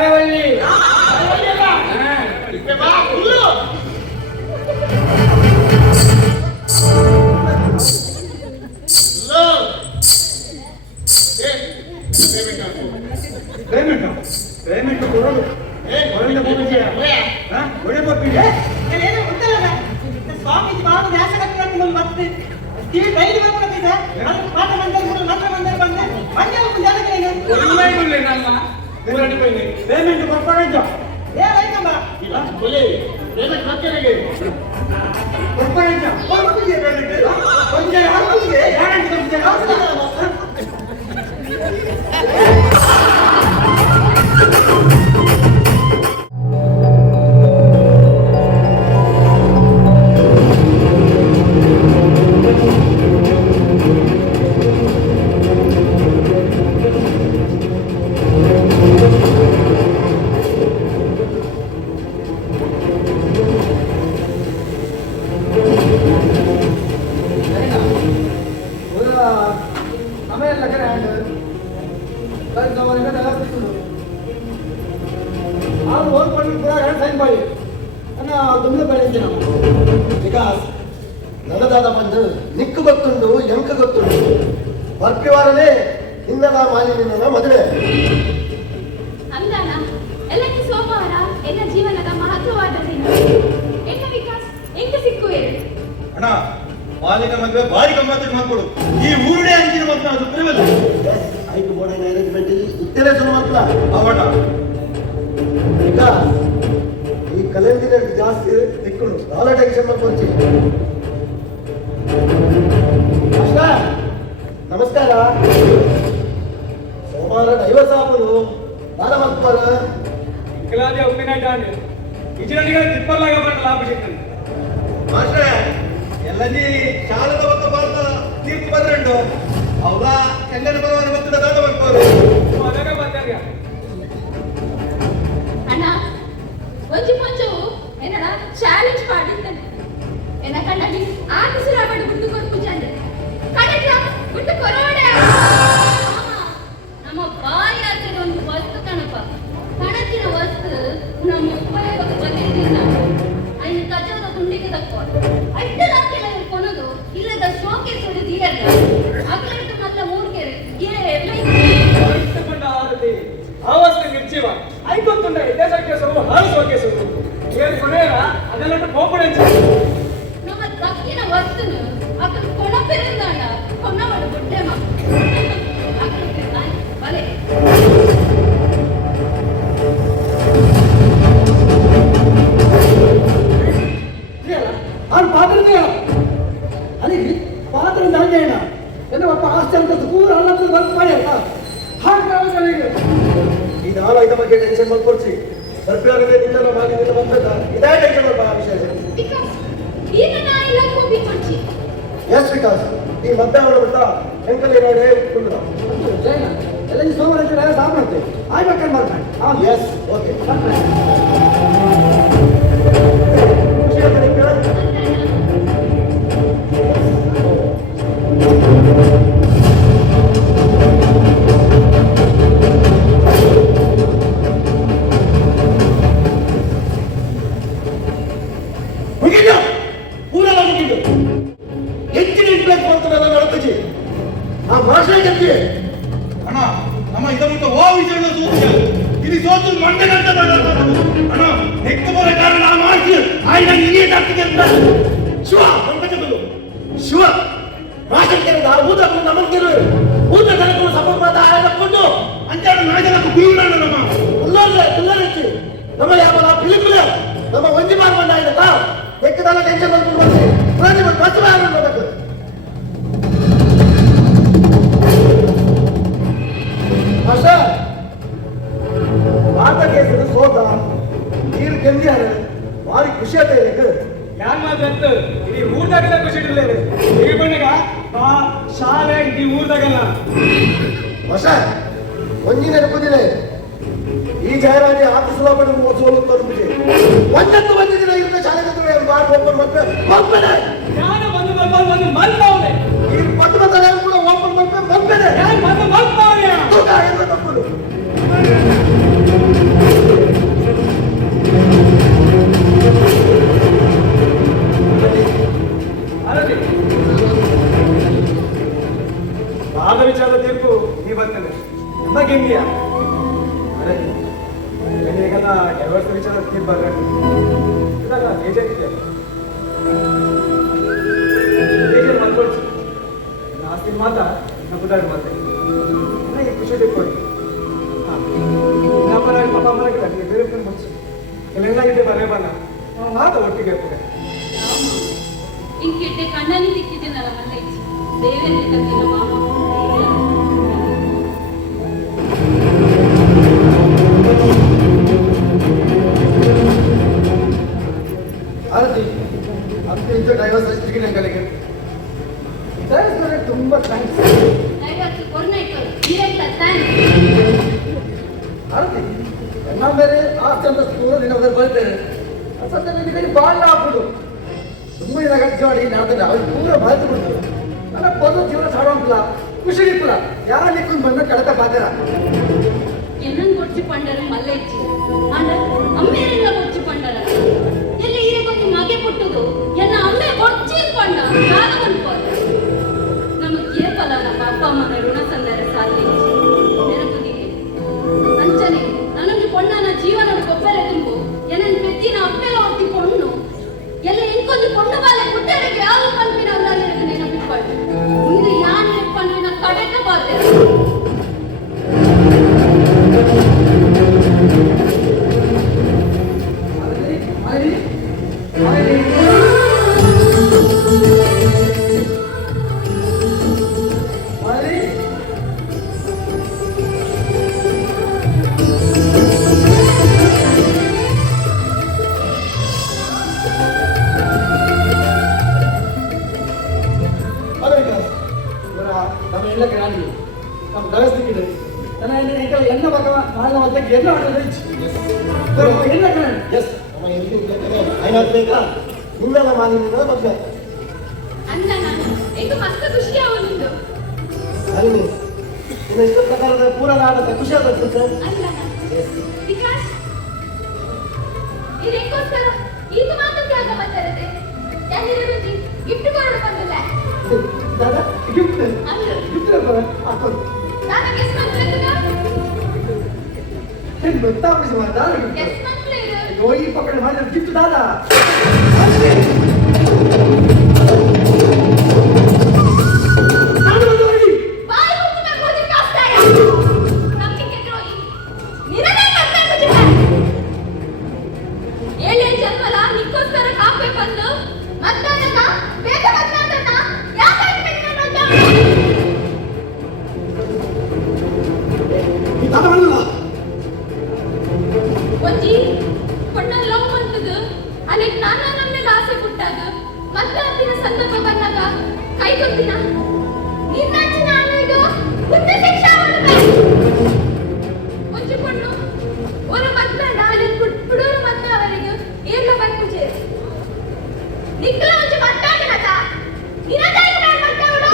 ಕಾರವಳ್ಳಿ ಪೇಮೆಂಟ್ ಕೊಡೋದು ಒಳ್ಳೆ ಒಳ್ಳೆ ಬರ್ತೀನಿ ಏನು ಗೊತ್ತಲ್ಲ ಸ್ವಾಮೀಜಿ ಬಾಬು ನ್ಯಾಸ ಕಟ್ಟಿ ಮತ್ತೆ ಟಿವಿ ಡೈಲಿ ಮಾಡ್ಕೊಳ್ತೀವಿ ಸರ್ ಅದಕ್ಕೆ ಮಾತ್ರ ಬಂದೆ ಬಂದೆ ಜಾಗಕ್ಕೆ ನನ್ನ ಪೇಮೆಂಟ್ ಕೊಡ್ಪಾಡಿದ್ದ ಏನಾಯ್ತಮ್ಮ ಇಲ್ಲ ಕೊಲೆ ಪೇಮೆಂಟ್ ಮಕ್ಕಳಿಗೆ ಕೊಡ್ಪಾಡಿದ್ದ ನನ್ನದಾದ ಬಂದು ನಿಕ್ಕು ಗೊತ್ತುಂಡು ಎಂಕ ಗೊತ್ತುಂಡು ಬರ್ಪಿವಾರನೇ ಇನ್ನದ ಮಾಲಿನ್ಯನ ಮದುವೆ ಅಂದಾನ ಎಲ್ಲಕ್ಕೆ ಸೋಮವಾರ ಎನ್ನ ಜೀವನದ ಮಹತ್ವವಾದ ದಿನ ಎನ್ನ ವಿಕಾಸ್ ಎಂಕ ಸಿಕ್ಕುವೇರು ಅಣ್ಣ ಮಾಲಿನ ಮದುವೆ ಭಾರಿ ಗಮ್ಮತ್ತಿಗೆ ಮಾಡ್ಕೊಡು ಈ ಊರುಡೆ ಅಂಚಿನ ಮಕ್ಕಳು ಅದು ಪ್ರಿವಲ್ ಐದು ಬೋರ್ಡ್ ಅರೇಂಜ್ಮೆಂಟ್ ಇತ್ತಲೇ ಜನ ಮಕ್ಕಳ ಅವಟ ಈಗ ಈ ಕಲೆಂದಿನ ಜಾಸ್ತಿ ದಿಕ್ಕುಂಡು ಬಹಳ ಟೆನ್ಷನ್ ಮಾಡ್ಕೊಂಚಿ ನಮಸ್ಕಾರ ಸೋಮವಾರ ಡೈವರ್ಸ್ ಹಾಕೋದು ಬಾರ ಮಕ್ಕಳ ಇಂಕಲಾದಿ ಉಪ್ಪಿನಟ್ಟಾಂಡ್ ಇಜಿನಡಿಗಳ ತಿಪ್ಪರ್ಲಾಗ ಬರಲ್ಲ ಲಾಭ ಸಿಗ್ತದೆ ಮಾಸ್ಟ್ರೆ ಎಲ್ಲಂಜಿ ಶಾಲದ ಒತ್ತ ಭಾರತ ತೀರ್ಥ ಬಂದ್ರಂಡು ಅವರ ಹೆಂಗನ ಬರುವವರ ಒತ್ತಡ ದಾಟ ಬರ್ತಾರೆ ಅದಾಗ ಬಂದಾಗ ಅಣ್ಣ ಒಂಜಿ ಕೊಂಚವು ಏನಡ ಚಾಲೆಂಜ್ ಮಾಡಿದ್ದಾನೆ ಎನ್ನ ಕಣ್ಣಲ್ಲಿ ಆಕಿಸಿರಾಬಡಿ ಗುಂಡು ಕೊಟ್ಟು ಚಂದ ಕಡೆಗ ಗುಂಡು ಕೊರೋಡೆ ನಮ್ಮ ಬಾಯಿ ಆಚೆಗೆ ಒಂದು ವಸ್ತು ಕಣಪ್ಪ ಕಣತಿನ ವಸ್ತು ನಮ್ಮ ಉಪಯೋಗಕ್ಕೆ ಬಂದಿದ್ದಿಲ್ಲ ಐದು ಕಜದ ತುಂಡಿಗೆ ತಕ್ಕೋ ಅಡ್ಡ ರಾತ್ರಿ ಕೊನದು ಇಲ್ಲದ ಶೋಕೆ ಸುಡಿದು ಇರಲ್ಲ ಅಕ್ಕಳಿಟ್ಟು ಮಲ್ಲ ಮೂರ್ಗೆರೆ ಇಷ್ಟಕೊಂಡ ಆದತಿ ಆವಸ್ತ ನಿರ್ಜೀವ ಐಗೊತ್ತುಂಡ ದೇಶಕ್ಕೆ ಸೋಲು ಹಾರಿಸೋಕೆ ಸೋಲು ಏನು ಕೊನೆಯ ಅದೆಲ್ಲಟ್ಟು ಕೋಪಡೆ ನಮ್ಮ ದಕ್ಕಿನ ವಸ್ತುನು ಅక్కడ ಕೊಣಪೆರಿಂದಾಂಡ ಕೊನ್ನವಳು ಗುಡ್ಡೆಮ ಅక్కడ ಬಲೆ ಅವ್ನು ಪಾತ್ರ ಅಲ್ಲಿ ಪಾತ್ರ ದಾಂಡೇಣ ಎಂದು ಒಬ್ಬ ಆಸ್ತಿ ಅಂತ ಪೂರ ಅಲ್ಲದ ಬಂದು ಮಾಡಿ ಅಲ್ಲ ಹಾಗೆ ಈ ನಾಳ ಇದ ಬಗ್ಗೆ ಟೆನ್ಷನ್ ಮಾಡ್ಕೊಡ್ಸಿ ಸರ್ಕಾರವೇ ನಿನ್ನೆಲ್ಲ ಮಾಲಿನ್ಯ ಬಂದದ ಇದೇ ಟೆನ್ಷನ್ ಮಾಡ್ಬಾ ವಿಷಯ ಬಿಕಾಸ್ ಈಗ ನಾ ಇಲ್ಲ ಕೋಪಿ ಕೊಡ್ಚಿ ಎಸ್ ವಿಕಾಸ್ ಈ ಮಧ್ಯಾಹ್ನ ಬಿಟ್ಟ ಎಂಕಲ್ಲಿ ನಾಡೆ ಉಟ್ಕೊಂಡು ಜೈನ ಎಲ್ಲ ಈ ಸೋಮವಾರ ಸಾಂಬಂತೆ ಆಗ್ಬೇಕಂತ ಮಾಡ್ತಾನೆ ಎಸ್ ಓಕೆ ಖುಷಿ ಆಗ್ತದೆ ಮುಗಿದ ಪೂರ ಮುಗಿದು ಹೆಚ್ಚಿನ ಇಂಪ್ಲೆಕ್ಟ್ ಮಾಡ್ತಾರೆ ನಾನು ಅಳಕಜಿ ಆ ಭಾಷೆ ಗತಿ ಅಣ್ಣ ನಮ್ಮ ಇದರಿಂದ ಓ ವಿಜಯನ ಸೂತ್ರ ಇದು ಸೋತು ಮಂಡಗಂತ ಅಣ್ಣ ಹೆಕ್ಕು ಬರ ಕಾರಣ ಮಾಡ್ತಿ ಆಯ್ನ ಇಲ್ಲಿಯೇ ತಪ್ಪಿಗೆ ಅಂತ ಶಿವ ಮಂಡಗಂತಲು ಶಿವ ಭಾಷೆಗೆ ಊಟ ನಮಗೆ ಊಟ ಕರೆಕೊಂಡು ಸಪೋರ್ಟ್ ಮಾಡ್ತಾ ಆಯ್ಕೊಂಡು ಅಂಚಾಡು ನಾಯಕನಕ್ಕೆ ಗುರುಗಳನ್ನ ನಮ್ಮ ತುಲ್ಲರಚ್ಚಿ ನಮ್ಮ ಯಾವ ಪಿಲಿಪಿಲ ನಮ್ಮ ಒಂಜಿ ಮಾಡ್ಕೊಂಡ ಆಯ್ತಾ ಲೆಕ್ಕದಲ್ಲ ಟೆನ್ಷನ್ ಮಾಡ್ಕೊಂಡು ಬರ್ತೀವಿ ಬಸ್ ಮಾಡ್ಬೇಕು ಅಷ್ಟ ಭಾರತ ಕೇಸರಿ ಸೋತ ನೀರು ಗೆಂದಿಯಾರ ಭಾರಿ ಖುಷಿ ಆಯ್ತಾ ಇದಕ್ಕೆ ಯಾನ್ ಮಾತು ಇಡೀ ಊರ್ದಾಗೆಲ್ಲ ಖುಷಿ ಇರಲಿಲ್ಲ ಈ ಬಣ್ಣಿಗ ಶಾಲೆ ಇಡೀ ಊರ್ದಾಗಲ್ಲ ಹೊಸ ಒಂಜಿ ನೆನಪುದಿದೆ ಈ ಜಾಹೀರಾತಿ ಆಫೀಸಲ್ಲಿ ಓದಿಸೋದು ತಲುಪಿದೆ ಒಂದತ್ತು ಒಂದು ದಿನ ಇರುವ ಶಾಲೆಗೆ ಬಾರ್ ಓಪನ್ ಮಾಡ್ತಾರೆ ನಾನು ಒಂದು ಮಲ್ಪವನೆ ಈ ಪತ್ರ ಕೂಡ ಓಪನ್ ಮಾಡ್ತಾರೆ ಮಲ್ಪವನೆ ತಪ್ಪು ಡೈವರ್ಸ್ ವಿಚಾರ ತೀರ್ಪಾಗ ಇದಾಗ ಏಜೆಂಟ್ ಇದೆ ಏಜೆಂಟ್ ಮಾಡ್ಕೊಳ್ಸಿ ಆಸ್ತಿ ಮಾತಾ ನಮ್ಮ ಪುಟಾಗಿ ಮಾತೆ ನನಗೆ ಖುಷಿ ಕೊಡಿ ಹಾಂ ನಮ್ಮರಾಗಿ ಪಾಪ ಅಮ್ಮರಾಗಿ ನನಗೆ ಬೇರೆ ಬೇರೆ ಮುಚ್ಚಿ ಎಲ್ಲೆಲ್ಲಾಗಿದೆ ಬರೇ ಬನ್ನ ನಾವು ಮಾತಾ ಒಟ್ಟಿಗೆ ಇರ್ತದೆ ಇಂಕಿಟ್ಟೆ ಕಣ್ಣಲ್ಲಿ ತಿಕ್ಕಿದ್ದೀನಲ್ಲ ಮಲ್ಲೈಚಿ ದೇವೇಂದ್ರ ಕತ್ತಿನ ಮಾಮ ಆರತಿ ಅದಕ್ಕೆ ಇಂಥ ಡೈವರ್ಸ್ ಅಷ್ಟಿಗೆ ನನಗೆ ಡೈವರ್ಸ್ ನನಗೆ ತುಂಬ ಥ್ಯಾಂಕ್ಸ್ ಡೈವರ್ಸ್ ಕೊರ್ನೈಟು ಇರಲ್ಲ ಥ್ಯಾಂಕ್ಸ್ ಆರತಿ ನಾನು ಬೇರೆ ಆಸ್ತಿ ಅಂತ ಸ್ಕೂಲ್ ನಿನ್ನ ಹೋದ್ರೆ ಬರ್ತೇನೆ ಸದ್ಯ ನಿನ್ನ ಕೈ ಭಾಳ ಆಗ್ಬಿಡು ಸುಮ್ಮನೆ ಗಟ್ಟಿ ಮಾಡಿ ನಾಡ್ತಾರೆ ಅವ್ರು ಪೂರ ಬಾಯ್ತು ಬಿಡ್ತು ನನ್ನ ಪದ ಜೀವನ ಸಾಡೋಂಗಿಲ್ಲ ಖುಷಿ ಇಪ್ಪಲ್ಲ ಯಾರ ನಿಕ್ಕೊಂಡು ಬಂದ ಕಳತ ಬಾತಾರ என்னன்னு பொடிச்சு பண்டரு மல்லைச்சி ஆனா அம்மையெಲ್ಲ பொடிச்சு பண்டರ ಎಲ್ಲ ಇರಗೊಂದು ಮಗೆ ಪುಟ್ಟುದು ಎನ್ನ ಅಮ್ಮೆ பொடிச்சு ಪಂಡ ಕಾಗವನ್ ಪೋದ ನಮಗೆ ಕೇಪಲ ನಮ್ಮ ಅಪ್ಪ ಅಮ್ಮನ ಋಣ ಸಂದರ ಸಾಲಿಂಚಿ ನೆನಪುದಿಗೆ ಅಂಚನೆ ನನಗೆ ಪೊಣ್ಣನ ಜೀವನದ ಕೊಪ್ಪರೆ ತುಂಬು ಎನ್ನ ಬೆತ್ತಿನ ಅಪ್ಪೆಲ ಒತ್ತಿ ಪೊಣ್ಣು ಎಲ್ಲ ಇಂಕೊಂದು ಪೊಣ್ಣು ಬಾಲೆ ಪುಟ್ಟರಿಗೆ ಯಾವ ಕಲ್ಪಿನ ಅವರಿಗೆ ನೆನಪಿಕೊಂಡು ಮುಂದೆ ಯಾನ್ ಪಣ್ಣಿನ ಕಡೆಕ ಬಾರ್ದೆ ನಮ್ಮ ಕಾಣಿ ನಮ್ಮ ಗರಸ್ತಿಕ್ಕಿದೆ ನನ್ನ ಎನ್ನ ಭಗವ ನಾಳೆ ಮತ್ತಕ್ಕೆ ಎಲ್ಲ ಎಲ್ಲ ಕಾಣಿ ಎಸ್ ನಮ್ಮ ಎಲ್ಲಿ ಐನಾತ್ಬೇಕಾ ನಿಮ್ಮೆಲ್ಲ ಮಾನಿನ ಬಗ್ಗೆ ಅಣ್ಣ ನಾನು ಇದು ಮಸ್ತ್ ಖುಷಿ ಆವನಿಂದು ಅಲ್ಲಿ ಇನ್ನು ಇಷ್ಟು ಪ್ರಕಾರದ ಪೂರಣ ಆಗುತ್ತೆ ಖುಷಿ ಆಗುತ್ತೆ ಸರ್ ಅಲ್ಲ ವಿಕಾಸ್ ಇದಕ್ಕೋಸ್ಕರ ಇದು ಮಾತ್ರ ತ್ಯಾಗ ಮಾಡ್ತಾರದೆ ಯಾರಿರುವುದು ಗಿಫ್ಟ್ ಕೊರಡು ಬಂದಿಲ್ಲ ದಾದಾ ಗಿಫ್ಟ್ ಅಲ್ಲ ಗಿಫ್ಟ್ ಹಾಕೋದು ನಾನು ಗೆಸ್ ಮಾಡ್ತಿದ್ದ ಗೊತ್ತಾಗ್ಬಿಸಿ ದಾದಾ ಗೆಸ್ ಮಾಡ್ಲೇ ಇದು ಅಯ್ಯೋ ಈ ಪಕ್ಕಡ ಮಾಡಿದ ಗಿಫ್ಟ್ ದಾದಾ ಬಾಯಿ ಮುಚ್ಚಿ ಹೋಗಿ ಕಾಸ್ತಾಯ ನಂಬಿಕೆ ದ್ರೋಹಿ ನಿರನೇ ಕತ್ತೆ ಮುಚ್ಚಿದ ಏಳೇ ಜನ್ಮಲ ನಿಕ್ಕೋಸ್ಕರ ಕಾಪೆ ಬಂದು ಮತ್ತನಕ ಬೇಗ ಬಂದನ ಯಾಕೆ ಬಿಟ್ಟಿನ ಈ ದಾದಾ ಮಾಡಲ್ಲ ಒಂಜಿ ಕೊಣ್ಣ ಲವ್ ಮಂತದು ಅನೇಕ ನಾನಾ ನಮ್ಮೆದ ಆಸೆ ಪುಟ್ಟಾಗ ಮತ್ತೆ ಅತ್ತಿನ ಸಂದರ್ಭ ಬಂದಾಗ ಕೈ ಕೊತ್ತಿನ ನಿನ್ನಾಚಿ ನಾನು ಇದು ಮುಂದೆ ಶಿಕ್ಷಾ ಮಾಡಬೇಕು ಒಂಜಿ ಕೊಣ್ಣು ஒரு மத்தட அதில் புடுற மத்தவರಿಗೆ ಏರ್ಲ ಬಂಕುಜೆ ನಿಕ್ಕಲ ಒಂಜಿ ಮಟ್ಟಾಗಿನತ ನಿನದಾಗಿ ನಾನು ಮಟ್ಟವಡು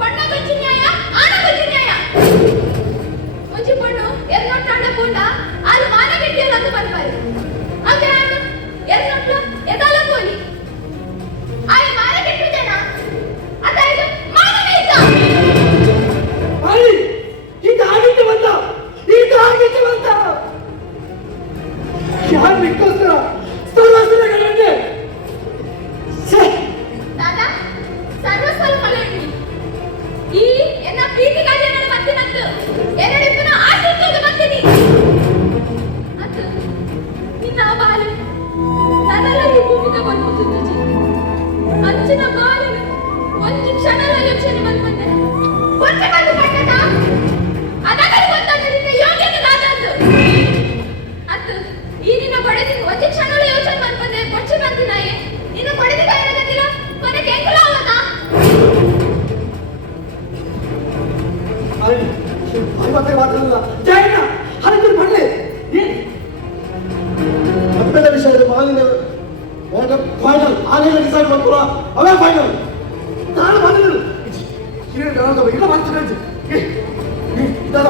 ಪಣ್ಣ ಗುಚ್ಚಿ ನ್ಯಾಯ ಆನ ಗುಚ್ಚಿ ನ್ಯಾಯ ಒಂಜಿ ಪಣ್ಣು ಎರ್ನೊಟ್ಟಾಡ ಪೂಂಡ ಆರು ಮಾನಗೆಟ್ಟಿಯಲ್ಲ ಅದು ಬರ್ಬಾರಿ ಅಂದ್ರೆ ಆನು ಎರ್ನೊಟ್ಲ ಎದಲ ಕೋಲಿ ಆಯ್ ಮಾನಗೆಟ್ಟು ಜನ ಅದಾಯ್ತು ಮಾನವೇತ ಅಯ್ಯ ಇದು ಆಗಿತ್ತು ಬಂದ ಇದು ಆಗಿತ್ತು ಬಂದ ಯಾರು ನಿಕ್ಕೋಸ್ಕರ ಸರ್ವಸ್ವಗಳನ್ನೇ ದಾದಾ ಸರ್ವಸ್ವಲ ಮಲೆಣ್ಣಿ ಈ ಎನ್ನ ಪ್ರೀತಿ ಕಾರ್ಯಗಳ ಮತ್ತಿನತ್ತು ಎರಡಿಪ್ಪನ ಆಶೀರ್ವಾದ ಬರ್ತೀನಿ ಅದು ನಿನ್ನ ಬಾಲು ನನ್ನೆಲ್ಲ ಈ ಭೂಮಿಗೆ ಬಂದ್ಬಿಟ್ಟಿದ್ದು ಅಂಚಿನ ಬಾಲನು ಒಂದು ಕ್ಷಣದ ಯೋಚನೆ ಬಂದ್ಬಂದೆ ಹೊಟ್ಟೆ ಬಂದು ಪಟ್ಟದ ಅದಕ್ಕೆ ಗೊತ್ತಾದ್ರೆ ನಿನ್ನ ಯೋಗ್ಯತೆ ದಾದಂದು ಅದು ಈ ನಿನ್ನ ಬಡದಿ ಒಂದು ಕ್ಷಣದ ಯೋಚನೆ ಬಂದ್ಬಂದೆ ಕೊಚ್ಚಿ ಬಂದಿನಾಯೆ ನಿನ್ನ ಬಡದಿ ಕೈಯಾಗತ್ತಿಲ್ಲ ಕೊನೆಗೆ ಹೆಂಗಲ ಅವತಾ ಅಯ್ಯ ಮತ್ತೆ ಮಾತಾಡಲ್ಲ ಜೈನ ಹರಿದು ಬರಲಿ ಮತ್ತೆಲ್ಲ ವಿಷಯದ ಮಾಲಿನ್ಯ ಫೈನಲ್ ಆನೇಲೆ ಡಿಸೈಡ್ ಮಾಡ್ಕೊಳ ಅವೇ ಫೈನಲ್ ನಾನು ಬಂದಿದ್ದು ಏನು ಕಾಣೋದು ಇಲ್ಲ ಮಾಡ್ತೀನಿ ಇದಾದ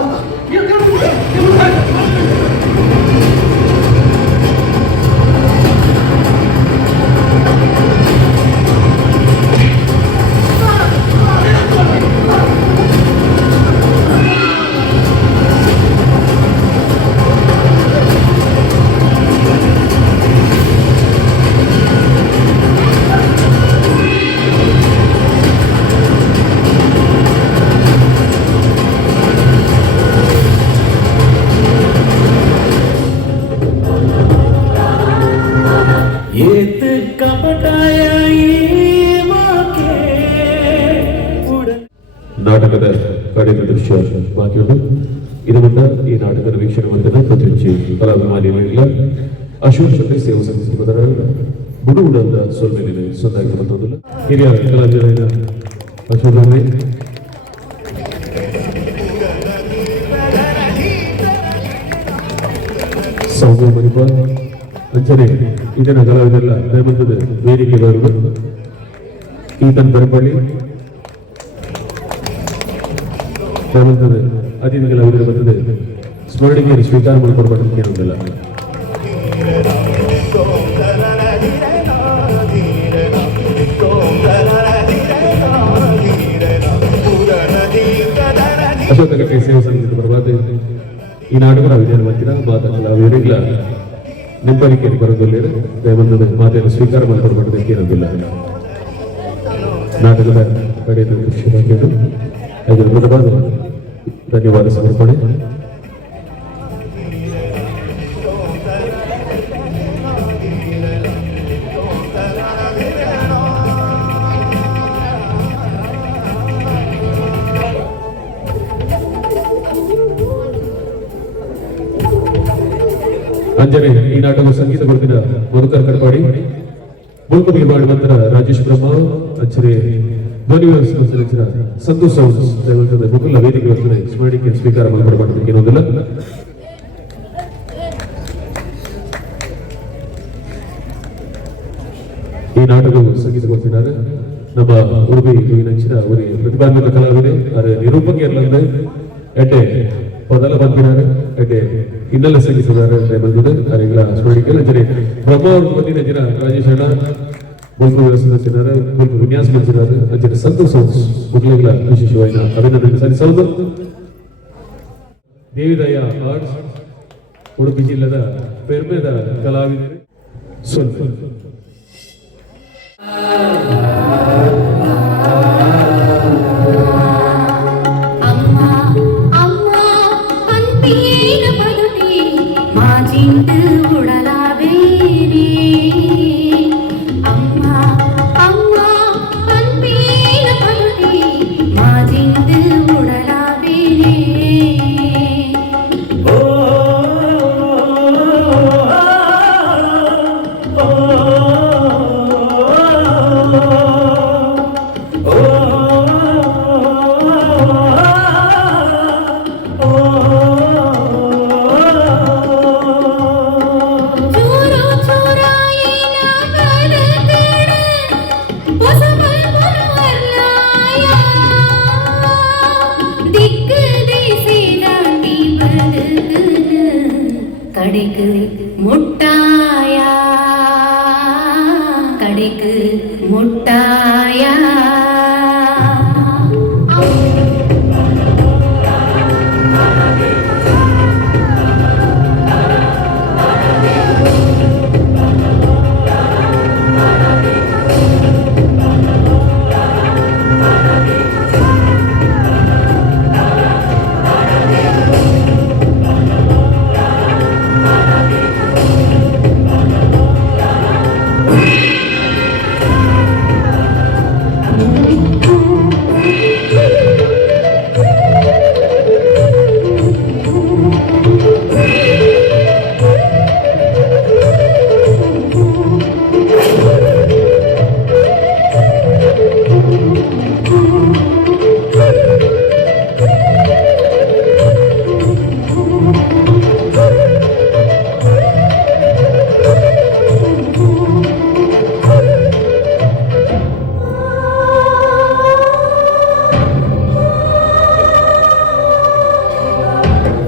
ಏತ್ ಕಪಟಾಯಿ ಮಾಕೆ ನಾಟಕದ ಕಡೆಯ ದೃಶ್ಯ ಬಾಕಿ ಉಂಟು. ಇದು ಮುನ್ನ ಈ ನಾಟಕದ ವೀಕ್ಷಣೆ ಮಾಡಿದ ಪ್ರತಿನಿಧಿ ಕಲಾಭಿಮಾನಿಗಳಿಲ್ಲ ಅಶೋಕ್ ಶೆಟ್ಟಿ ಸೇವಾ ಸಮಿತಿ ಬದಲಾದ ಬುಡುಗುಡದ ಸೊಲ್ಮೇಲಿನ ಸೊಂದಾಗಿ ಬಂದೋದಿಲ್ಲ ಹಿರಿಯ ಕಲಾವಿದರಾದ ಅಶೋಕ್ ಅವರೇ ಸೌಮ್ಯ ಮಣಿಪಾಲ್ ಅಂಚನೆ ಇದರ ಕಲಾವಿದರೆಲ್ಲ ದಯಮಂತದ ವೇದಿಕೆದವರು ಕೀರ್ತನ್ ಬರಪಳ್ಳಿ ದಯಮಂತದ ಅತಿಥಿ ಕಲಾವಿದರು ಬರ್ತದೆ ಸ್ಮರಣೆಗೆ ಸ್ವೀಕಾರ ಮಾಡಿಕೊಡ್ಬಾರ್ದು ಕೇಳೋದಿಲ್ಲ. ಅಶೋಕ ಗಟ್ಟೆ ಸೇವಾ ಸಮಿತಿ ಬರಬಾರ್ದು ಈ ನಾಟಕದ ವಿಜಯ ಮಾಡ್ತೀರಾ ಮಾತಾ ಕಲಾವಿದರಿಲ್ಲ ನಿಂಬರಿಕೆಯಲ್ಲಿ ಬರೋದಿಲ್ಲ ದಯಮಂತದ ಮಾತೆಯನ್ನು ಸ್ವೀಕಾರ ಮಾಡಿಕೊಡ್ಬಾರ್ದು ಕೇಳೋದಿಲ್ಲ. ನಾಟಕದ ಕಡೆಯ ದೃಶ್ಯವಾಗಿದ್ದು ಅದರ ಬರಬಾರ್ದು ಧನ್ಯವಾದ ಸಮರ್ಪಣೆ. ಅಂಜನೆ ಈ ನಾಟಕ ಸಂಗೀತ ಕೊಡ್ತಿದ್ದ ಮಧುಕರ್ ಕಡಪಾಡಿ ಮುಲ್ಕು ಬಿಲ್ಬಾಡಿ ನಂತರ ರಾಜೇಶ್ ಬ್ರಹ್ಮ ಅಂಚನೆ ಧ್ವನಿ ವ್ಯವಸ್ಥೆ ಸಂತೋಷ್ ದೇವಸ್ಥಾನದ ಮುಕುಲ ವೇದಿಕೆ ಬರ್ತದೆ ಸ್ಮರಣೆಗೆ ಸ್ವೀಕಾರ ಮಾಡಿಕೊಡಬಾರ್ದು ಏನೊಂದಿಲ್ಲ. ಈ ನಾಟಕವು ಸಂಗೀತ ಕೊಡ್ತಿದ್ದಾರೆ ನಮ್ಮ ಉಡುಪಿ ನಚ್ಚಿನ ಅವರಿಗೆ ಪ್ರತಿಭಾನ್ವಿತ ಕಲಾವಿದೆ ಆದರೆ ನಿರೂಪಕಿಯರಲ್ಲಂದ್ರೆ ಎಡ್ಡೆ ಮೊದಲ ಬಂದಿದ್ದಾರೆ ಎಡ್ಡೆ ಹಿನ್ನೆಲೆ ಸಂಗೀತಗಾರ ಬಂದಿದೆ ಅವರಿಗೆಲ್ಲ ಸ್ಮರಣೆಗೆ ಅಂಜನೆ ಬ್ರಹ್ಮ ಅವರು ಬಂದಿನ ಜನ ರಾಜೇಶ್ ಅಣ್ಣ ಮುಲ್ಕು ವ್ಯವಸ್ಥಿಸಿದ್ದಾರೆ ಮುಲ್ಕು ವಿನ್ಯಾಸ ಮಾಡಿಸಿದ್ದಾರೆ ಅಂಚನೆ ಸಂತೋಷ್ ಮುಗ್ಲೆಗಳ ವಿಶೇಷವಾಗಿ ಅಭಿನಂದನೆ ಸಲ್ಲಿಸಬಹುದು. ದೇವಿದಯ ಆರ್ಟ್ಸ್ ಉಡುಪಿ ಜಿಲ್ಲೆದ ಪೆರ್ಮೆದ ಕಲಾವಿದರು ಸ್ವಲ್ಪ கடைக்கு முட்டாயா கடைக்கு முட்டாயா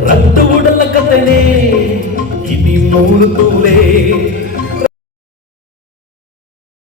ರಕ್ತ ಉಡಲ ಕತ್ತನೆ ಇನಿ ಮೂರು ತೂಲೆ